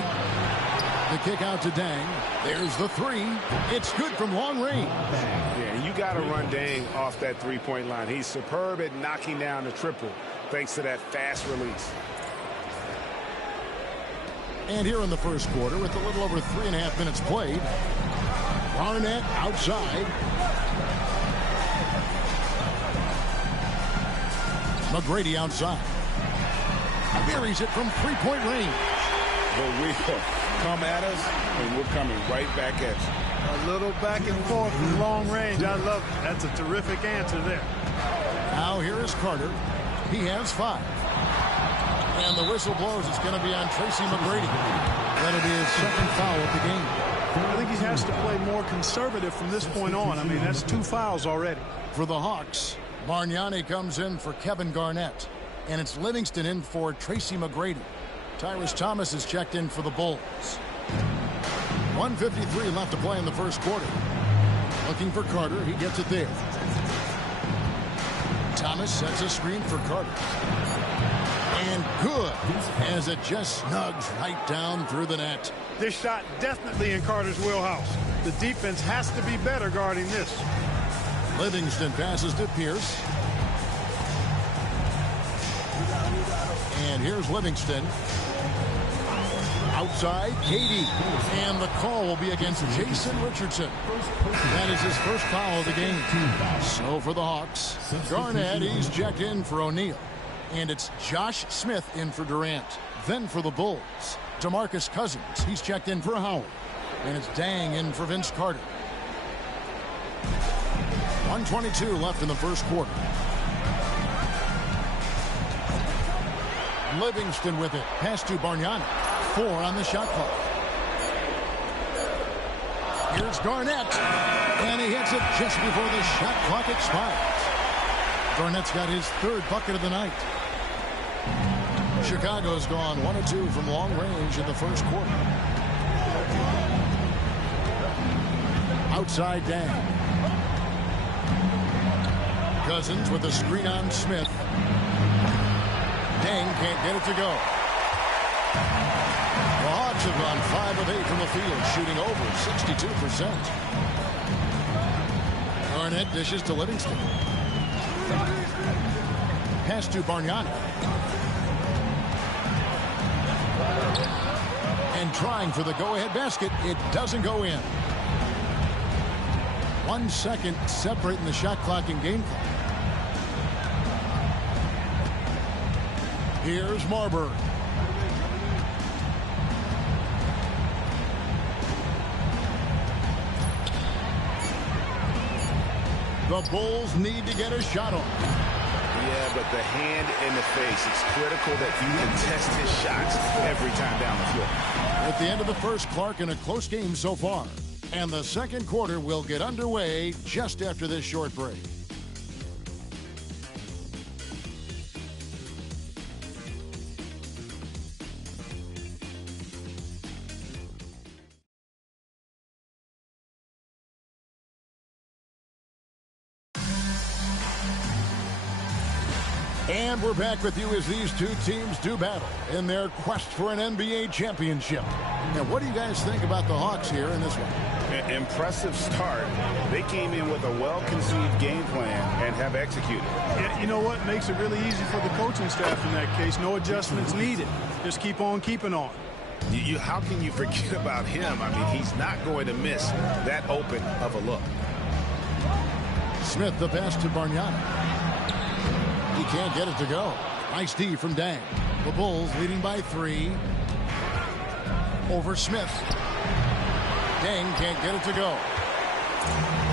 The kick out to Dang. There's the 3. It's good from long range. Yeah, you got to run Dang off that three-point line. He's superb at knocking down the triple thanks to that fast release. And here in the first quarter, with a little over 3.5 minutes played, Barnett outside. McGrady outside. Buries it from three-point range. But we come at us, and we're coming right back at you. A little back and forth from long range. I love it. That's a terrific answer there. Now here is Carter. He has 5. And the whistle blows. It's going to be on Tracy McGrady. That'll be his second foul of the game. I think he has to play more conservative from this point on. I mean, that's 2 fouls already. For the Hawks, Bargnani comes in for Kevin Garnett. And it's Livingston in for Tracy McGrady. Tyrus Thomas is checked in for the Bulls. 1:53 left to play in the first quarter. Looking for Carter. He gets it there. Thomas sets a screen for Carter. And good, as it just snugs right down through the net. This shot definitely in Carter's wheelhouse. The defense has to be better guarding this. Livingston passes to Pierce. And here's Livingston. Outside, Katie. And the call will be against Jason Richardson. That is his first foul of the game. So for the Hawks, Garnett, he's checked in for O'Neal. And it's Josh Smith in for Durant. Then for the Bulls, DeMarcus Cousins. He's checked in for Howard. And it's Dang in for Vince Carter. 1:22 left in the first quarter. Livingston with it. Pass to Bargnani. 4 on the shot clock. Here's Garnett. And he hits it just before the shot clock expires. Garnett's got his 3rd bucket of the night. Chicago's gone 1 of 2 from long range in the first quarter. Outside Dang. Cousins with a screen on Smith. Dang can't get it to go. The Hawks have gone 5 of 8 from the field, shooting over 62%. Garnett dishes to Livingston. Pass to Bargnani. And trying for the go-ahead basket. It doesn't go in. 1 second separating the shot clock and game clock. Here's Marbury. The Bulls need to get a shot on. Yeah, but the hand in the face, it's critical that you contest his shots every time down the floor. At the end of the first, Clark, in a close game so far. And the second quarter will get underway just after this short break. And we're back with you as these two teams do battle in their quest for an NBA championship. Now, what do you guys think about the Hawks here in this one? An impressive start. They came in with a well-conceived game plan and have executed. You know what makes it really easy for the coaching staff in that case? No adjustments needed. Just keep on keeping on. How can you forget about him? I mean, he's not going to miss that open of a look. Smith, the pass to Bargnani. He can't get it to go. Nice D from Dang. The Bulls leading by 3. Over Smith. Dang can't get it to go.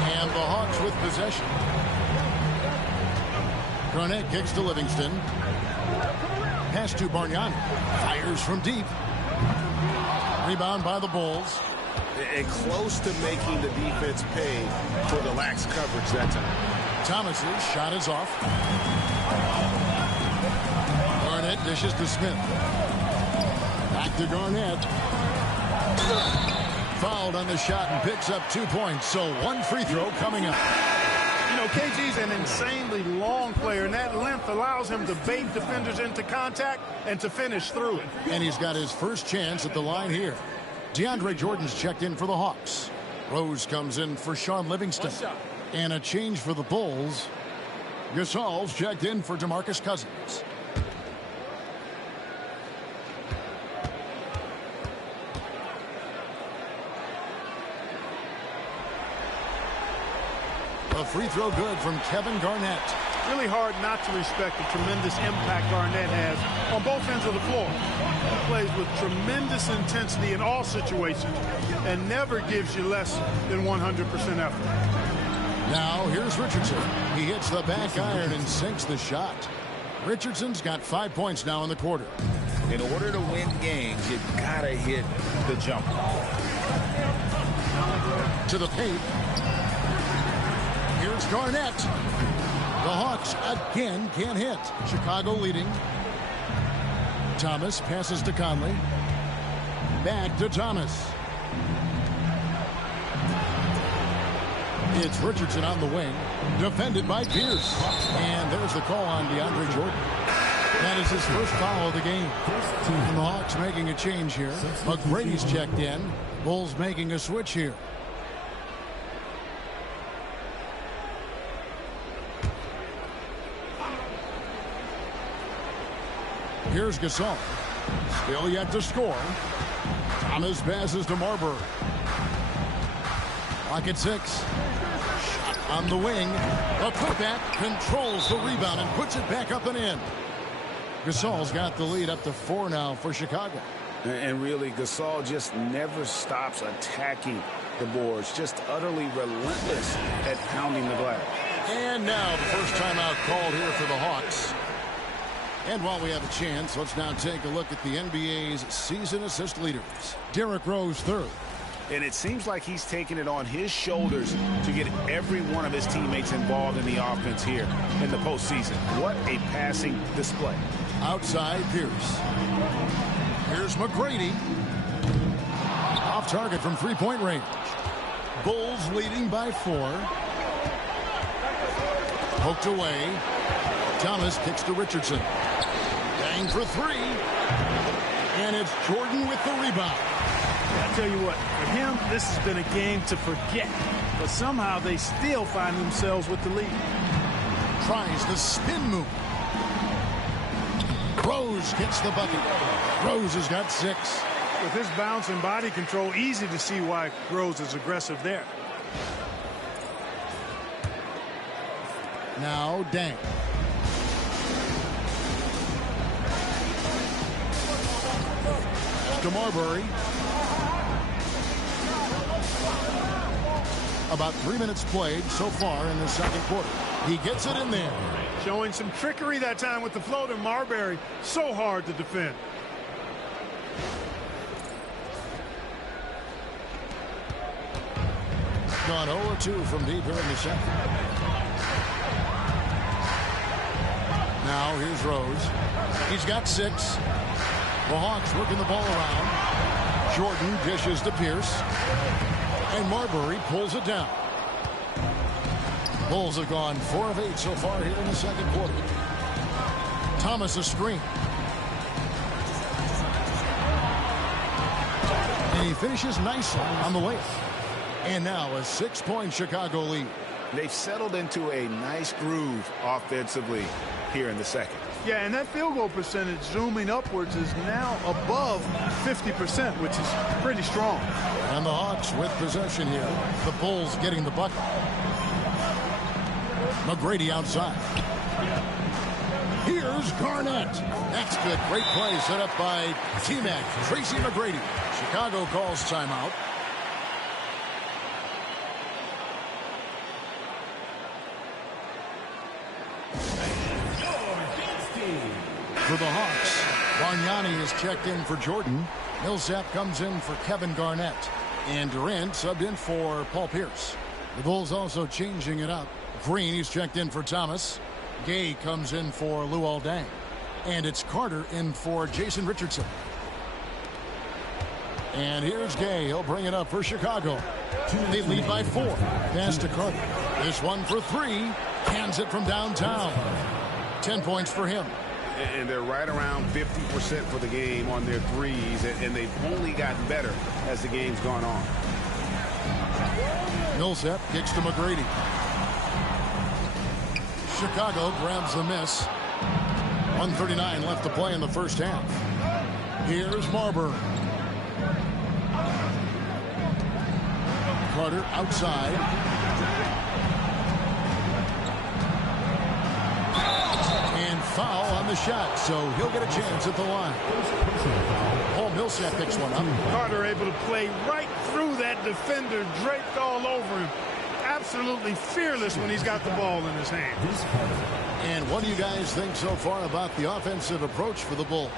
And the Hawks with possession. Garnett kicks to Livingston. Pass to Bargnani. Fires from deep. Rebound by the Bulls. And close to making the defense pay for the lax coverage that time. Thomas's shot is off. Garnett dishes to Smith. Back to Garnett. Fouled on the shot and picks up 2 points. So 1 free throw coming up. You know, KG's an insanely long player, and that length allows him to bait defenders into contact and to finish through it. And he's got his first chance at the line here. DeAndre Jordan's checked in for the Hawks. Rose comes in for Sean Livingston. And a change for the Bulls. Gasol's checked in for DeMarcus Cousins. A free throw good from Kevin Garnett. Really hard not to respect the tremendous impact Garnett has on both ends of the floor. He plays with tremendous intensity in all situations and never gives you less than 100% effort. Now here's Richardson. He hits the back iron and sinks the shot. Richardson's got 5 points now in the quarter. In order to win games, you've got to hit the jumper. To the paint. Here's Garnett. The Hawks again can't hit. Chicago leading. Thomas passes to Conley. Back to Thomas. It's Richardson on the wing. Defended by Pierce. And there's the call on DeAndre Jordan. That is his first foul of the game. And the Hawks making a change here. McGrady's checked in. Bulls making a switch here. Here's Gasol. Still yet to score. Thomas passes to Marbury. Clock at 6. Shot on the wing. A putback controls the rebound and puts it back up and in. Gasol's got the lead up to 4 now for Chicago. And really, Gasol just never stops attacking the boards. Just utterly relentless at pounding the glass. And now the first timeout called here for the Hawks. And while we have a chance, let's now take a look at the NBA's season assist leaders. Derrick Rose third. And it seems like he's taking it on his shoulders to get every one of his teammates involved in the offense here in the postseason. What a passing display. Outside Pierce. Here's McGrady. Off target from three-point range. Bulls leading by 4. Poked away. Thomas kicks to Richardson. Bang for 3. And it's Jordan with the rebound. I tell you what, for him, this has been a game to forget. But somehow they still find themselves with the lead. Tries the spin move. Rose gets the bucket. Rose has got 6. With his bounce and body control, easy to see why Rose is aggressive there. Now Dang. To Marbury. About 3 minutes played so far in the second quarter. He gets it in there. Showing some trickery that time with the floater. Marbury, so hard to defend. Gone 0-2 from deep here in the second. Now here's Rose. He's got 6. The Hawks working the ball around. Jordan dishes to Pierce. And Marbury pulls it down. Bulls have gone 4 of 8 so far here in the second quarter. Thomas a screen. And he finishes nicely on the layup. And now a 6-point Chicago lead. They've settled into a nice groove offensively here in the second. Yeah, and that field goal percentage zooming upwards is now above 50%, which is pretty strong. And the Hawks with possession here. The Bulls getting the bucket. McGrady outside. Here's Garnett. That's good. Great play set up by T-Mac, Tracy McGrady. Chicago calls timeout. For the Hawks, Bargnani is checked in for Jordan. Millsap comes in for Kevin Garnett. And Durant subbed in for Paul Pierce. The Bulls also changing it up. Green, he's checked in for Thomas. Gay comes in for Luol Deng. And it's Carter in for Jason Richardson. And here's Gay. He'll bring it up for Chicago. They lead by 4. Pass to Carter. This one for 3. Hands it from downtown. 10 points for him. And they're right around 50% for the game on their threes, and they've only gotten better as the game's gone on. Millsap kicks to McGrady. Chicago grabs the miss. 1:39 left to play in the first half. Here's Marbury. Carter outside. And foul on the shot, so he'll get a chance at the line. Paul Millsap picks one up. Carter able to play right through that defender, draped all over him. Absolutely fearless when he's got the ball in his hand. And what do you guys think so far about the offensive approach for the Bulls?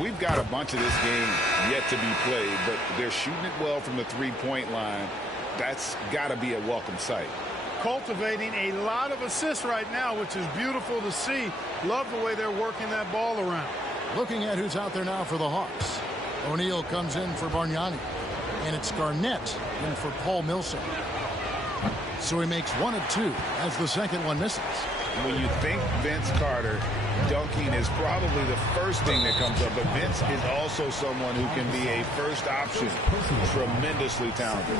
We've got a bunch of this game yet to be played, but they're shooting it well from the three-point line. That's got to be a welcome sight. Cultivating a lot of assists right now, which is beautiful to see. Love the way they're working that ball around. Looking at who's out there now for the Hawks. O'Neal comes in for Bargnani. And it's Garnett in for Paul Millsap. So he makes 1 of 2 as the second one misses. When you think Vince Carter, dunking is probably the first thing that comes up. But Vince is also someone who can be a first option. Tremendously talented.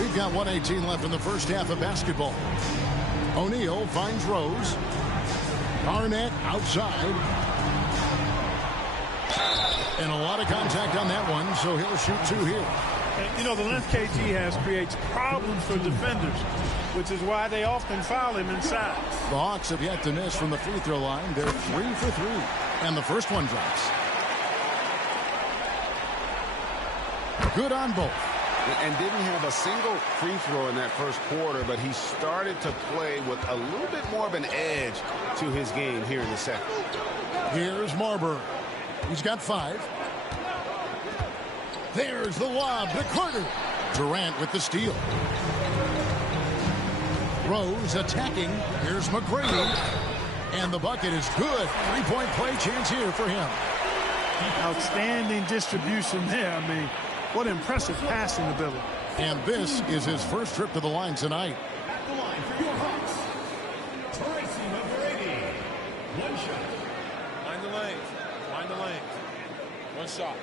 We've got 1:18 left in the first half of basketball. O'Neal finds Rose. Garnett outside. And a lot of contact on that one, so he'll shoot 2 here. And, you know, the length KG has creates problems for defenders, which is why they often foul him inside. The Hawks have yet to miss from the free throw line. They're 3 for 3. And the first one drops. Good on both. And didn't have a single free throw in that first quarter, but he started to play with a little bit more of an edge to his game here in the second. Here's Marbury. He's got 5. There's the lob to Carter. Durant with the steal. Rose attacking. Here's McGrady. And the bucket is good. 3-point play chance here for him. Outstanding distribution there. I mean, what impressive passing ability. And this is his first trip to the line tonight. At the line for your Hawks, Tracy McGrady. 1 shot. Find the lanes. Find the lanes. 1 shot.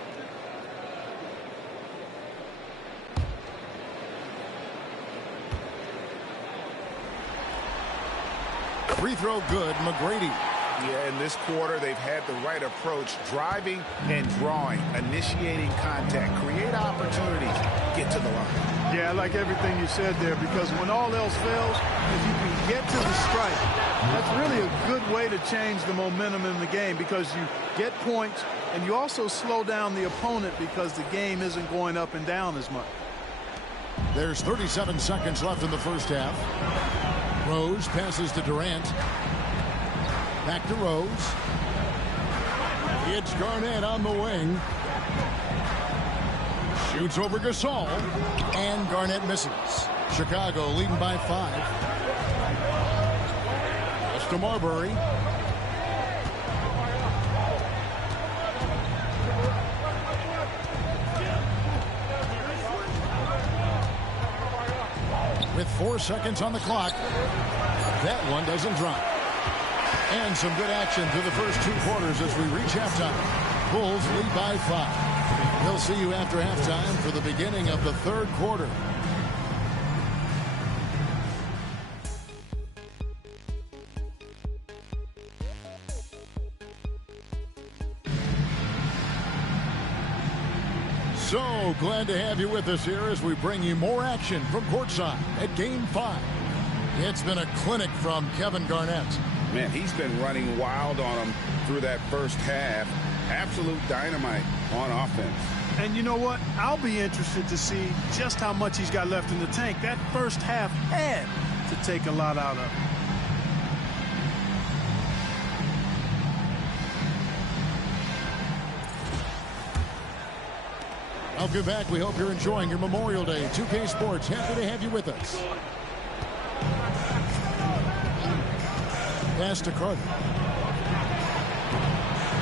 Free throw good, McGrady. Yeah, in this quarter, they've had the right approach, driving and drawing, initiating contact, create opportunities, get to the line. Yeah, I like everything you said there, because when all else fails, if you can get to the strike, that's really a good way to change the momentum in the game, because you get points and you also slow down the opponent because the game isn't going up and down as much. There's 37 seconds left in the first half. Rose passes to Durant. Back to Rose. It's Garnett on the wing. Shoots over Gasol. And Garnett misses. Chicago leading by 5. Pass to Marbury. With 4 seconds on the clock. That one doesn't drop. And some good action through the first 2 quarters as we reach halftime. Bulls lead by 5. We'll see you after halftime for the beginning of the third quarter. So glad to have you with us here as we bring you more action from courtside at Game 5. It's been a clinic from Kevin Garnett. Man, he's been running wild on him through that first half. Absolute dynamite on offense. And you know what? I'll be interested to see just how much he's got left in the tank. That first half had to take a lot out of him. Welcome back. We hope you're enjoying your Memorial Day. 2K Sports, happy to have you with us. Pass to Carter.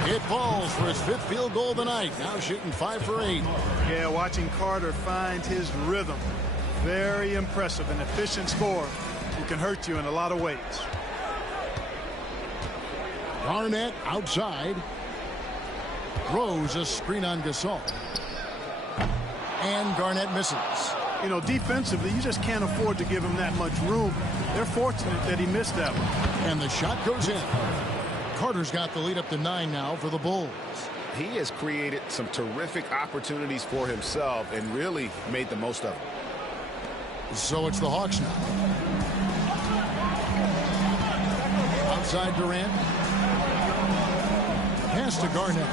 It falls for his 5th field goal of the night. Now shooting 5 for 8. Yeah, watching Carter find his rhythm. Very impressive. An efficient scorer who can hurt you in a lot of ways. Garnett outside. Throws a screen on Gasol. And Garnett misses. You know, defensively, you just can't afford to give him that much room. They're fortunate that he missed that one. And the shot goes in. Carter's got the lead up to 9 now for the Bulls. He has created some terrific opportunities for himself and really made the most of them. So it's the Hawks now. Outside Durant. Pass to Garnett.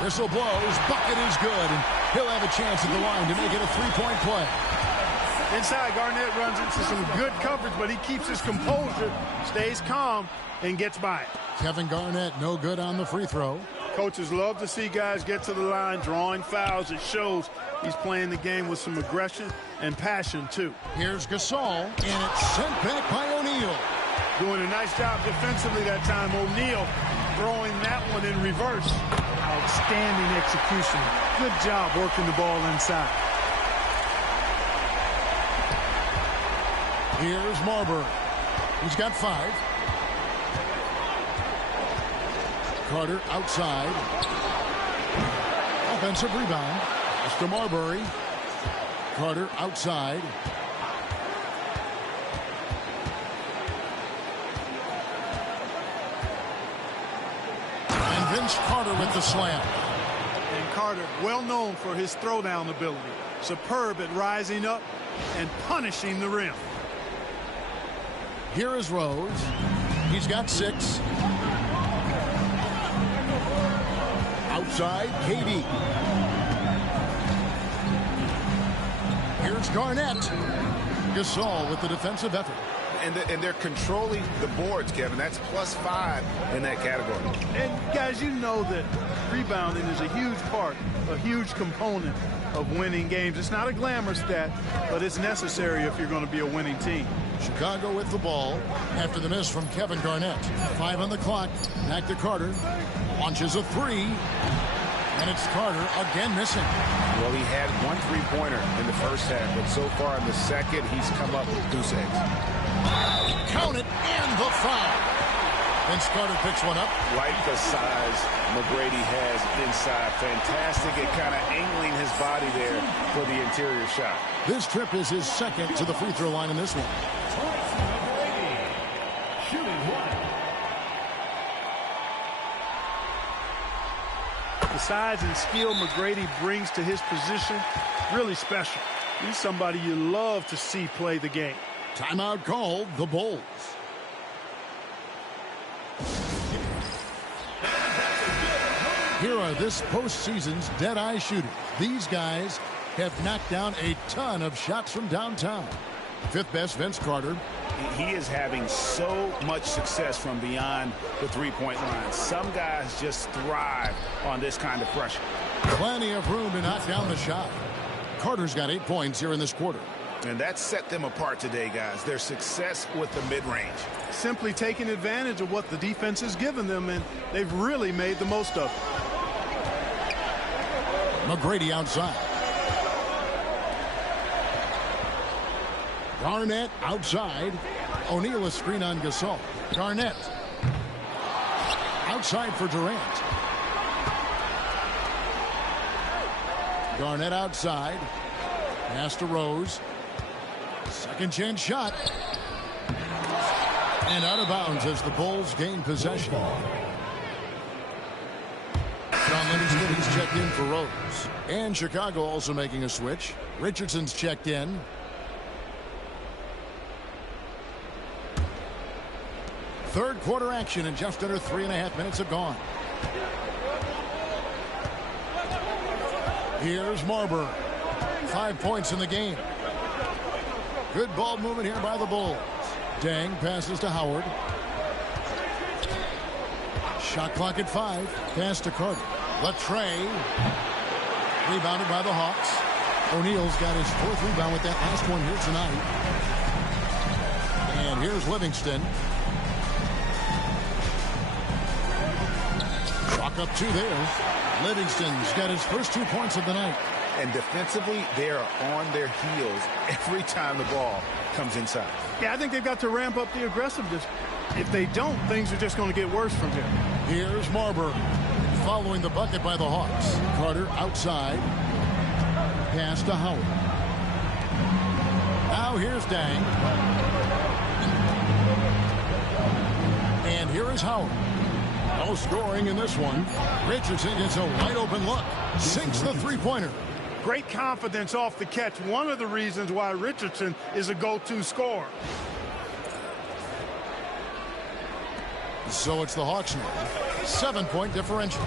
Whistle blows, bucket is good, and he'll have a chance at the line to make it a 3-point play. Inside, Garnett runs into some good coverage, but he keeps his composure, stays calm, and gets by it. Kevin Garnett, no good on the free throw. Coaches love to see guys get to the line, drawing fouls. It shows he's playing the game with some aggression and passion, too. Here's Gasol, and it's sent back by O'Neal. Doing a nice job defensively that time. O'Neal throwing that one in reverse. Outstanding execution. Good job working the ball inside. Here's Marbury. He's got 5. Carter outside. Offensive rebound. It's to Marbury. Carter outside. And Vince Carter with the slam. And Carter, well known for his throwdown ability. Superb at rising up and punishing the rim. Here is Rose. He's got 6. Outside, KD. Here's Garnett. Gasol with the defensive effort. And they're controlling the boards, Kevin. That's +5 in that category. And, guys, you know that rebounding is a huge part, a huge component of winning games. It's not a glamour stat, but it's necessary if you're going to be a winning team. Chicago with the ball after the miss from Kevin Garnett. 5 on the clock. Back to Carter. Launches a 3. And it's Carter again missing. Well, he had 1 3-pointer in the first half, but so far in the second, he's come up with 2 eggs. Count it, and the foul. Vince Carter picks one up. Like the size McGrady has inside. Fantastic at kind of angling his body there for the interior shot. This trip is his 2nd to the free throw line in this one. The size and skill McGrady brings to his position, really special. He's somebody you love to see play the game. Timeout called, the Bulls. Here are this postseason's dead-eye shooters. These guys have knocked down a ton of shots from downtown. 5th best, Vince Carter. He is having so much success from beyond the three-point line. Some guys just thrive on this kind of pressure. Plenty of room to knock down the shot. Carter's got 8 points here in this quarter. And that set them apart today, guys. Their success with the mid-range. Simply taking advantage of what the defense has given them, and they've really made the most of it. McGrady outside. Garnett outside. O'Neal a screen on Gasol. Garnett. outside for Durant. Garnett outside. Pass to Rose. Second chance shot. And out of bounds as the Bulls gain possession. John Livingston, he's checked in for Rose. And Chicago also making a switch. Richardson's checked in. Third quarter action, and just under 3.5 minutes have gone. Here's Marbury. 5 points in the game. Good ball movement here by the Bulls. Dang passes to Howard. Shot clock at 5. Pass to Carter. Latrey. Rebounded by the Hawks. O'Neal's got his 4th rebound with that last one here tonight. And here's Livingston. Chalk up 2 there. Livingston's got his first 2 points of the night. And defensively, they are on their heels every time the ball comes inside. Yeah, I think they've got to ramp up the aggressiveness. If they don't, things are just going to get worse from here. Here's Marbury following the bucket by the Hawks. Carter outside. Pass to Howard. Now here's Dang. And here is Howard. No scoring in this one. Richardson gets a wide open look. Sinks the three-pointer. Great confidence off the catch. One of the reasons why Richardson is a go-to scorer. So it's the Hawks now. 7-point differential.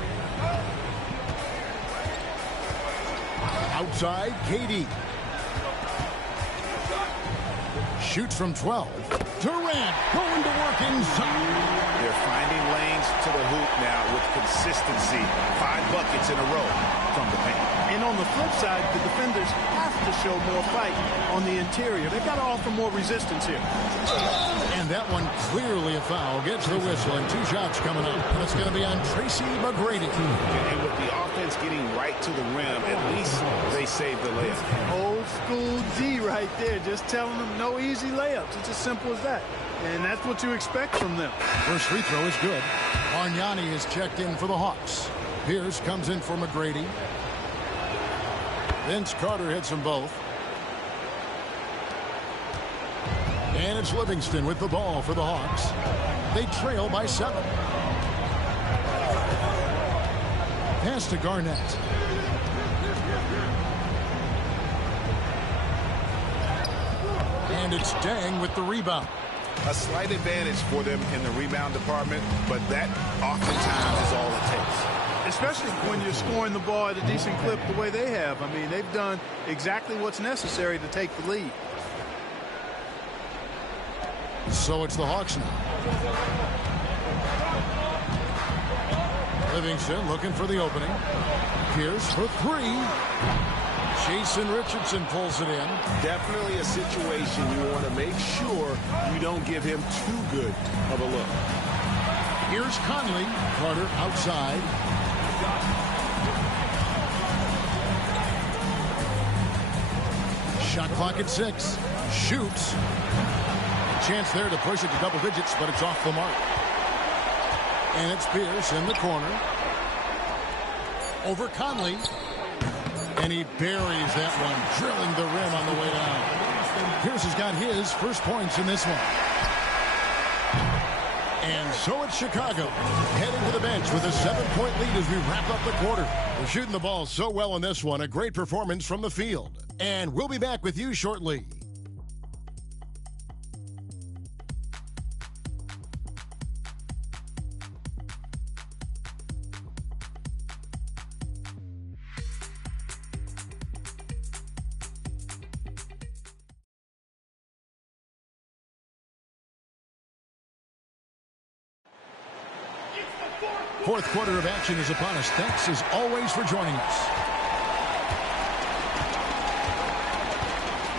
Outside, KD. Shoots from 12. Durant going to work inside. They're finding lanes to the hoop now with consistency. 5 buckets in a row from the paint. And on the flip side, the defenders have to show more fight on the interior. They've got to offer more resistance here. And that one clearly a foul. Gets the whistle, and 2 shots coming up. And it's going to be on Tracy McGrady. And with the offense getting right to the rim, at least they saved the layup. Old school D right there, just telling them no easy layups. It's as simple as that. And that's what you expect from them. First free throw is good. Bargnani is checked in for the Hawks. Pierce comes in for McGrady. Vince Carter hits them both. And it's Livingston with the ball for the Hawks. They trail by 7. Pass to Garnett. And it's Dang with the rebound. A slight advantage for them in the rebound department, but that oftentimes is all it takes. Especially when you're scoring the ball at a decent clip the way they have. I mean, they've done exactly what's necessary to take the lead. So it's the Hawks now. Livingston looking for the opening. Pierce for 3. Jason Richardson pulls it in. Definitely a situation you want to make sure you don't give him too good of a look. Here's Conley. Carter outside. Shot clock at 6. Shoots. Chance there to push it to double digits, but it's off the mark. And it's Pierce in the corner. Over Conley. And he buries that one, drilling the rim on the way down. Pierce has got his first points in this one. And so it's Chicago heading to the bench with a 7-point lead as we wrap up the quarter. They're shooting the ball so well in this one. A great performance from the field. And we'll be back with you shortly. Fourth quarter of action is upon us. Thanks as always for joining us.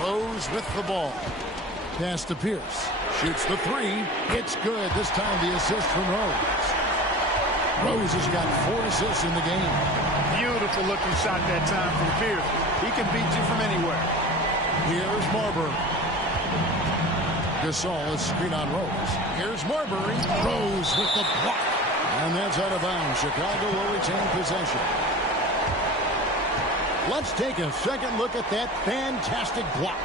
Rose with the ball. Pass to Pierce. Shoots the 3. It's good. This time the assist from Rose. Rose has got 4 assists in the game. Beautiful looking shot that time from Pierce. He can beat you from anywhere. Here's Marbury. Gasol is screen on Rose. Here's Marbury. Rose with the block. And that's out of bounds. Chicago will retain possession. Let's take a second look at that fantastic block.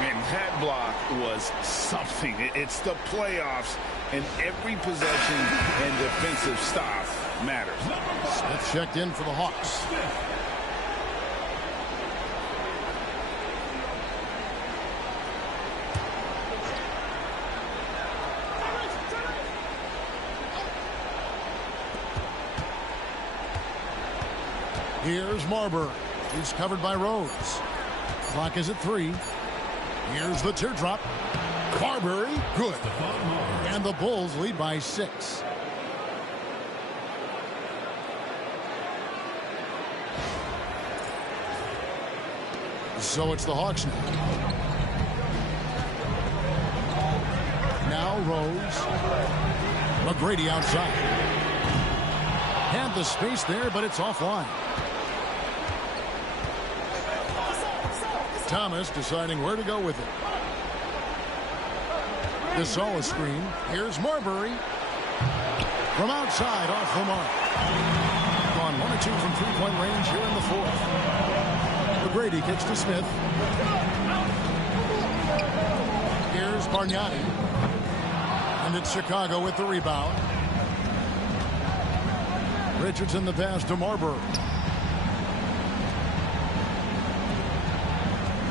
And that block was something. It's the playoffs, and every possession and defensive stop matters. Smith checked in for the Hawks. Here's Marbury. He's covered by Rhodes. Clock is at 3. Here's the teardrop. Marbury, good. And the Bulls lead by 6. So it's the Hawks now. Now Rose. McGrady outside. Had the space there, but it's offline. Thomas deciding where to go with it. Gasol a screen. Here's Marbury. From outside, off the mark. Gone 1 or 2 from three-point range here in the 4th. McGrady kicks to Smith. Here's Bargnani. And it's Chicago with the rebound. Richardson the pass to Marbury.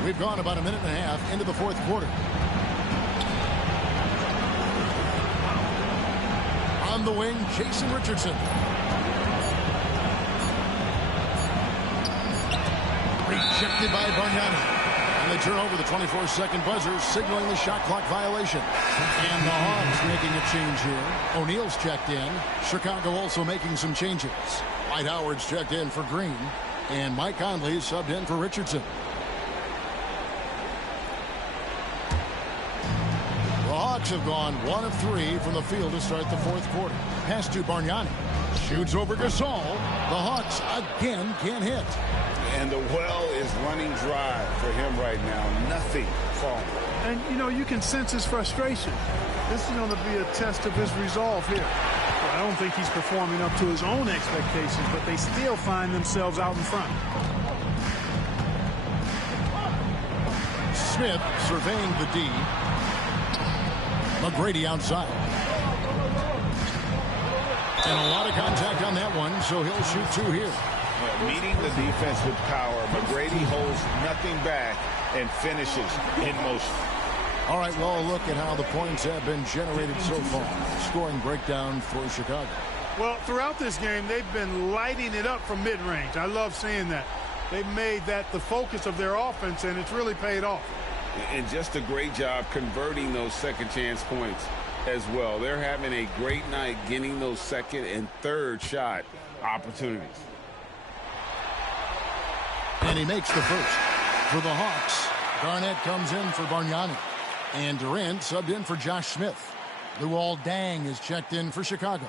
We've gone about a minute and a half into the 4th quarter. On the wing, Jason Richardson. Rejected by Bargnani. And they turn over the 24-second buzzer, signaling the shot clock violation. And the Hawks making a change here. O'Neal's checked in. Chicago also making some changes. Dwight Howard's checked in for Green. And Mike Conley subbed in for Richardson. The Hawks have gone 1 of 3 from the field to start the 4th quarter. Pass to Bargnani. Shoots over Gasol. The Hawks again can't hit. And the well is running dry for him right now. Nothing falling. And, you know, you can sense his frustration. This is going to be a test of his resolve here. Well, I don't think he's performing up to his own expectations, but they still find themselves out in front. Smith surveying the D. McGrady outside. And a lot of contact on that one, so he'll shoot 2 here. Meeting the defense with power, McGrady holds nothing back and finishes in motion. All right, well, a look at how the points have been generated so far. Scoring breakdown for Chicago. Well, throughout this game, they've been lighting it up from mid-range. I love seeing that. They've made that the focus of their offense, and it's really paid off. And just a great job converting those second chance points as well. They're having a great night getting those second and third shot opportunities. And he makes the first. For the Hawks, Garnett comes in for Bargnani. And Durant subbed in for Josh Smith. Luol Deng is checked in for Chicago.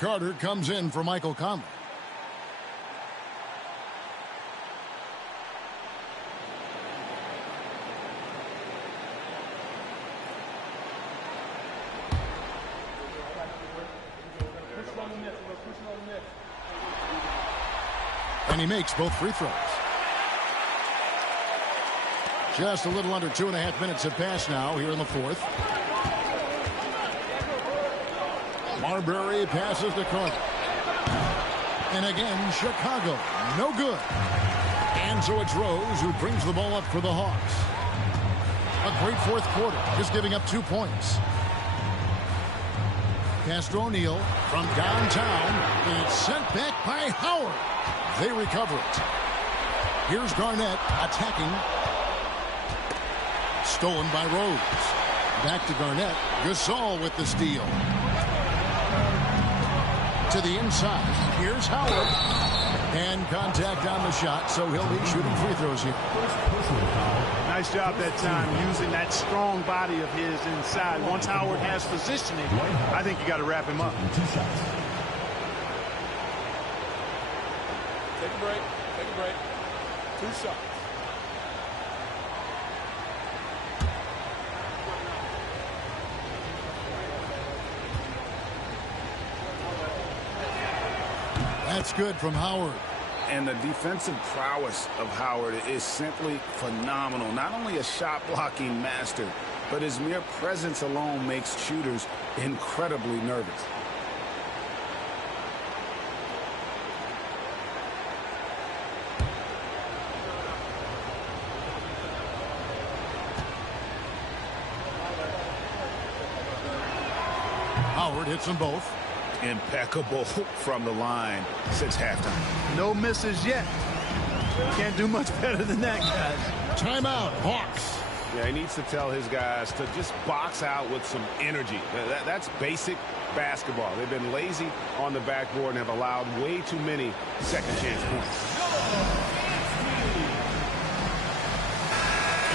Carter comes in for Michael Conley. And he makes both free throws. Just a little under 2.5 minutes have passed now here in the 4th. Marbury passes to Carter. And again, Chicago, no good. And so it's Rose who brings the ball up for the Hawks. A great 4th quarter, just giving up 2 points. Pass to O'Neal from downtown, and it's sent back by Howard. They recover it. Here's Garnett attacking. Stolen by Rose. Back to Garnett. Gasol with the steal. To the inside. Here's Howard. And contact on the shot, so he'll be shooting free throws here. Nice job that time using that strong body of his inside. Once Howard has positioning, I think you got to wrap him up. Take a break. Take a break. 2 shots. That's good from Howard. And the defensive prowess of Howard is simply phenomenal. Not only a shot-blocking master, but his mere presence alone makes shooters incredibly nervous. Howard hits them both. Impeccable from the line since halftime. No misses yet. Can't do much better than that, guys. Timeout, Hawks. Yeah, he needs to tell his guys to just box out with some energy. That's basic basketball. They've been lazy on the backboard and have allowed way too many second-chance points.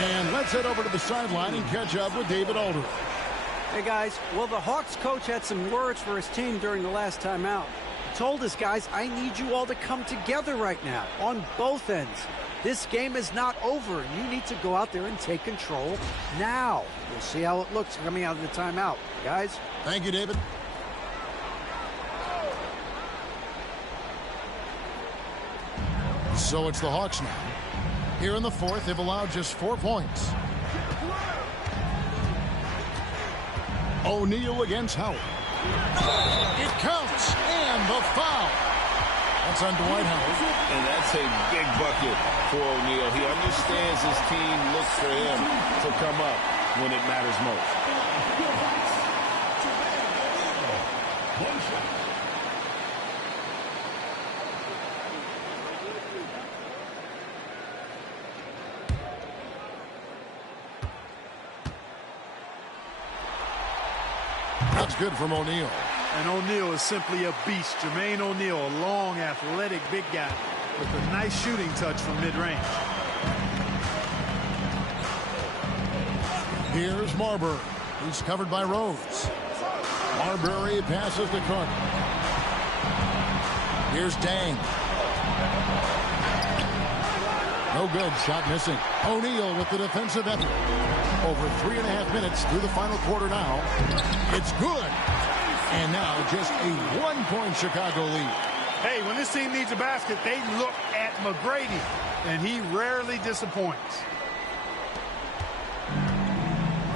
And let's head over to the sideline and catch up with David Aldridge. Hey, guys. Well, the Hawks coach had some words for his team during the last timeout. He told his guys, I need you all to come together right now on both ends. This game is not over. You need to go out there and take control now. We'll see how it looks coming out of the timeout. Guys? Thank you, David. So it's the Hawks now. Here in the fourth, they've allowed just 4 points. O'Neal against Howard. It counts, and the foul. That's on Dwight Howard. And that's a big bucket for O'Neal. He understands his team looks for him to come up when it matters most. That's good from O'Neal. And O'Neal is simply a beast. Jermaine O'Neal, a long, athletic, big guy with a nice shooting touch from mid-range. Here's Marbury. He's covered by Rhodes. Marbury passes to Carter. Here's Dang. No good. Shot missing. O'Neal with the defensive effort. Over 3.5 minutes through the final quarter now. It's good. And now just a 1-point Chicago lead. Hey, when this team needs a basket, they look at McGrady, and he rarely disappoints.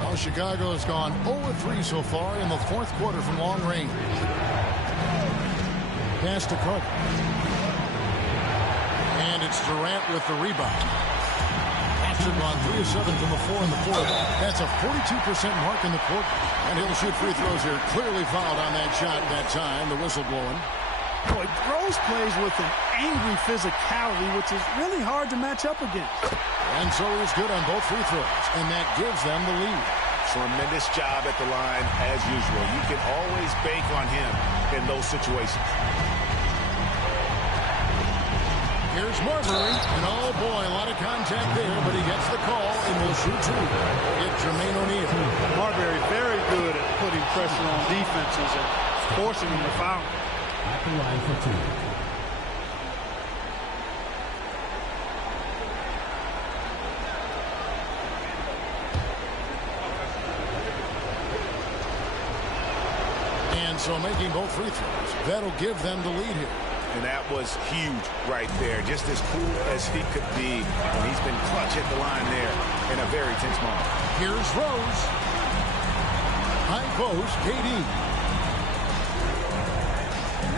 Well, Chicago has gone 0-3 so far in the fourth quarter from long range. Pass to Carter. And it's Durant with the rebound. Should run 3 of 7 from the floor in the fourth. That's a 42% mark in the quarter. And he'll shoot free throws here. Clearly fouled on that shot that time. The whistle blowing. Boy, Rose plays with an angry physicality, which is really hard to match up against. And so he's good on both free throws. And that gives them the lead. Tremendous job at the line as usual. You can always bank on him in those situations. Here's Marbury, and oh boy, a lot of contact there, but he gets the call and will shoot two. It's Jermaine O'Neal. Marbury very good at putting pressure on defenses and forcing them to foul. At the line for two. And so making both free throws, that'll give them the lead here. And that was huge right there. Just as cool as he could be. And he's been clutch at the line there in a very tense moment. Here's Rose. High post, KD.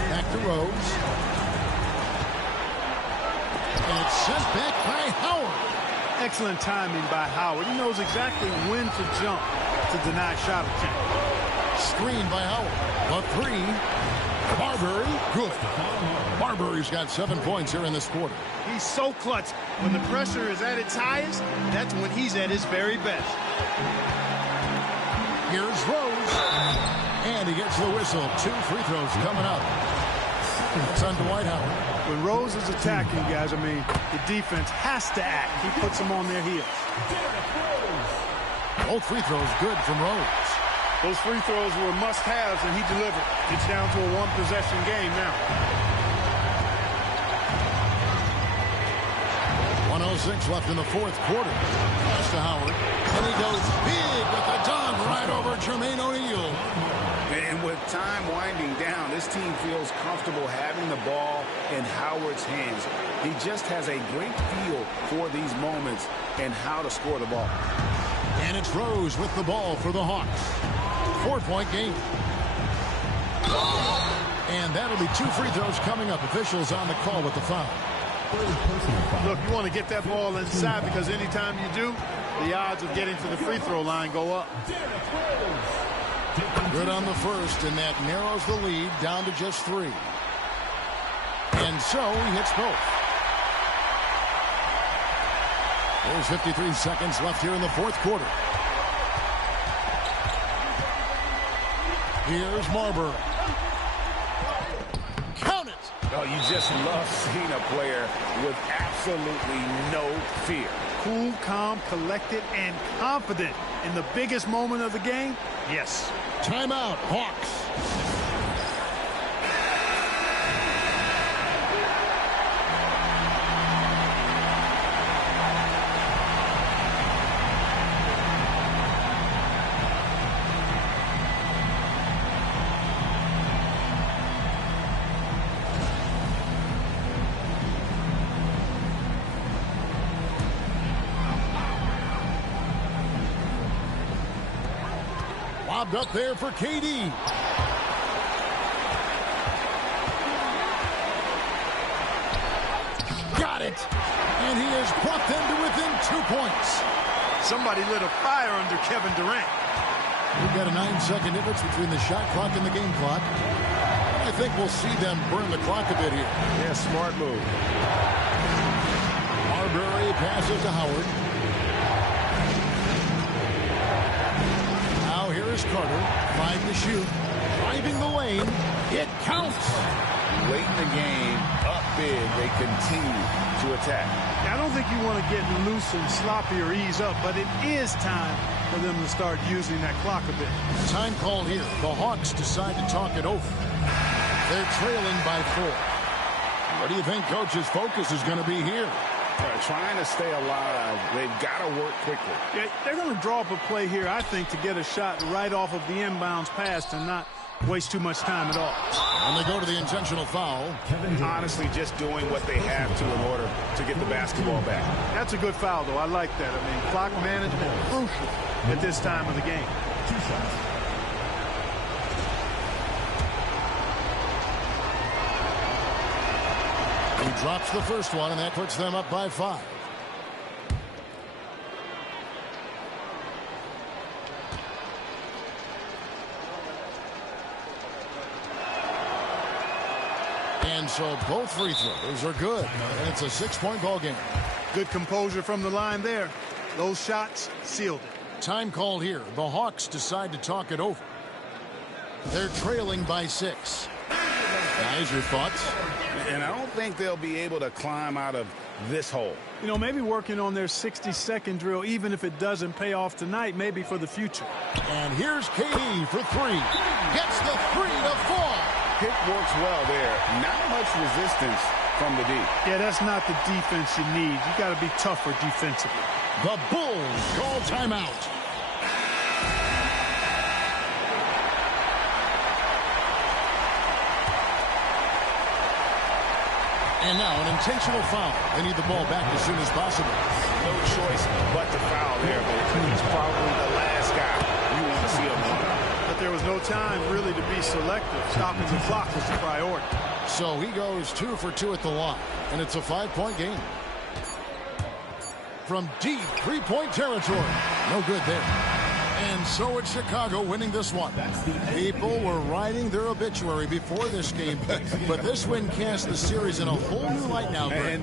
Back to Rose. And it's sent back by Howard. Excellent timing by Howard. He knows exactly when to jump to deny shot attempt. Screen by Howard. A three. Marbury, good. Marbury's got 7 points here in this quarter. He's so clutch. When the pressure is at its highest, that's when he's at his very best. Here's Rose. And he gets the whistle. 2 free throws coming up. It's on Dwight Howard. When Rose is attacking, guys, I mean, the defense has to act. He puts them on their heels. Both free throws good from Rose. Those free throws were must-haves, and he delivered. It's down to a one-possession game now. 1:06 left in the fourth quarter. Pass to Howard. And he goes big with the dunk right over Jermaine O'Neal. And And with time winding down, this team feels comfortable having the ball in Howard's hands. He just has a great feel for these moments and how to score the ball. And it's Rose with the ball for the Hawks. 4-point game. And that'll be 2 free throws coming up. Officials on the call with the foul. Look, you want to get that ball inside because anytime you do, the odds of getting to the free throw line go up. Good on the first, and that narrows the lead down to just 3. And so he hits both. There's 53 seconds left here in the fourth quarter. Here's Marbury. Count it! Oh, you just love seeing a player with absolutely no fear. Cool, calm, collected, and confident in the biggest moment of the game? Yes. Timeout, Hawks. Lobbed up there for KD. Got it. And he has brought them to within 2 points. Somebody lit a fire under Kevin Durant. We've got a 9-second difference between the shot clock and the game clock. I think we'll see them burn the clock a bit here. Yeah, smart move. Marbury passes to Howard. Here is Carter, 5 to shoot, driving the lane. It counts. Late in the game, up big, they continue to attack. I don't think you want to get loose and sloppy or ease up, but it is time for them to start using that clock a bit. Time called here. The Hawks decide to talk it over. They're trailing by 4. What do you think coach's focus is going to be here? Trying to stay alive, they've got to work quickly. Yeah, they're going to draw up a play here, I think, to get a shot right off of the inbounds pass and not waste too much time at all. And they go to the intentional foul. Honestly, just doing what they have to in order to get the basketball back. That's a good foul, though. I like that. I mean, clock management, crucial at this time of the game. 2 shots. He drops the first one, and that puts them up by 5. And so both free throws are good, and it's a 6-point ball game. Good composure from the line there. Those shots sealed it. Time called here. The Hawks decide to talk it over. They're trailing by 6. Guys, your thoughts? And I don't think they'll be able to climb out of this hole. You know, maybe working on their 60-second drill, even if it doesn't pay off tonight, maybe for the future. And here's KD for 3. Gets the 3 to fall. Pick works well there. Not much resistance from the D. Yeah, that's not the defense you need. You got to be tougher defensively. The Bulls call timeout. And now an intentional foul. They need the ball back as soon as possible. No choice but to foul there, but he's probably the last guy you want to see him run. But there was no time really to be selective. Stopping the clock was the priority. So he goes 2 for 2 at the line, and it's a 5-point game. From deep 3-point territory. No good there. And so it's Chicago winning this one. People were writing their obituary before this game, but this win casts the series in a whole new light now, Greg.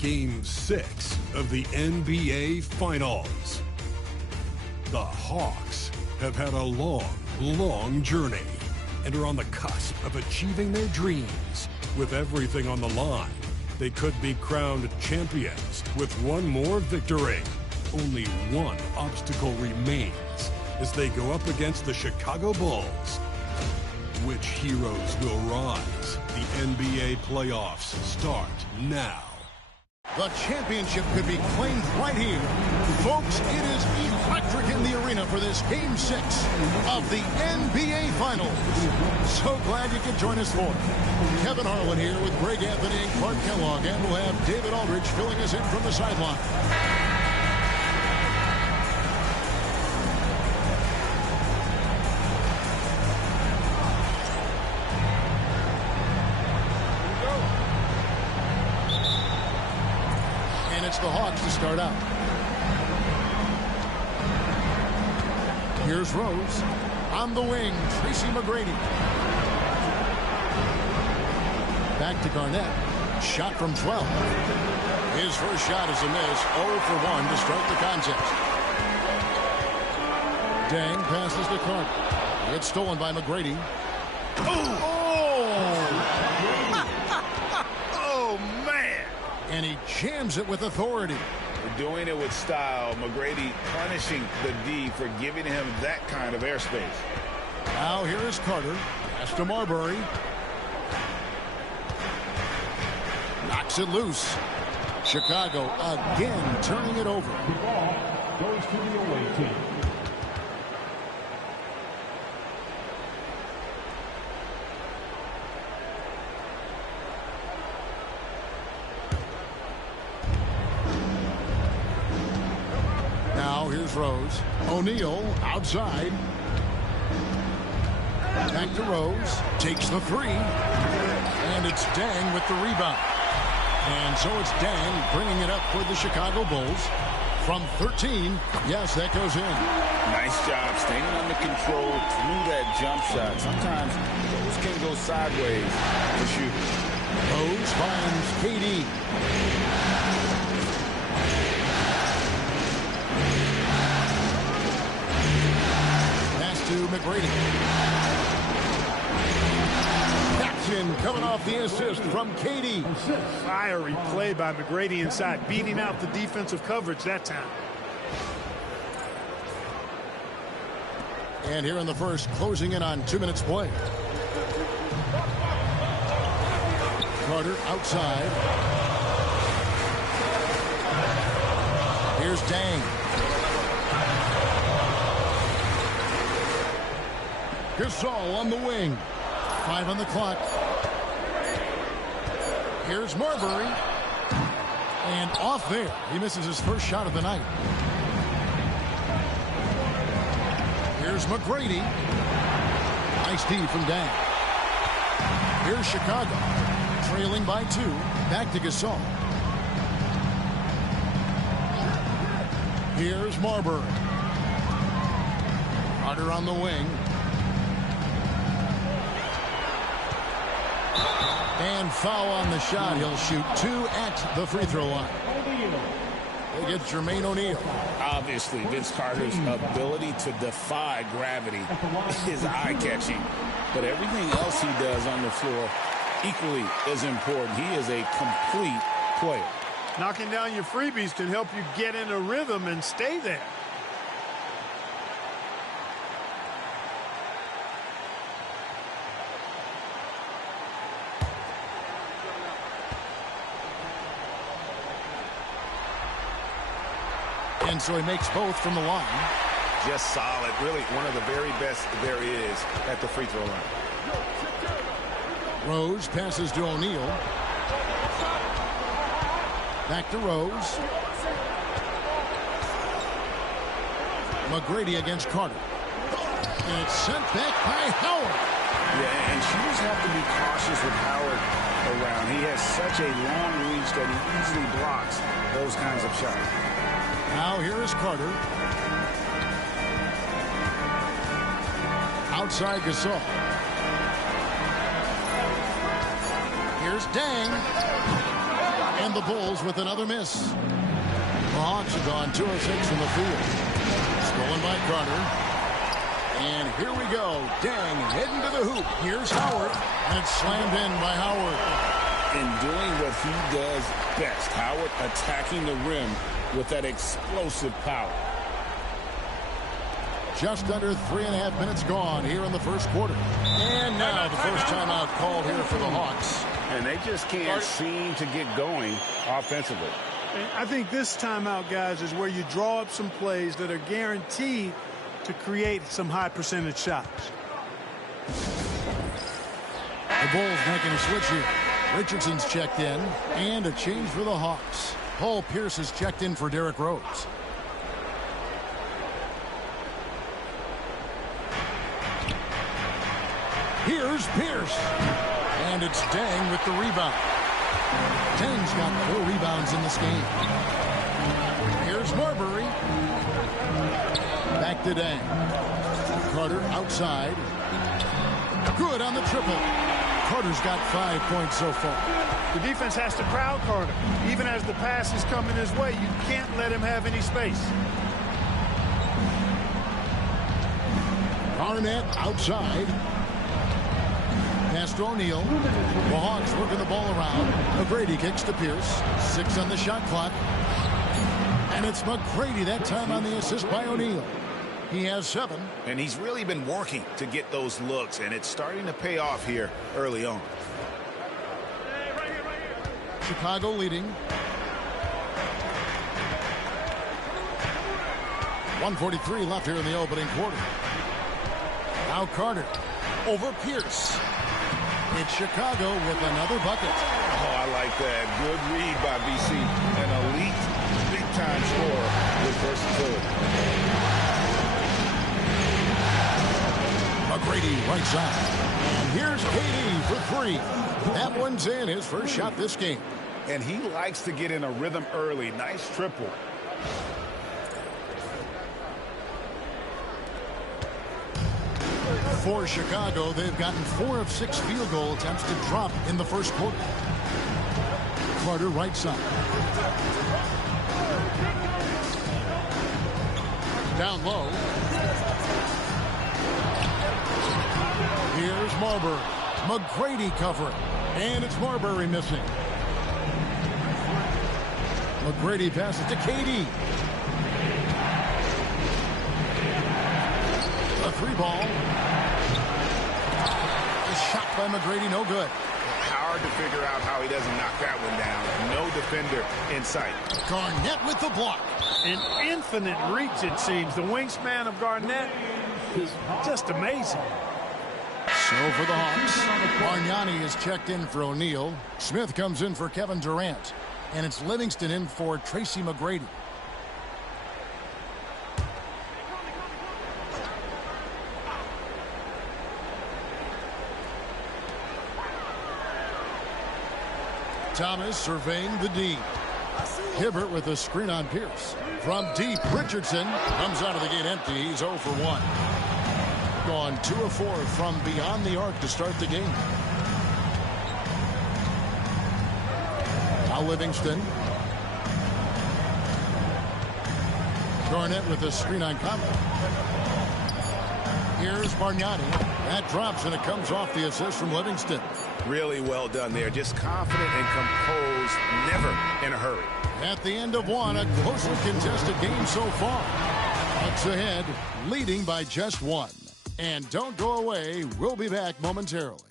Game 6 of the NBA Finals. The Hawks have had a long journey and are on the cusp of achieving their dreams. With everything on the line, they could be crowned champions with one more victory. Only one obstacle remains as they go up against the Chicago Bulls. Which heroes will rise? The NBA playoffs start now. The championship could be claimed right here. Folks, it is electric in the arena for this Game 6 of the NBA Finals. So glad you could join us for it. Kevin Harlan here with Greg Anthony and Clark Kellogg, and we'll have David Aldridge filling us in from the sideline. It's the Hawks to start out. Here's Rose. On the wing, Tracy McGrady. Back to Garnett. Shot from 12. His first shot is a miss. 0 for 1 to start the contest. Dang passes to Carter. It's stolen by McGrady. And he jams it with authority. Doing it with style. McGrady punishing the D for giving him that kind of airspace. Now here is Carter. Pass to Marbury. Knocks it loose. Chicago again turning it over. The ball goes to the away team. Here's Rose. O'Neal outside. Back to Rose. Takes the three. And it's Dang with the rebound. And so it's Dang bringing it up for the Chicago Bulls. From 13, yes, that goes in. Nice job staying under control through that jump shot. Sometimes those can go sideways to shoot. Rose finds KD. To McGrady. Jackson coming off the assist from KD. Fiery play by McGrady inside, beating out the defensive coverage that time. And here in the first, closing in on 2 minutes play. Carter outside. Here's Dang. Gasol on the wing. 5 on the clock. Here's Marbury. And off there. He misses his first shot of the night. Here's McGrady. Nice D from Dang. Here's Chicago. Trailing by 2. Back to Gasol. Here's Marbury. Carter on the wing. And foul on the shot. He'll shoot 2 at the free throw line. They get Jermaine O'Neal. Obviously, Vince Carter's ability to defy gravity is eye-catching. But everything else he does on the floor equally is important. He is a complete player. Knocking down your freebies can help you get in a rhythm and stay there. And so he makes both from the line. Just solid. Really one of the very best there is at the free throw line. Rose passes to O'Neal. Back to Rose. McGrady against Carter. And it's sent back by Howard. Yeah, and shooters have to be cautious with Howard around. He has such a long reach that he easily blocks those kinds of shots. Now here is Carter. Outside Gasol. Here's Dang. And the Bulls with another miss. The Hawks have gone 2 of 6 from the field. Stolen by Carter. And here we go. Dang, heading to the hoop. Here's Howard. And it's slammed in by Howard. In doing what he does best, Howard attacking the rim with that explosive power. Just under 3.5 minutes gone here in the first quarter. And now the first timeout called here for the Hawks. And they just can't seem to get going offensively. And I think this timeout, guys, is where you draw up some plays that are guaranteed to create some high percentage shots. The Bulls making a switch here. Richardson's checked in, and a change for the Hawks. Paul Pierce is checked in for Derrick Rose. Here's Pierce. And it's Dang with the rebound. Dang's got 4 rebounds in this game. Here's Marbury. Back to Dang. Carter outside. Good on the triple. Carter's got 5 points so far. The defense has to crowd Carter. Even as the pass is coming his way, you can't let him have any space. Barnett outside. Pass to O'Neal. The Hawks working the ball around. McGrady kicks to Pierce. 6 on the shot clock. And it's McGrady that time on the assist by O'Neal. He has 7. And he's really been working to get those looks, and it's starting to pay off here early on. Chicago leading. 1:43 left here in the opening quarter. Now Carter over Pierce. It's Chicago with another bucket. Oh, I like that. Good read by BC. An elite, big-time scorer with versatility. McGrady right side. And here's KD for 3. That one's in, his first shot this game. And he likes to get in a rhythm early. Nice triple. For Chicago, they've gotten 4 of 6 field goal attempts to drop in the first quarter. Carter right side. Down low. Here's Marbury. McGrady covering. And it's Marbury missing. McGrady passes to KD. A 3 ball. A shot by McGrady, no good. Hard to figure out how he doesn't knock that one down. No defender in sight. Garnett with the block. An infinite reach, it seems. The wingspan of Garnett is just amazing. So for the Hawks, Bargnani is checked in for O'Neal. Smith comes in for Kevin Durant. And it's Livingston in for Tracy McGrady. Thomas surveying the D. Hibbert with a screen on Pierce. From deep, Richardson comes out of the gate empty. He's 0 for 1. Gone 2 of 4 from beyond the arc to start the game. Now Livingston. Garnett with a screen on combo. Here's Bargnani. That drops and it comes off the assist from Livingston. Really well done there. Just confident and composed. Never in a hurry. At the end of one, a closely contested game so far. Bucks ahead, leading by just 1. And don't go away. We'll be back momentarily.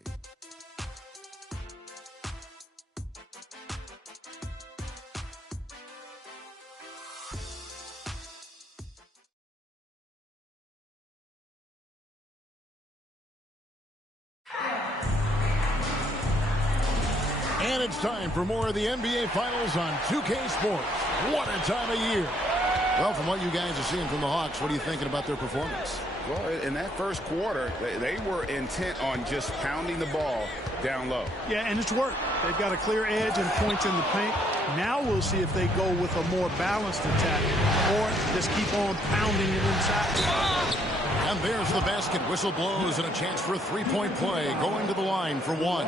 And it's time for more of the NBA Finals on 2K Sports. What a time of year. Well, from what you guys are seeing from the Hawks, what are you thinking about their performance? Well, in that first quarter, they were intent on just pounding the ball down low. Yeah, and it's worked. They've got a clear edge and points in the paint. Now we'll see if they go with a more balanced attack or just keep on pounding it inside. And there's the basket. Whistle blows and a chance for a three-point play. Going to the line for one.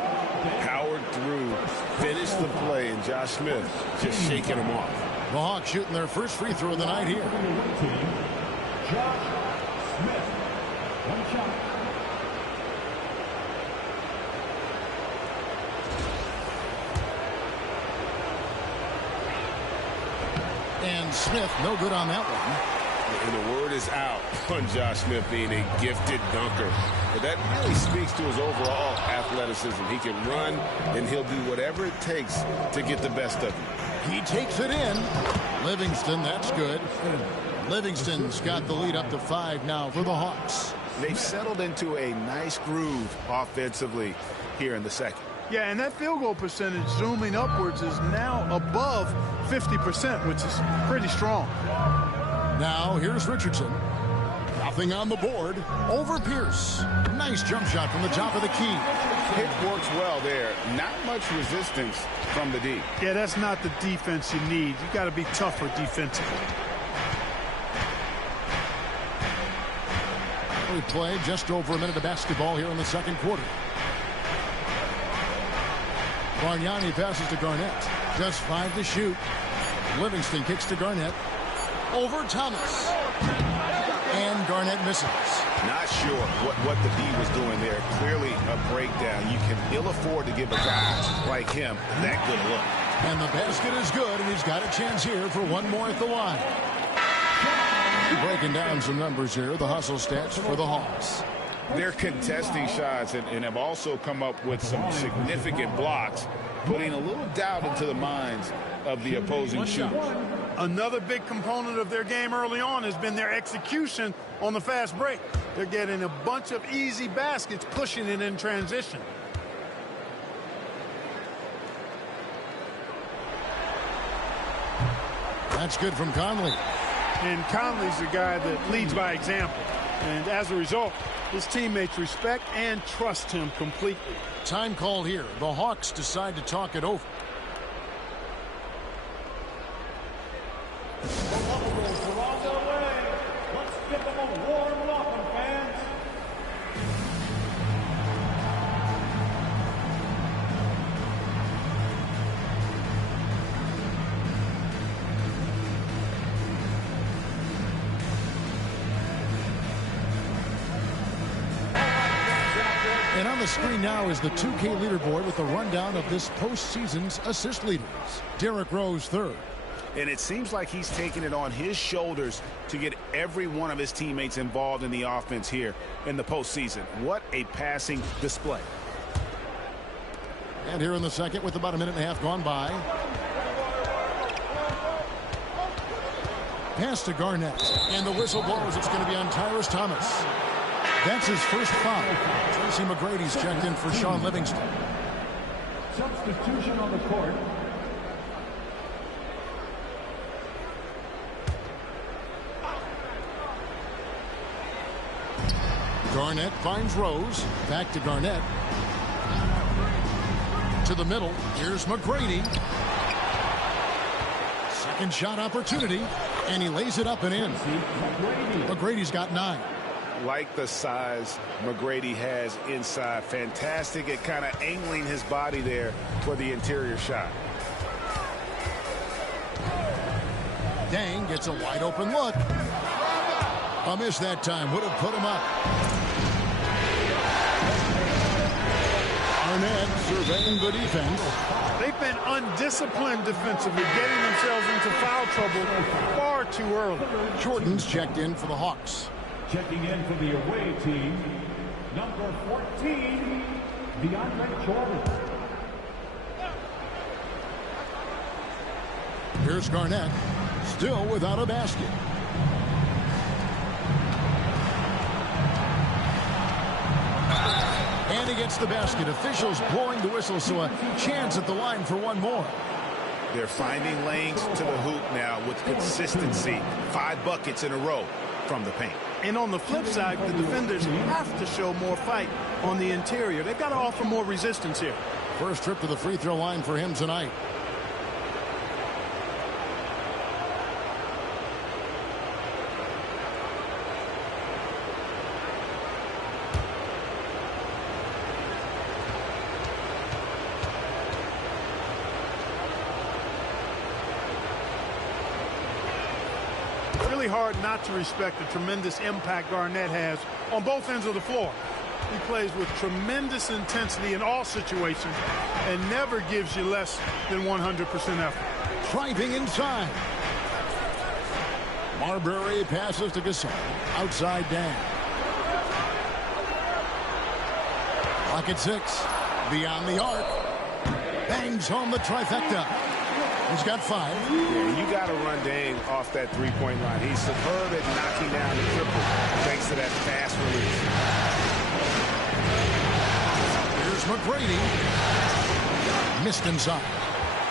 Powered through, finished the play, and Josh Smith just shaking him off. The Hawks shooting their first free throw of the night here. Josh Smith. One shot. And Smith, no good on that one. And the word is out on Josh Smith being a gifted dunker. But that really speaks to his overall athleticism. He can run, and he'll do whatever it takes to get the best of him. He takes it in. Livingston, that's good. Livingston's got the lead up to 5 now for the Hawks. They've settled into a nice groove offensively here in the second. Yeah, and that field goal percentage zooming upwards is now above 50%, which is pretty strong. Now, here's Richardson. Nothing on the board. Over Pierce. Nice jump shot from the top of the key. Hit works well there. Not much resistance from the D. Yeah, that's not the defense you need. You got to be tougher defensively. We played just over a minute of basketball here in the second quarter. Bargnani passes to Garnett. Just 5 to shoot. Livingston kicks to Garnett. Over Thomas. And Garnett misses. Not sure what the D was doing there. Clearly a breakdown. You can ill afford to give a guy like him that good look. And the basket is good, and he's got a chance here for one more at the line. Breaking down some numbers here, the hustle stats for the Hawks. They're contesting shots and have also come up with some significant blocks, putting a little doubt into the minds of the opposing shooters. Another big component of their game early on has been their execution on the fast break. They're getting a bunch of easy baskets, pushing it in transition. That's good from Conley. And Conley's the guy that leads by example. And as a result, his teammates respect and trust him completely. Time call here. The Hawks decide to talk it over. Let's give them a warm welcome, fans. And on the screen now is the 2K leaderboard with a rundown of this postseason's assist leaders. Derrick Rose third. And it seems like he's taking it on his shoulders to get every one of his teammates involved in the offense here in the postseason. What a passing display. And here in the second with about a minute and a half gone by. Pass to Garnett. And the whistle blows. It's going to be on Tyrus Thomas. That's his first foul. Tracy McGrady's checked in for Sean Livingston. Substitution on the court. Garnett finds Rose. Back to Garnett. To the middle. Here's McGrady. Second shot opportunity. And he lays it up and in. McGrady's got 9. Like the size McGrady has inside. Fantastic at kind of angling his body there for the interior shot. Dang gets a wide open look. A miss that time. Would have put him up. Arnett surveying the defense. They've been undisciplined defensively, getting themselves into foul trouble far too early. Jordan's checked in for the Hawks. Checking in for the away team, number 14, DeAndre Jordan. Here's Garnett, still without a basket. And he gets the basket. Officials blowing the whistle, so a chance at the line for one more. They're finding lanes to the hoop now with consistency. 5 buckets in a row from the paint. And on the flip side, the defenders have to show more fight on the interior. They've got to offer more resistance here. First trip to the free throw line for him tonight. really hard not to respect the tremendous impact Garnett has on both ends of the floor. He plays with tremendous intensity in all situations and never gives you less than 100% effort. Driving inside. Marbury passes to Gasol. Outside Dan. Clock at 6. Beyond the arc. Bangs home the trifecta. He's got 5. Yeah, you got to run Dang off that three-point line. He's superb at knocking down the triple thanks to that fast release. Here's McGrady. Missed inside.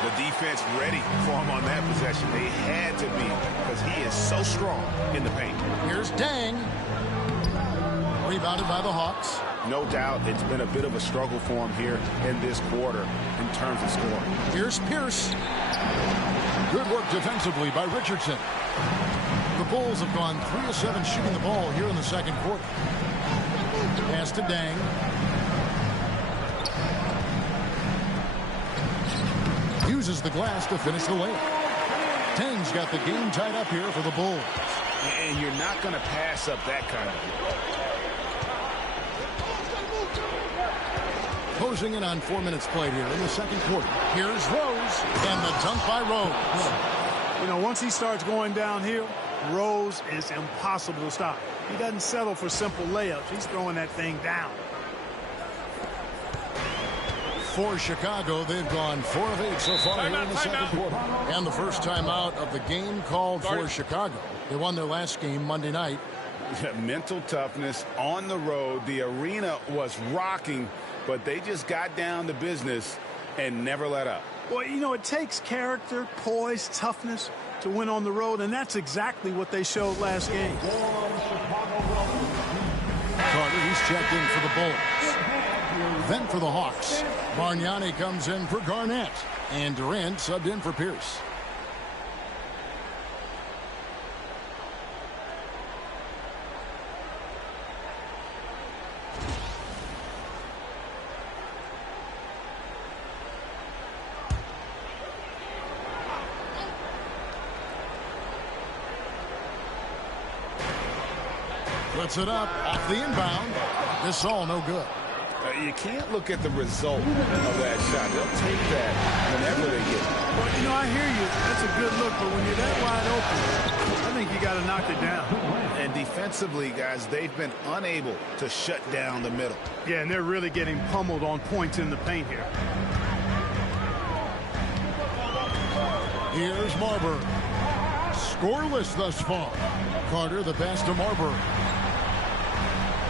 The defense ready for him on that possession. They had to be because he is so strong in the paint. Here's Dang. Rebounded by the Hawks. No doubt it's been a bit of a struggle for him here in this quarter in terms of scoring. Here's Pierce. Good work defensively by Richardson. The Bulls have gone 3 of 7 shooting the ball here in the second quarter. Pass to Dang. Uses the glass to finish the layup. Dang's got the game tied up here for the Bulls. And you're not going to pass up that kind of Closing in on 4 minutes played here in the second quarter. Here's Rose, and the dunk by Rose. You know, once he starts going downhill, Rose is impossible to stop. He doesn't settle for simple layups. He's throwing that thing down. For Chicago, they've gone 4 of 8 so far here in the second quarter. And the first timeout of the game called for Chicago. They won their last game Monday night. Mental toughness on the road. The arena was rocking, but they just got down to business and never let up. Well, you know, it takes character, poise, toughness to win on the road, and that's exactly what they showed last game. Carter, he's checked in for the Bulls. Then for the Hawks, Bargnani comes in for Garnett, and Durant subbed in for Pierce. Puts it up off the inbound. This all no good. You can't look at the result of that shot. They'll take that whenever they get it. Well, you know, I hear you. That's a good look, but when you're that wide open, I think you got to knock it down. And defensively, guys, they've been unable to shut down the middle. Yeah, and they're really getting pummeled on points in the paint here. Here's Marbury. Scoreless thus far. Carter, the pass to Marbury.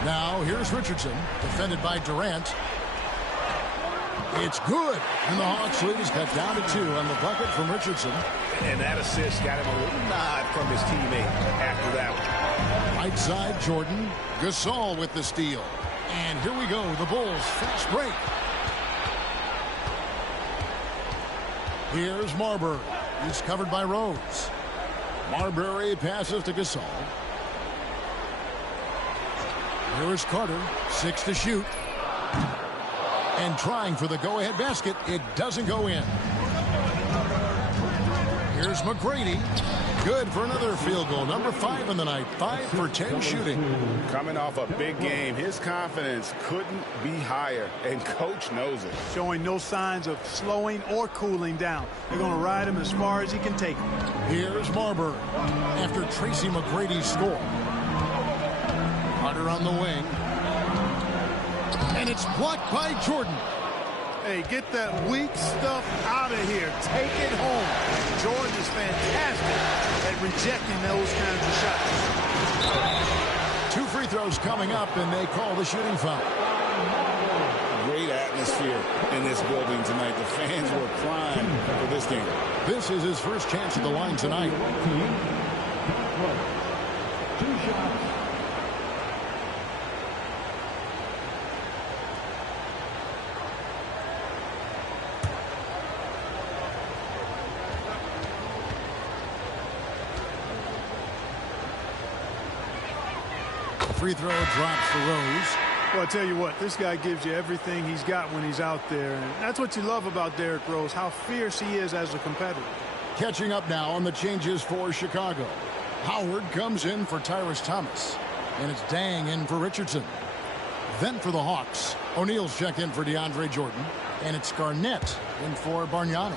Now, here's Richardson, defended by Durant. It's good, and the Hawks lead is cut down to 2 on the bucket from Richardson. And that assist got him a little nod from his teammate after that one. Right side, Jordan. Gasol with the steal. And here we go, the Bulls fast break. Here's Marbury. He's covered by Rose. Marbury passes to Gasol. Here's Carter, 6 to shoot. And trying for the go-ahead basket, it doesn't go in. Here's McGrady. Good for another field goal. Number 5 in the night. 5 for 10 shooting. Coming off a big game, his confidence couldn't be higher, and coach knows it. Showing no signs of slowing or cooling down. They're going to ride him as far as he can take him. Here's Marbury after Tracy McGrady's score. Carter on the wing. And it's blocked by Jordan. Hey, get that weak stuff out of here. Take it home. Jordan is fantastic at rejecting those kinds of shots. 2 free throws coming up, and they call the shooting foul. Great atmosphere in this building tonight. The fans were primed for this game. This is his first chance at the line tonight. 2 shots. Free throw drops for Rose. Well, I tell you what, this guy gives you everything he's got when he's out there. And that's what you love about Derrick Rose, how fierce he is as a competitor. Catching up now on the changes for Chicago. Howard comes in for Tyrus Thomas. And it's Dang in for Richardson. Then for the Hawks, O'Neal's checked in for DeAndre Jordan. And it's Garnett in for Bargnani.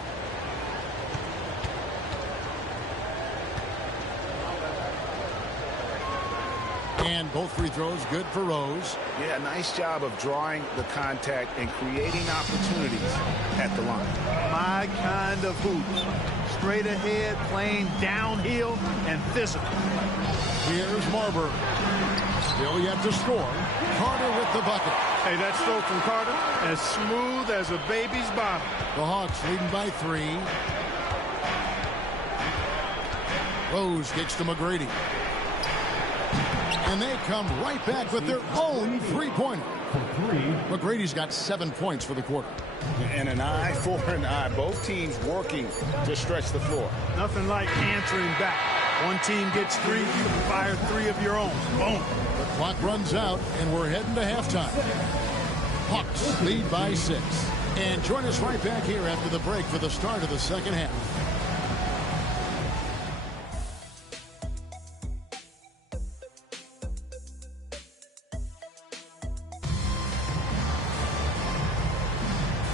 And both free throws good for Rose. Yeah, nice job of drawing the contact and creating opportunities at the line. My kind of hoops. Straight ahead, playing downhill and physical. Here's Marbury. Still yet to score. Carter with the bucket. Hey, that stroke from Carter, as smooth as a baby's bottom. The Hawks leading by 3. Rose kicks to McGrady. And they come right back with their own three-pointer. McGrady's got 7 points for the quarter. And an eye for an eye. Both teams working to stretch the floor. Nothing like answering back. One team gets 3, you fire 3 of your own. Boom. The clock runs out, and we're heading to halftime. Hawks lead by 6. And join us right back here after the break for the start of the second half.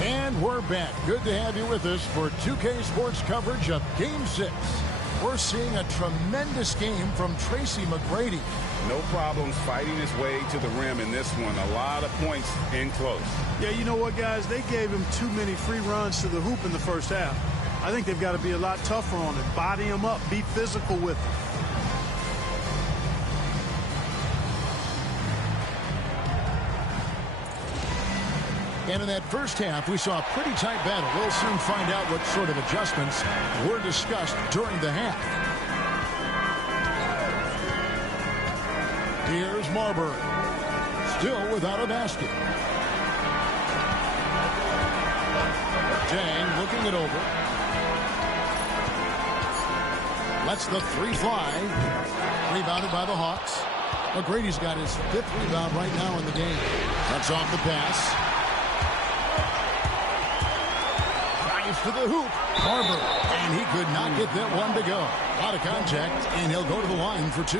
And we're back. Good to have you with us for 2K Sports coverage of Game 6. We're seeing a tremendous game from Tracy McGrady. No problems fighting his way to the rim in this one. A lot of points in close. Yeah, you know what, guys? They gave him too many free runs to the hoop in the first half. I think they've got to be a lot tougher on it. Body him up. Be physical with him. And in that first half, we saw a pretty tight battle. We'll soon find out what sort of adjustments were discussed during the half. Here's Marbury. Still without a basket. Dang looking it over. Lets the 3 fly. Rebounded by the Hawks. McGrady's got his 5th rebound right now in the game. Cuts off the pass. To the hoop, Harbor, and he could not get that one to go. Out of contact, and he'll go to the line for 2.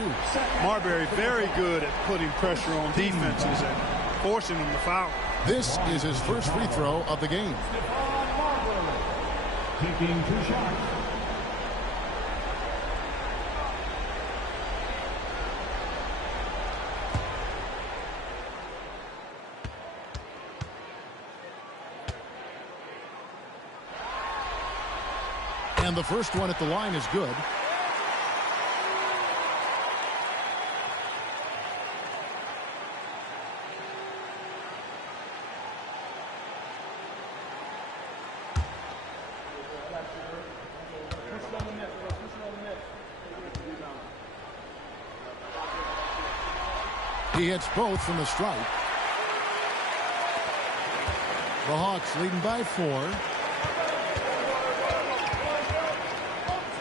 Marbury very good at putting pressure on defenses and forcing them to foul. This is his first free throw of the game. Taking 2 shots. And the first one at the line is good. He hits both from the stripe. The Hawks leading by 4.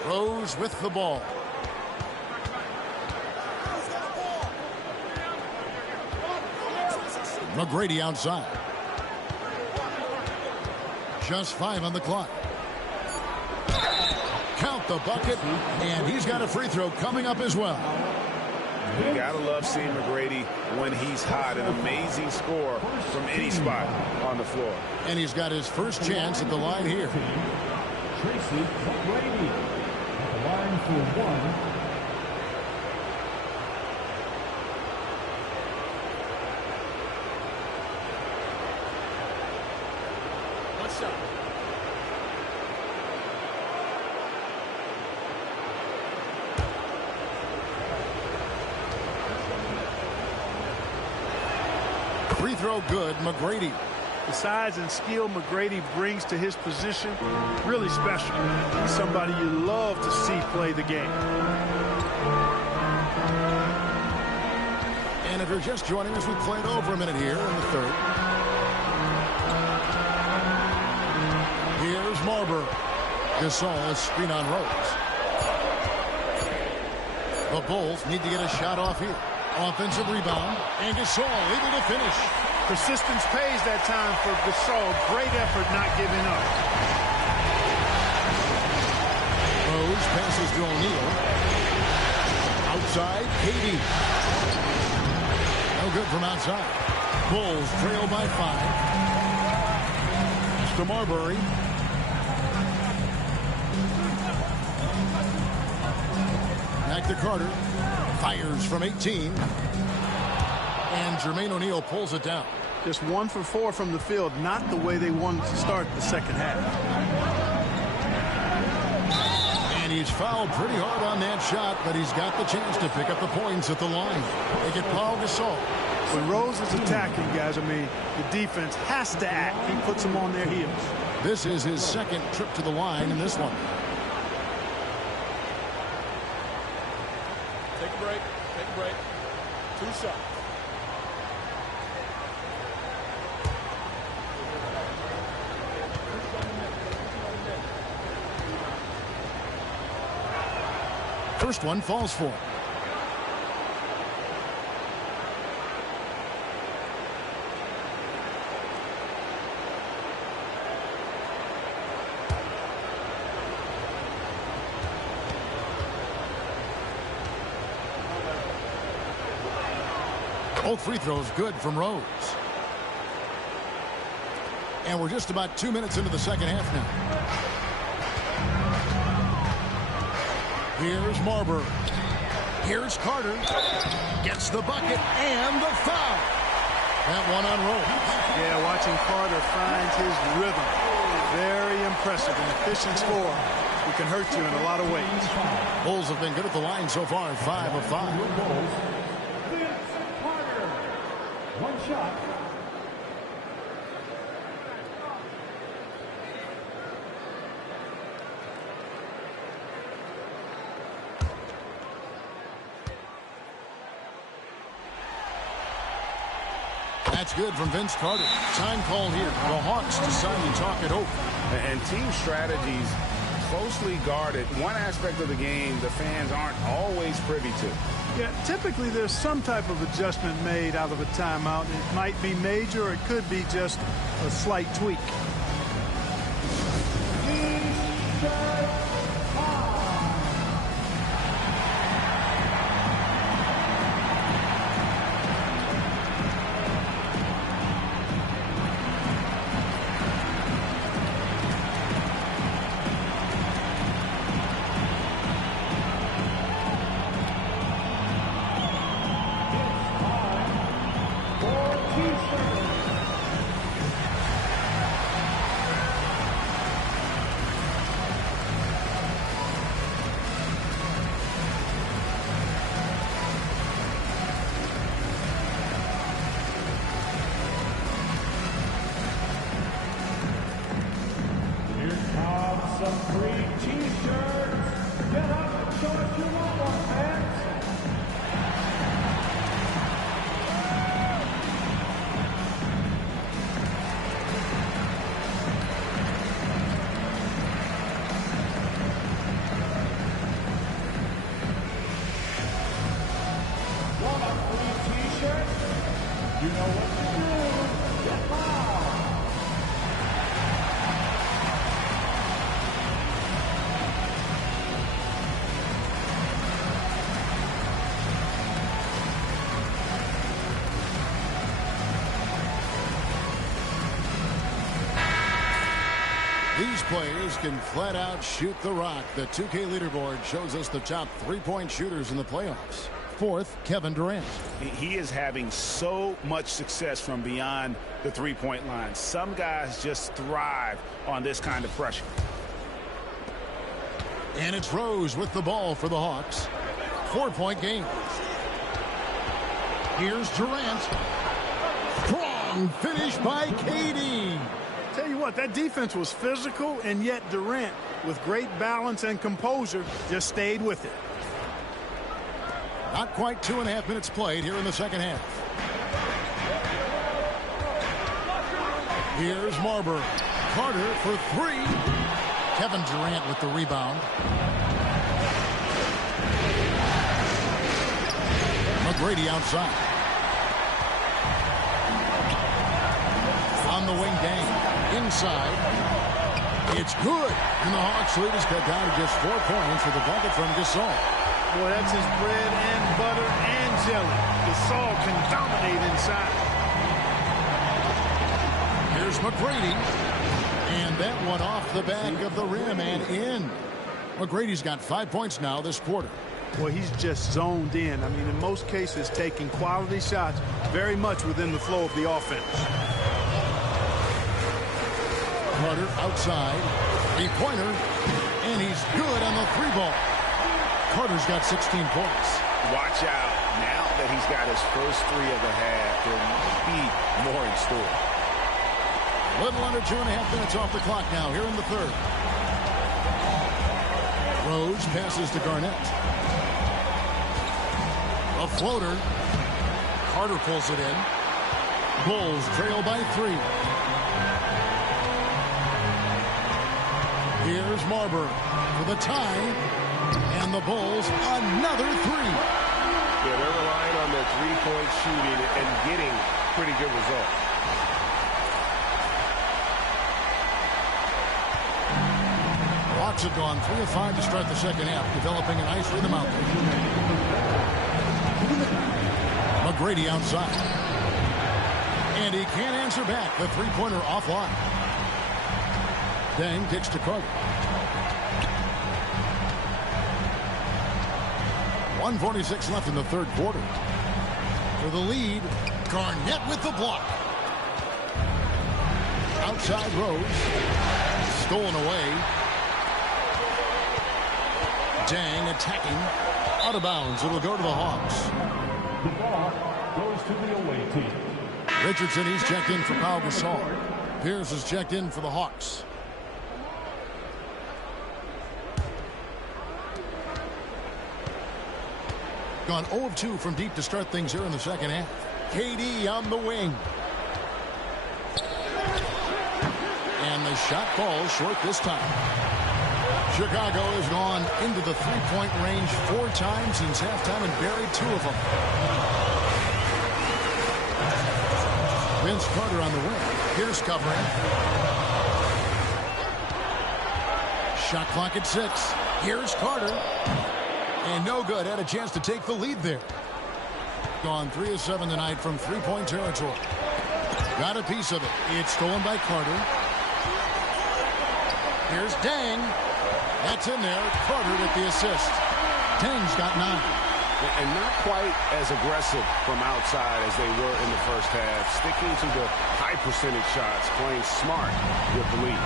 Rose with the ball. McGrady outside. Just 5 on the clock. Count the bucket, and he's got a free throw coming up as well. You gotta love seeing McGrady when he's hot. An amazing score from any spot on the floor. And he's got his first chance at the line here. Tracy McGrady. Line for 1. What's up? Free throw good, McGrady. The size and skill McGrady brings to his position, really special. Somebody you love to see play the game. And if you're just joining us, we played over a minute here in the third. Here's Marbury. Gasol is screen on Rose. The Bulls need to get a shot off here. Offensive rebound, and Gasol able to finish. Persistence pays that time for Gasol. Great effort not giving up. Rose passes to O'Neal. side, Katie. No good from outside. Bulls trail by 5. It's to Marbury. Back to Carter. Fires from 18. And Jermaine O'Neal pulls it down. Just 1 for 4 from the field. Not the way they wanted to start the second half. And he's fouled pretty hard on that shot, but he's got the chance to pick up the points at the line. They get Paul Gasol. When Rose is attacking, guys, I mean, the defense has to act. He puts them on their heels. This is his second trip to the line in this one. Take a break. Take a break. 2 shots. First one falls for him. Both free throws good from Rose. And we're just about 2 minutes into the second half now. Here's Marbury. Here's Carter. Gets the bucket and the foul. That one on Rose. Yeah, watching Carter find his rhythm. Very impressive. An efficient scorer who can hurt you in a lot of ways. Bulls have been good at the line so far. 5 of 5. One shot. That's good from Vince Carter. Time call here. The Hawks decide to talk it over. And team strategies closely guarded. One aspect of the game the fans aren't always privy to. Yeah, typically there's some type of adjustment made out of a timeout. It might be major or it could be just a slight tweak. These players can flat out shoot the rock. The 2K leaderboard shows us the top three-point shooters in the playoffs. Fourth, Kevin Durant. He is having so much success from beyond the three-point line. Some guys just thrive on this kind of pressure. And it's Rose with the ball for the Hawks. 4-point game. Here's Durant. Strong finish by Katie. Tell you what, that defense was physical, and yet Durant, with great balance and composure, just stayed with it. Not quite 2.5 minutes played here in the second half. Here's Marbury. Carter for 3. Kevin Durant with the rebound. McGrady outside. On the wing gang. Inside. It's good. And the Hawks lead is cut down to just 4 points with the bucket from Gasol. Boy, that's his bread and butter and jelly. Gasol can dominate inside. Here's McGrady. And that one off the back of the rim and in. McGrady's got 5 points now this quarter. Well, he's just zoned in. I mean, in most cases, taking quality shots very much within the flow of the offense. Carter outside. Three-pointer. And he's good on the three ball. Carter's got 16 points. Watch out. Now that he's got his first three of the half, there might be more in store. A little under 2.5 minutes off the clock now here in the third. Rose passes to Garnett. A floater. Carter pulls it in. Bulls trail by 3. Here's Marbury for the tie. And the Bulls another 3. Yeah, they're relying on their three-point shooting and getting pretty good results. Hawks have gone 3 of 5 to start the second half, developing a nice rhythm out there. McGrady outside. And he can't answer back. The three-pointer offline. Dang kicks to Carter. 1:46 left in the third quarter. For the lead, Garnett with the block. Outside Rose. Stolen away. Dang attacking. Out of bounds. It'll go to the Hawks. The ball goes to the away team. Richardson, he's checked in for Pau Gasol. Pierce is checked in for the Hawks. Gone 0 of 2 from deep to start things here in the second half. KD on the wing. And the shot falls short this time. Chicago has gone into the three-point range 4 times since halftime and buried 2 of them. Vince Carter on the wing. Pierce covering. Shot clock at 6. Here's Carter. And no good. Had a chance to take the lead there. Gone 3 of 7 tonight from three-point territory. Got a piece of it. It's stolen by Carter. Here's Dang. That's in there. Carter with the assist. Dang's got 9. And not quite as aggressive from outside as they were in the first half. Sticking to the high percentage shots. Playing smart with the lead.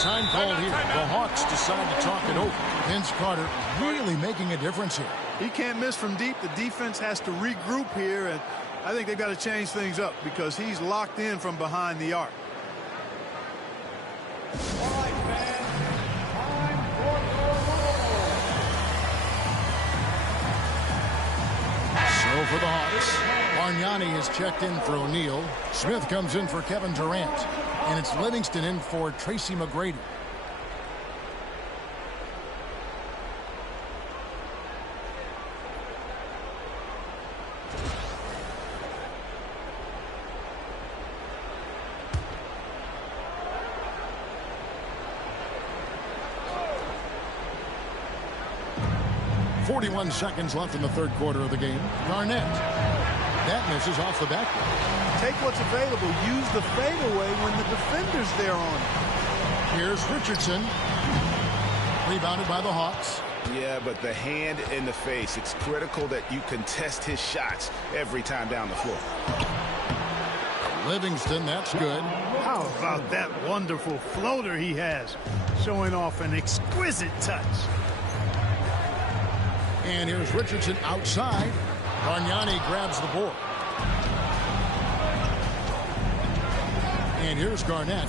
Time called here. The Hawks decide to talk it over. Vince Carter really making a difference here. He can't miss from deep. The defense has to regroup here, and I think they've got to change things up because he's locked in from behind the arc. All right, fans. Time for So for the Hawks, Bargnani is checked in for O'Neal. Smith comes in for Kevin Durant. And it's Livingston in for Tracy McGrady. .41 seconds left in the third quarter of the game. Garnett. That misses off the backboard. Take what's available. Use the fadeaway when the defender's there on it. Here's Richardson. Rebounded by the Hawks. Yeah, but the hand in the face. It's critical that you contest his shots every time down the floor. Livingston, that's good. How about that wonderful floater he has? Showing off an exquisite touch. And here's Richardson outside. Bargnani grabs the board. And here's Garnett.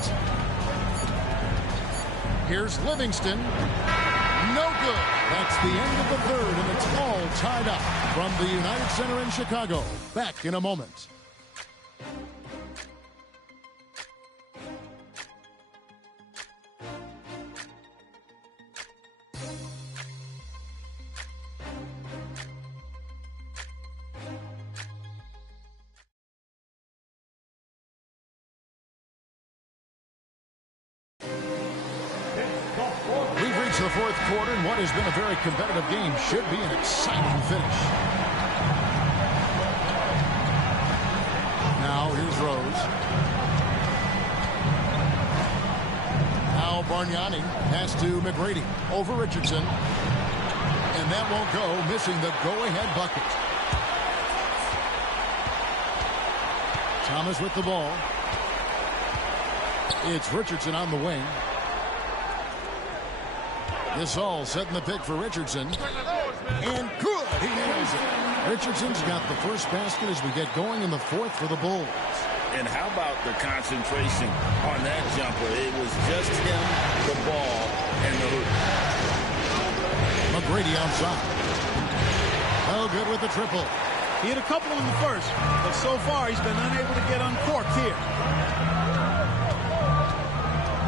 Here's Livingston. No good. That's the end of the third, and it's all tied up from the United Center in Chicago. Back in a moment. quarter in what has been a very competitive game. Should be an exciting finish. Now here's Rose. Now Bargnani pass to McGrady over Richardson. And that won't go, missing the go-ahead bucket. Thomas with the ball. It's Richardson on the wing. Gasol setting the pick for Richardson. And good! He nails it. Richardson's got the first basket as we get going in the fourth for the Bulls. And how about the concentration on that jumper? It was just him, the ball, and the hoop. McGrady outside. Well, good with the triple. He hit a couple in the first, but so far he's been unable to get uncorked here.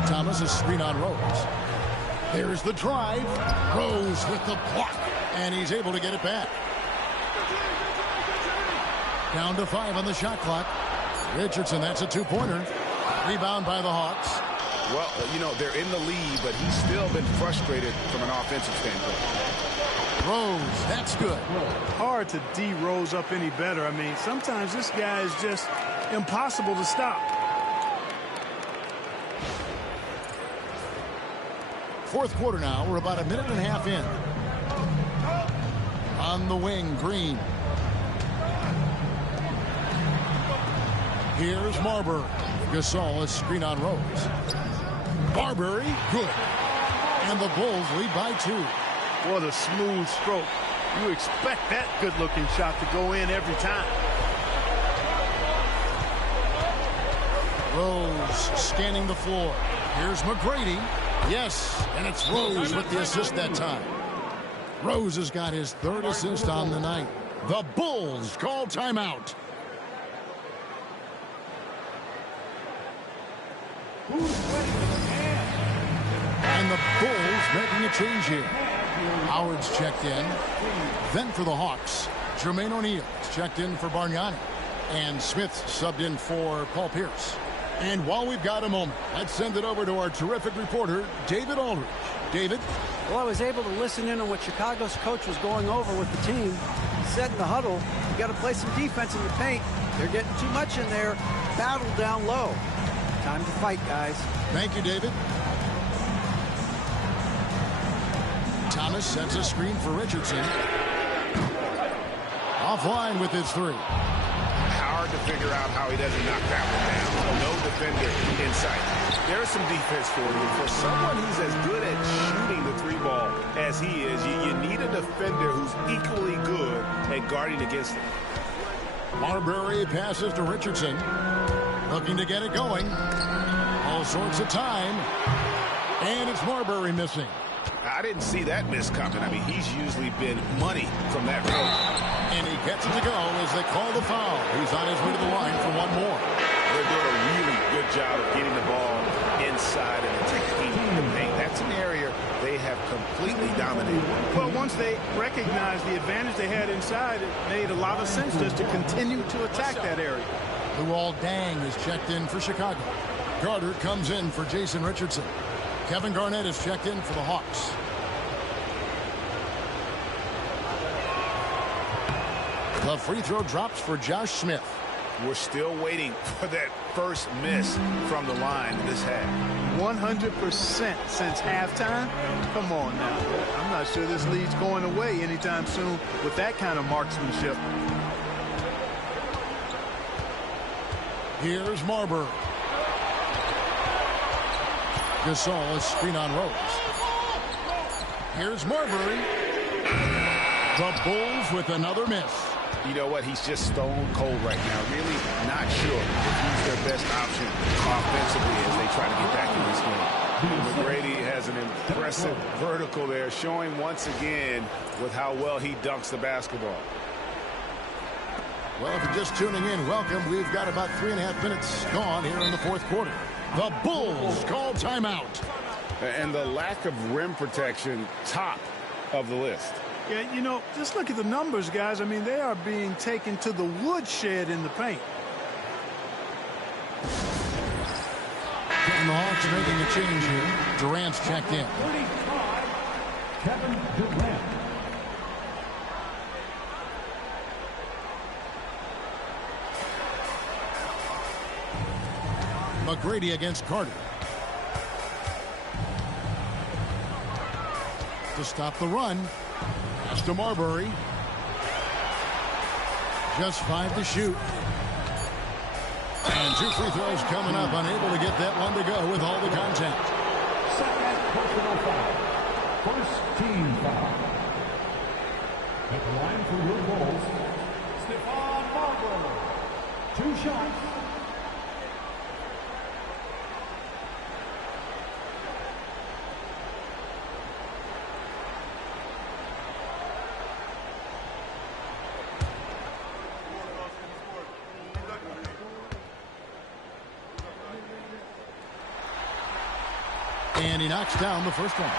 Thomas is screen on Rose. There's the drive. Rose with the block. And he's able to get it back. Down to 5 on the shot clock. Richardson, that's a two-pointer. Rebound by the Hawks. Well, you know, they're in the lead, but he's still been frustrated from an offensive standpoint. Rose, that's good. Hard to D Rose up any better. I mean, sometimes this guy is just impossible to stop. Fourth quarter now. We're about a minute and a half in. On the wing, Green. Here's Marbury. Gasol is screen on Rose. Marbury, good. And the Bulls lead by 2. What a smooth stroke. You expect that good-looking shot to go in every time. Rose scanning the floor. Here's McGrady. Yes, and it's Rose with the assist that time. Rose has got his third assist on the night. The Bulls call timeout. And the Bulls making a change here. Howard's checked in. Then for the Hawks, Jermaine O'Neal checked in for Bargnani. And Smith subbed in for Paul Pierce. And while we've got a moment, let's send it over to our terrific reporter, David Aldridge. David? Well, I was able to listen in on what Chicago's coach was going over with the team. He said in the huddle, you got to play some defense in the paint. They're getting too much in there. Battle down low. Time to fight, guys. Thank you, David. Thomas sets a screen for Richardson. Offline with his three. Hard to figure out how he doesn't knock that one down. No defender in sight. There's some defense for you. For someone who's as good at shooting the three ball as he is, you need a defender who's equally good at guarding against him. Marbury passes to Richardson. Looking to get it going. All sorts of time. And it's Marbury missing. I didn't see that miss coming. I mean, he's usually been money from that road. And he gets it to go as they call the foul. He's on his way to the line for one more. They're doing a really good job of getting the ball inside and attacking the paint. That's an area they have completely dominated. Well, once they recognized the advantage they had inside, it made a lot of sense just to continue to attack that area. Luol Deng is checked in for Chicago. Carter comes in for Jason Richardson. Kevin Garnett is checked in for the Hawks. The free throw drops for Josh Smith. We're still waiting for that first miss from the line this half. 100% since halftime? Come on now. I'm not sure this lead's going away anytime soon with that kind of marksmanship. Here's Marbury. Gasol is screen on Rose. Here's Marbury. The Bulls with another miss. You know what? He's just stone cold right now. Really not sure if he's their best option offensively as they try to get back in this game. McGrady has an impressive vertical there, showing once again with how well he dunks the basketball. Well, if you're just tuning in, welcome. We've got about 3.5 minutes gone here in the fourth quarter. The Bulls call timeout. And the lack of rim protection, top of the list. Yeah, you know, just look at the numbers, guys. I mean, they are being taken to the woodshed in the paint. And the Hawks making a change here. Durant's checked in. Kevin Durant. McGrady against Carter. To stop the run. Pass to Marbury. Just 5 to shoot. And 2 free throws coming up. Unable to get that one to go with all the contact. Second personal foul. First team foul. At the line for your Bulls, Stephon Marbury. 2 shots. And he knocks down the first one.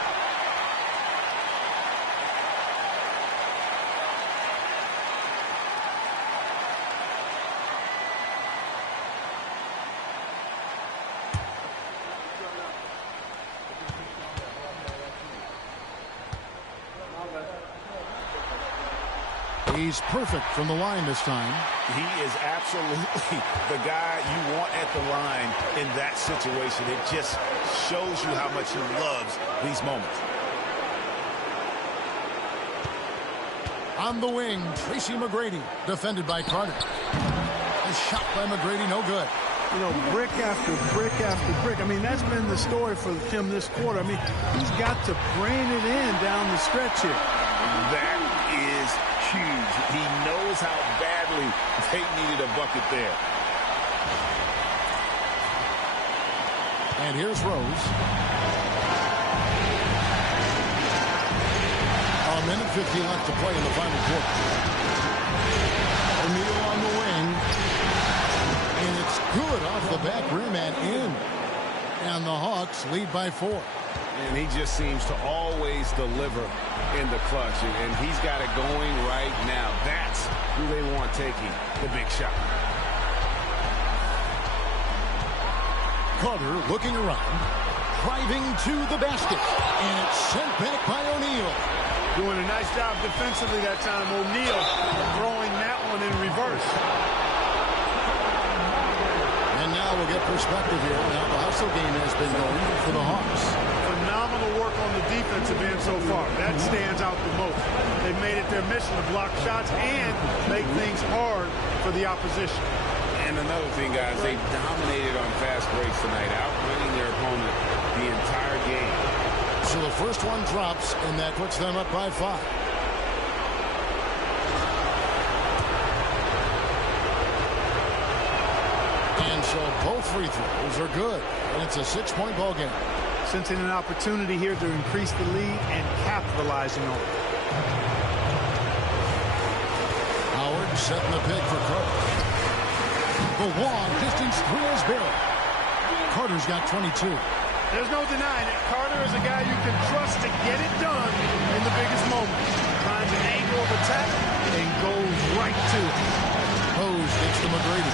He's perfect from the line this time. He is absolutely the guy you want at the line in that situation. It just shows you how much he loves these moments. On the wing, Tracy McGrady, defended by Carter. A shot by McGrady, no good. You know, brick after brick after brick. I mean, that's been the story for him this quarter. I mean, he's got to brain it in down the stretch here. That is huge. He knows how badly they needed a bucket there. And here's Rose. A minute 50 left to play in the final quarter. O'Neal on the wing. And it's good off the back rim and in. And the Hawks lead by 4. And he just seems to always deliver in the clutch. And he's got it going right now. That's who they want taking the big shot. Carter looking around. Driving to the basket. And it's sent back by O'Neal. Doing a nice job defensively that time. O'Neal throwing that one in reverse. And now we'll get perspective here on how the hustle game has been going for the Hawks. Phenomenal work on the defensive end so far. That stands out the most. They've made it their mission to block shots and make things hard for the opposition. And another thing, guys, they dominated on fast breaks tonight, outwinning their opponent the entire game. So the first one drops, and that puts them up by 5. And so both free throws are good. And it's a 6-point ball game. Sensing an opportunity here to increase the lead and capitalizing on it. Howard setting the pick for Carter. The long distance three is Barrett. Carter's got 22. There's no denying it. Carter is a guy you can trust to get it done in the biggest moments. Finds an angle of attack and goes right to it. Hose gets to McGrady.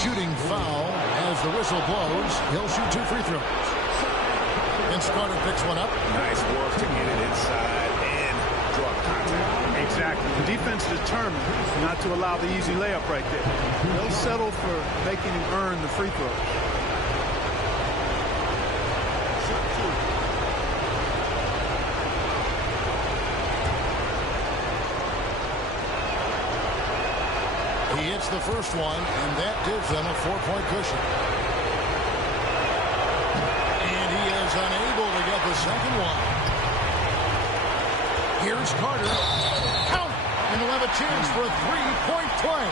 Shooting foul as the whistle blows. He'll shoot 2 free throws. And Carter picks one up. Nice work to get it inside and draw contact. Exactly. The defense determined not to allow the easy layup right there. They'll settle for making him earn the free throw. He hits the first one, and that gives them a 4-point cushion. And he is unable to get the second one. Here's Carter. Count! And he'll have a chance for a 3-point play.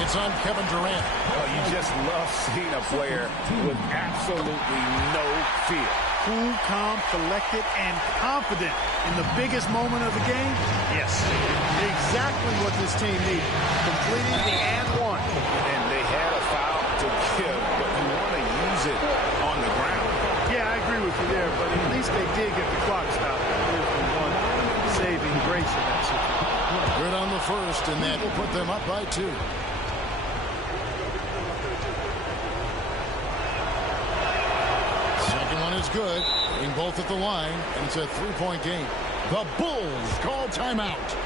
It's on Kevin Durant. Oh, you just love seeing a player with absolutely no fear. Cool, calm, collected, and confident in the biggest moment of the game? Yes. Exactly what this team needed. Completing the and one. And they had a foul to give, but you want to use it on the ground. Yeah, I agree with you there, but at least they did get the clock stopped. There's the one saving grace in that situation. Good on the first, and that will put them up by 2. good. Getting both at the line, and it's a 3-point game. The Bulls call timeout.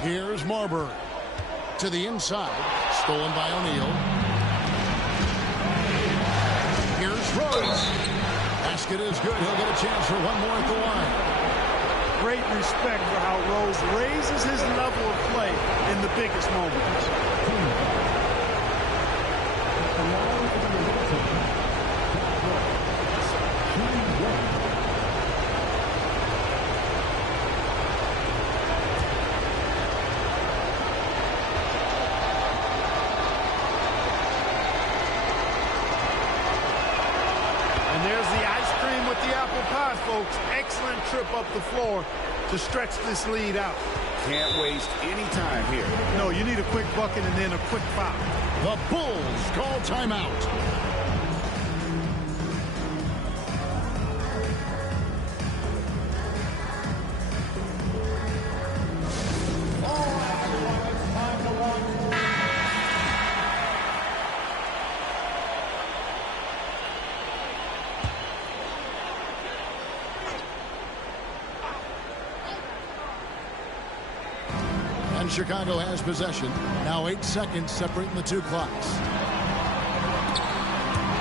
Here's Marbury to the inside, stolen by O'Neal. Here's Rose. Basket is good. He'll get a chance for one more at the line. Great respect for how Rose raises his level of play in the biggest moments. Folks, excellent trip up the floor to stretch this lead out. Can't waste any time here. No, you need a quick bucket and then a quick foul. The Bulls call timeout. Chicago has possession. Now 8 seconds separating the two clocks.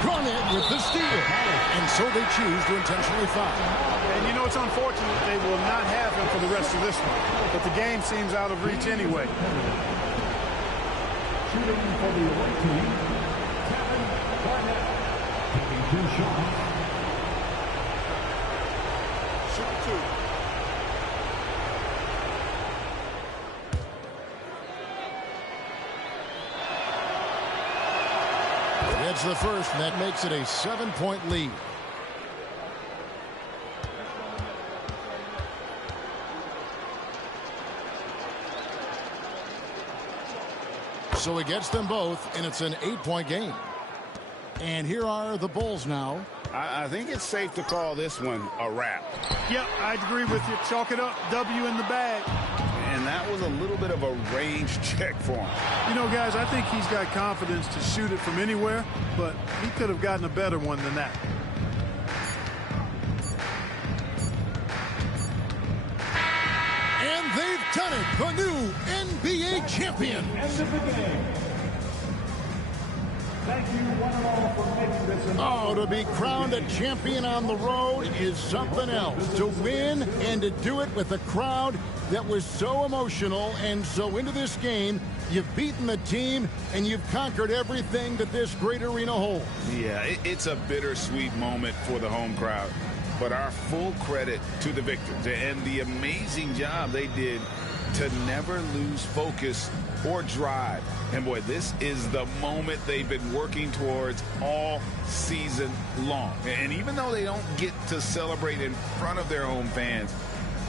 Garnett with the steal. And so they choose to intentionally foul. And you know, it's unfortunate they will not have him for the rest of this one. But the game seems out of reach anyway. Shooting for the away team, Kevin Garnett. Taking 2 shots. Shoot 2. It's the first, and that makes it a 7-point lead. So he gets them both, and it's an 8-point game. And here are the Bulls now. I think it's safe to call this one a wrap. Yep, I'd agree with you. Chalk it up. W in the bag. And that was a little bit of a range check for him. You know, guys, I think he's got confidence to shoot it from anywhere, but he could have gotten a better one than that. And they've done it. The new NBA champion. End of the game. Thank you, one and all, for making this an Oh, to be crowned a champion on the road is something else. To win and to do it with a crowd that was so emotional and so into this game. You've beaten the team, and you've conquered everything that this great arena holds. Yeah, it's a bittersweet moment for the home crowd. But our full credit to the victors and the amazing job they did to never lose focus or drive. And boy, this is the moment they've been working towards all season long. And even though they don't get to celebrate in front of their home fans,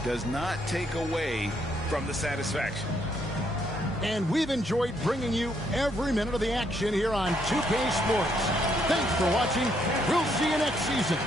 does not take away from the satisfaction. And we've enjoyed bringing you every minute of the action here on 2K Sports. Thanks for watching. We'll see you next season.